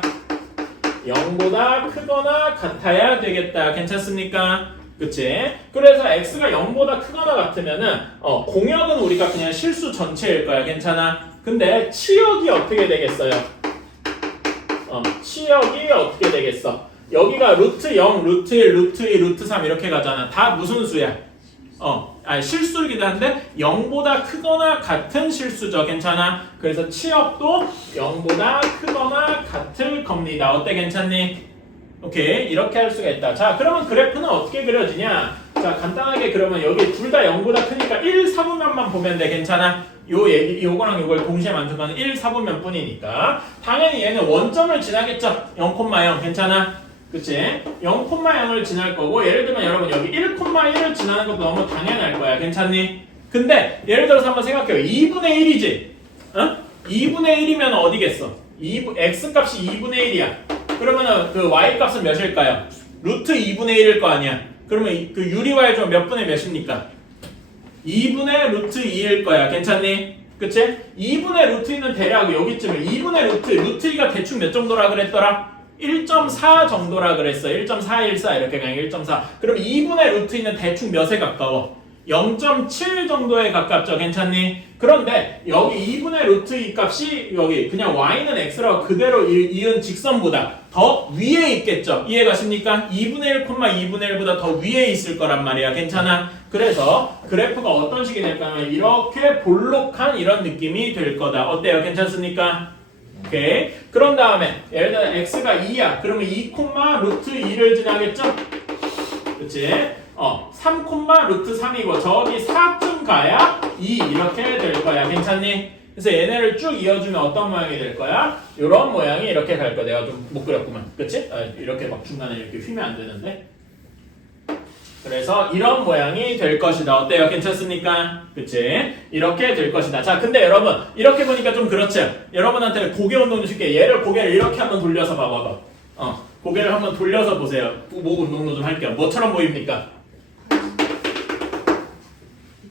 0보다 크거나 같아야 되겠다. 괜찮습니까? 그치? 그래서 x가 0보다 크거나 같으면은 공역은 우리가 그냥 실수 전체일 거야. 괜찮아? 근데 치역이 어떻게 되겠어요? 치역이 어떻게 되겠어? 여기가 루트 0, 루트 1, 루트 2, 루트 3 이렇게 가잖아. 다 무슨 수야? 실수이기도 한데 0보다 크거나 같은 실수죠. 괜찮아? 그래서 치역도 0보다 크거나 같을 겁니다. 어때? 괜찮니? 오케이. 이렇게 할 수가 있다. 자, 그러면 그래프는 어떻게 그려지냐? 자, 간단하게 그러면 여기 둘 다 0보다 크니까 1, 4분면만 보면 돼. 괜찮아? 요거랑 요걸 동시에 만든 거는 1, 4분면 뿐이니까. 당연히 얘는 원점을 지나겠죠? 0,0. 괜찮아? 그치? 0,0을 지날 거고, 예를 들면 여러분 여기 1,1을 지나는 것도 너무 당연할 거야. 괜찮니? 근데 예를 들어서 한번 생각해요. 2분의 1이지? 2분의 1이면 어디겠어? x 값이 2분의 1이야. 그러면은 그 y 값은 몇일까요? 루트 2분의 1일 거 아니야. 그러면 그 유리와의 좀 몇 분의 몇입니까? 2분의 루트 2일 거야. 괜찮니? 그치? 2분의 루트 2는 대략 여기쯤에 2분의 루트 2가 대충 몇 정도라 그랬더라? 1.4 정도라 그랬어. 1.414 이렇게 그냥 1.4. 그럼 2분의 루트 2는 대충 몇에 가까워? 0.7 정도에 가깝죠. 괜찮니? 그런데 여기 2분의 루트 2 값이 여기 그냥 y는 x라고 그대로 이은 직선보다 더 위에 있겠죠. 이해가십니까? 2분의 1, 2분의 1보다 더 위에 있을 거란 말이야. 괜찮아? 그래서 그래프가 어떤 식이 될까요? 이렇게 볼록한 이런 느낌이 될 거다. 어때요? 괜찮습니까? 오케이. 그런 다음에 예를 들어 x가 2야. 그러면 2, 루트 2를 지나겠죠? 그치? 3, 루트 3이고 저기 4쯤 가야 2 이렇게 될 거야. 괜찮니? 그래서 얘네를 쭉 이어주면 어떤 모양이 될 거야? 이런 모양이 이렇게 갈 거야. 내가 좀 못 그렸구만. 그치? 이렇게 막 중간에 이렇게 휘면 안 되는데. 그래서 이런 모양이 될 것이다. 어때요? 괜찮습니까? 그치? 이렇게 될 것이다. 자, 근데 여러분 이렇게 보니까 좀 그렇죠? 여러분한테는 고개 운동 좀 쉽게 얘를 고개를 이렇게 한번 돌려서 봐봐봐. 고개를 한번 돌려서 보세요. 목 운동도 좀 할게요. 뭐처럼 보입니까?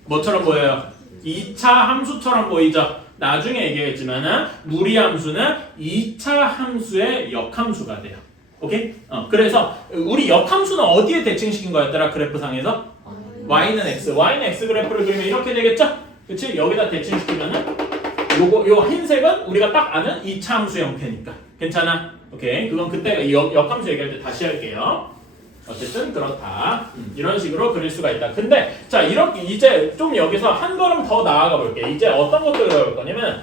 뭐처럼 보여요? 2차 함수처럼 보이죠? 나중에 얘기했지만은 무리함수는 2차 함수의 역함수가 돼요. 오케이? 그래서 우리 역함수는 어디에 대칭시킨 거였더라? 그래프상에서? y는 x 그래프를 그리면 이렇게 되겠죠? 그치? 여기다 대칭시키면은 요 흰색은 우리가 딱 아는 2차 함수 형태니까. 괜찮아? 오케이? 그건 그때 역함수 얘기할 때 다시 할게요. 어쨌든 그렇다. 이런 식으로 그릴 수가 있다. 근데 자 이렇게 이제 좀 여기서 한 걸음 더 나아가 볼게요. 이제 어떤 것도 그려볼 거냐면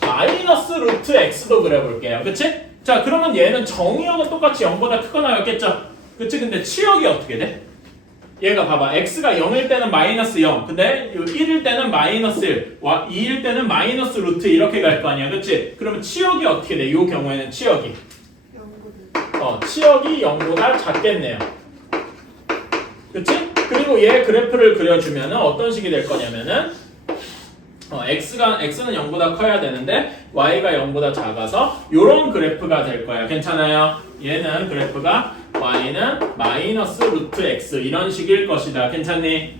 마이너스 루트 x도 그려볼게요. 그치? 자 그러면 얘는 정의역은 똑같이 0보다 크거나였겠죠? 그치? 근데 치역이 어떻게 돼? 얘가 봐봐. x가 0일 때는 마이너스 0 근데 1일 때는 마이너스 1 2일 때는 마이너스 루트 이렇게 갈 거 아니야. 그치? 그러면 치역이 어떻게 돼? 이 경우에는 치역이 치역이 0보다 작겠네요. 그치? 그리고 얘 그래프를 그려주면 어떤 식이 될 거냐면은 x는 0보다 커야 되는데 y가 0보다 작아서 요런 그래프가 될 거야. 괜찮아요? 얘는 그래프가 y는 마이너스 루트 x 이런 식일 것이다. 괜찮니?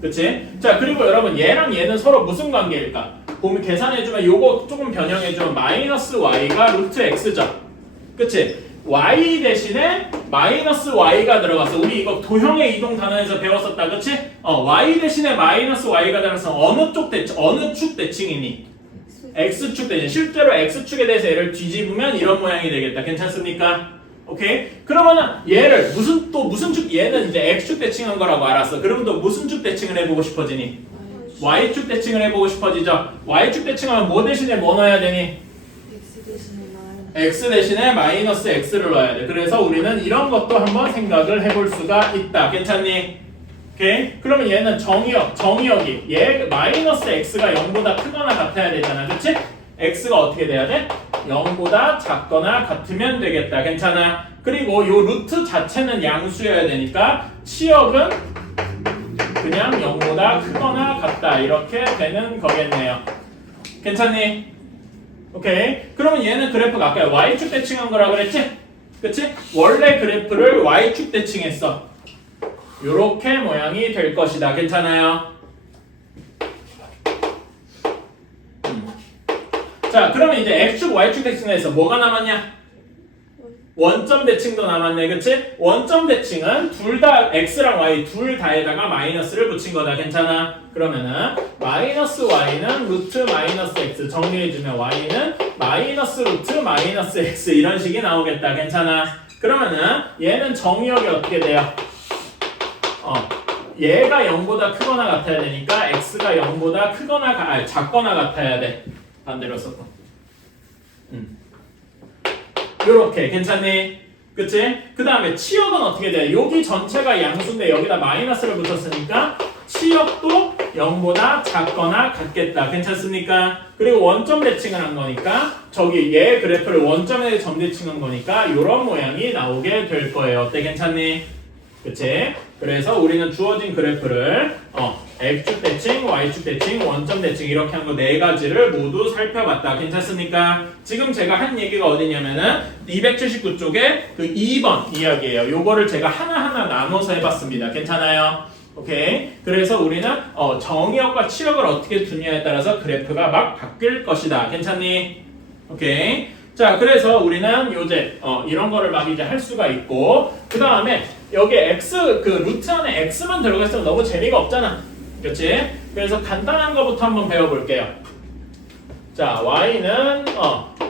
그치? 자 그리고 여러분 얘랑 얘는 서로 무슨 관계일까? 보면 계산해주면 요거 조금 변형해주면 마이너스 y가 루트 x죠. 그치? y 대신에 마이너스 y가 들어갔어. 우리 이거 도형의 이동 단원에서 배웠었다. 그치? y 대신에 마이너스 y가 들어가서 어느 축 대칭이니? x축 대칭. 실제로 x축에 대해서 얘를 뒤집으면 이런 모양이 되겠다. 괜찮습니까? 오케이? 그러면은 얘를 무슨 축? 얘는 이제 x축 대칭한 거라고 알았어. 그러면 또 무슨 축 대칭을 해보고 싶어지니? y축 대칭을 해보고 싶어지죠? y축 대칭하면 뭐 대신에 뭐 넣어야 되니? x 대신에 마이너스 x를 넣어야 돼. 그래서 우리는 이런 것도 한번 생각을 해볼 수가 있다. 괜찮니? 오케이? 그러면 얘는 정의역이 얘 마이너스 x가 0보다 크거나 같아야 되잖아. 그치? x가 어떻게 돼야 돼? 0보다 작거나 같으면 되겠다. 괜찮아? 그리고 요 루트 자체는 양수여야 되니까 치역은 그냥 0보다 크거나 같다. 이렇게 되는 거겠네요. 괜찮니? 오케이. 그러면 얘는 그래프가 아까 y축 대칭한 거라 그랬지? 그치? 원래 그래프를 y축 대칭했어. 요렇게 모양이 될 것이다. 괜찮아요? 자, 그러면 이제 x축, y축 대칭에서 뭐가 남았냐? 원점 대칭도 남았네. 그치? 원점 대칭은 둘 다 x랑 y 둘 다에다가 마이너스를 붙인 거다. 괜찮아? 그러면은 마이너스 y는 루트 마이너스 x 정리해주면 y는 마이너스 루트 마이너스 x 이런 식이 나오겠다. 괜찮아? 그러면은 얘는 정의역이 어떻게 돼요? 얘가 0보다 크거나 같아야 되니까 x가 0보다 크거나 작거나 같아야 돼. 반대로 썼고. 요렇게 괜찮니? 그치? 그 다음에 치역은 어떻게 돼? 여기 전체가 양수인데 여기다 마이너스를 붙였으니까 치역도 0보다 작거나 같겠다. 괜찮습니까? 그리고 원점 대칭을 한 거니까 저기 얘 그래프를 원점에 점 대칭한 거니까 요런 모양이 나오게 될 거예요. 어때? 괜찮니? 그치? 그래서 우리는 주어진 그래프를 x축 대칭, y축 대칭, 원점 대칭 이렇게 한 거 네 가지를 모두 살펴봤다. 괜찮습니까? 지금 제가 한 얘기가 어디냐면은 279쪽에 그 2번 이야기예요. 요거를 제가 하나하나 나눠서 해봤습니다. 괜찮아요? 오케이. 그래서 우리는 정의역과 치역을 어떻게 두냐에 따라서 그래프가 막 바뀔 것이다. 괜찮니? 오케이. 자, 그래서 우리는 요제 이런 거를 막 이제 할 수가 있고 그 다음에 여기 x 그 루트 안에 x만 들어가 있으면 너무 재미가 없잖아. 그렇지? 그래서 간단한 거부터 한번 배워볼게요. 자, y는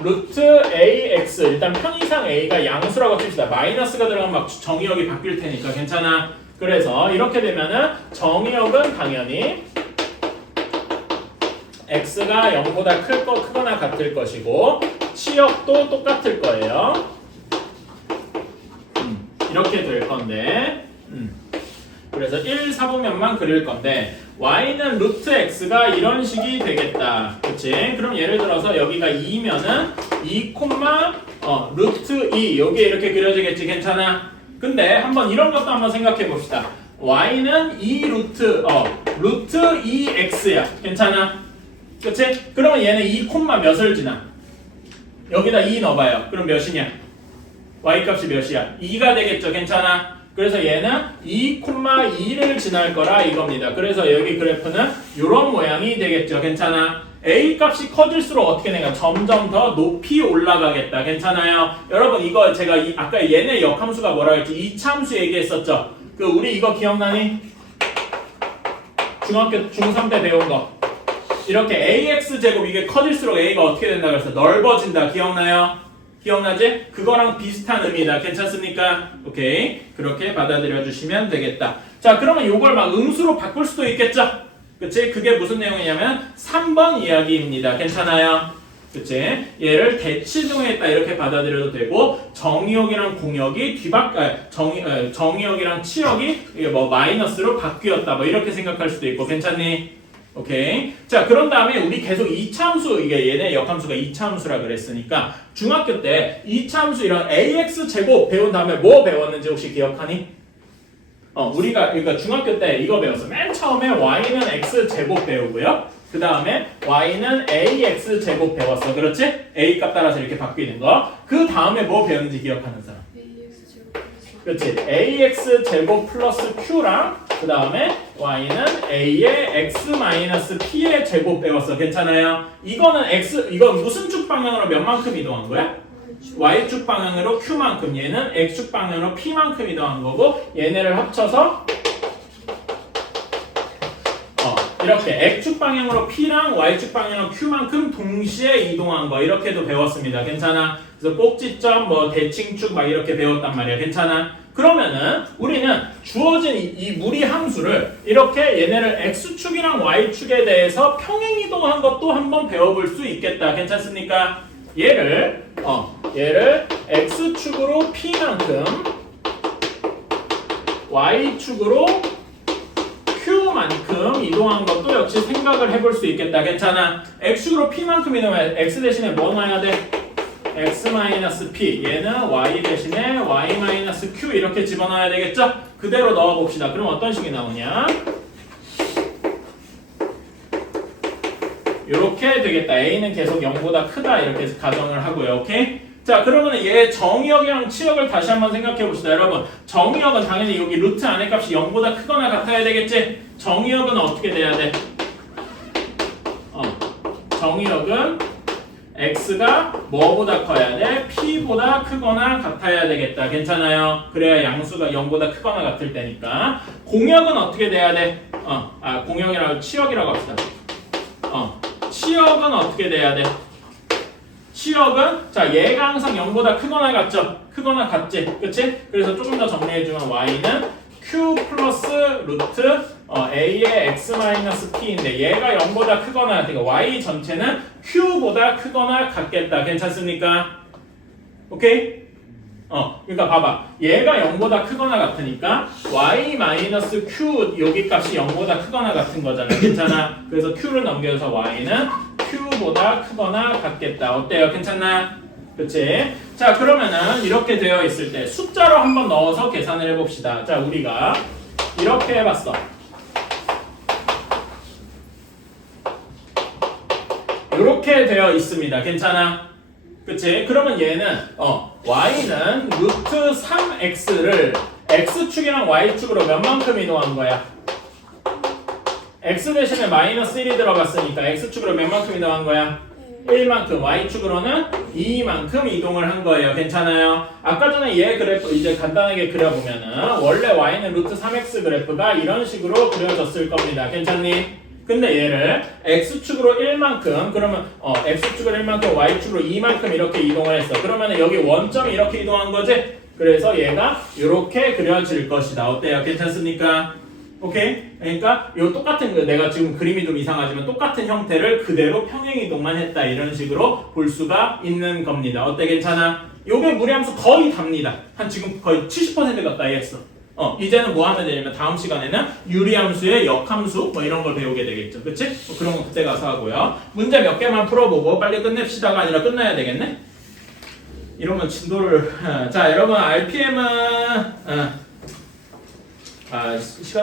루트 ax 일단 편의상 a가 양수라고 칩시다. 마이너스가 들어가면 막 정의역이 바뀔 테니까 괜찮아. 그래서 이렇게 되면은 정의역은 당연히 x가 0보다 크거나 같을 것이고 치역도 똑같을 거예요. 이렇게 될 건데 그래서 1, 4분면만 그릴 건데 y는 루트 x가 이런 식이 되겠다. 그치? 그럼 예를 들어서 여기가 2면은 2, 루트 2 여기에 이렇게 그려지겠지. 괜찮아? 근데 한번 이런 것도 한번 생각해 봅시다. y는 2 루트 2x야. 괜찮아? 그치? 그러면 얘는 2, 몇을 지나? 여기다 2 넣어봐요. 그럼 몇이냐? y 값이 몇이야? 2가 되겠죠. 괜찮아? 그래서 얘는 2,2를 지날 거라 이겁니다. 그래서 여기 그래프는 이런 모양이 되겠죠. 괜찮아? a 값이 커질수록 어떻게 되냐? 점점 더 높이 올라가겠다. 괜찮아요? 여러분 이거 제가 아까 얘네 역함수가 뭐라고 했지? 이차함수 얘기했었죠? 그 우리 이거 기억나니? 중학교 중3 때 배운 거. 이렇게 ax 제곱 이게 커질수록 a가 어떻게 된다 그래서 넓어진다. 기억나요? 기억나지? 그거랑 비슷한 의미다. 괜찮습니까? 오케이. 그렇게 받아들여 주시면 되겠다. 자, 그러면 요걸 막 음수로 바꿀 수도 있겠죠? 그치? 그게 무슨 내용이냐면 3번 이야기입니다. 괜찮아요? 그치? 얘를 대치중했다 이렇게 받아들여도 되고 정의역이랑 공역이 정의역이랑 치역이 이게 뭐 마이너스로 바뀌었다 뭐 이렇게 생각할 수도 있고 괜찮니? 오케이. 자, 그런 다음에 우리 계속 2차함수, 이게 얘네 역함수가 2차함수라 그랬으니까 중학교 때 2차함수 이런 ax 제곱 배운 다음에 뭐 배웠는지 혹시 기억하니? 우리가 그러니까 중학교 때 이거 배웠어. 맨 처음에 y는 x 제곱 배우고요. 그 다음에 y는 ax 제곱 배웠어. 그렇지? a 값 따라서 이렇게 바뀌는 거. 그 다음에 뭐 배웠는지 기억하는 사람? 그렇지. ax 제곱 플러스 q랑 그 다음에 y는 a의 x 마이너스 p의 제곱 배웠어. 괜찮아요? 이거는 이건 무슨 축 방향으로 몇만큼 이동한 거야? y축 방향으로 q만큼, 얘는 x축 방향으로 p만큼 이동한 거고 얘네를 합쳐서 이렇게 x축 방향으로 p랑 y축 방향으로 q만큼 동시에 이동한 거 이렇게도 배웠습니다. 괜찮아? 그래서 꼭지점, 뭐 대칭축 막 이렇게 배웠단 말이야. 괜찮아? 그러면은 우리는 주어진 이 무리 함수를 이렇게 얘네를 x축이랑 y축에 대해서 평행 이동한 것도 한번 배워볼 수 있겠다. 괜찮습니까? 얘를 x축으로 p만큼 y축으로 q만큼 P만큼 이동한 것도 역시 생각을 해볼 수 있겠다. 괜찮아. X축으로 P만큼 이동해. X 대신에 뭐 넣어야 돼? X-P. 얘는 Y 대신에 Y-Q 이렇게 집어넣어야 되겠죠? 그대로 넣어봅시다. 그럼 어떤 식이 나오냐? 이렇게 되겠다. A는 계속 0보다 크다 이렇게 가정을 하고요. 오케이? 자, 그러면 얘 정의역이랑 치역을 다시 한번 생각해 봅시다. 여러분, 정의역은 당연히 여기 루트 안의 값이 0보다 크거나 같아야 되겠지? 정의역은 어떻게 돼야 돼? 정의역은 x가 뭐보다 커야 돼? p보다 크거나 같아야 되겠다. 괜찮아요? 그래야 양수가 0보다 크거나 같을 때니까. 공역은 어떻게 돼야 돼? 공역이라고 치역이라고 합시다. 치역은 어떻게 돼야 돼? 치역은 자 얘가 항상 0보다 크거나 같죠? 크거나 같지? 그치? 그래서 조금 더 정리해주면 y는 q 플러스 루트 a의 x-p인데 얘가 0보다 크거나 같으니까 y 전체는 q보다 크거나 같겠다. 괜찮습니까? 오케이? 그러니까 봐봐. 얘가 0보다 크거나 같으니까 y-q 여기 값이 0보다 크거나 같은 거잖아. 괜찮아? 그래서 q를 넘겨서 y는 q보다 크거나 같겠다. 어때요? 괜찮나? 그치? 자, 그러면은 이렇게 되어 있을 때 숫자로 한번 넣어서 계산을 해봅시다. 자, 우리가 이렇게 해봤어. 이렇게 되어 있습니다. 괜찮아? 그치? 그러면 얘는 y는 루트 3x를 x축이랑 y축으로 몇만큼 이동한 거야? x 대신에 마이너스 1이 들어갔으니까 x축으로 몇만큼 이동한 거야? 1만큼, y축으로는 2만큼 이동을 한 거예요. 괜찮아요? 아까 전에 얘 그래프 이제 간단하게 그려보면은 원래 y는 루트 3x 그래프가 이런 식으로 그려졌을 겁니다. 괜찮니? 근데 얘를 x축으로 1만큼 그러면 x축으로 1만큼 y축으로 2만큼 이렇게 이동을 했어. 그러면 여기 원점이 이렇게 이동한 거지? 그래서 얘가 이렇게 그려질 것이다. 어때요? 괜찮습니까? 오케이? 그러니까 요 똑같은 내가 지금 그림이 좀 이상하지만 똑같은 형태를 그대로 평행 이동만 했다. 이런 식으로 볼 수가 있는 겁니다. 어때? 괜찮아? 요게 무리함수 거의 답니다. 한 지금 거의 70% 가까이 했어. 이제는 뭐 하면 되냐면 다음 시간에는 유리함수의 역함수 뭐 이런 걸 배우게 되겠죠. 그치? 그런 거 그때 가서 하고요. 문제 몇 개만 풀어보고 빨리 끝냅시다가 아니라 끝나야 되겠네? 이러면 진도를 자, 여러분 RPM은 시간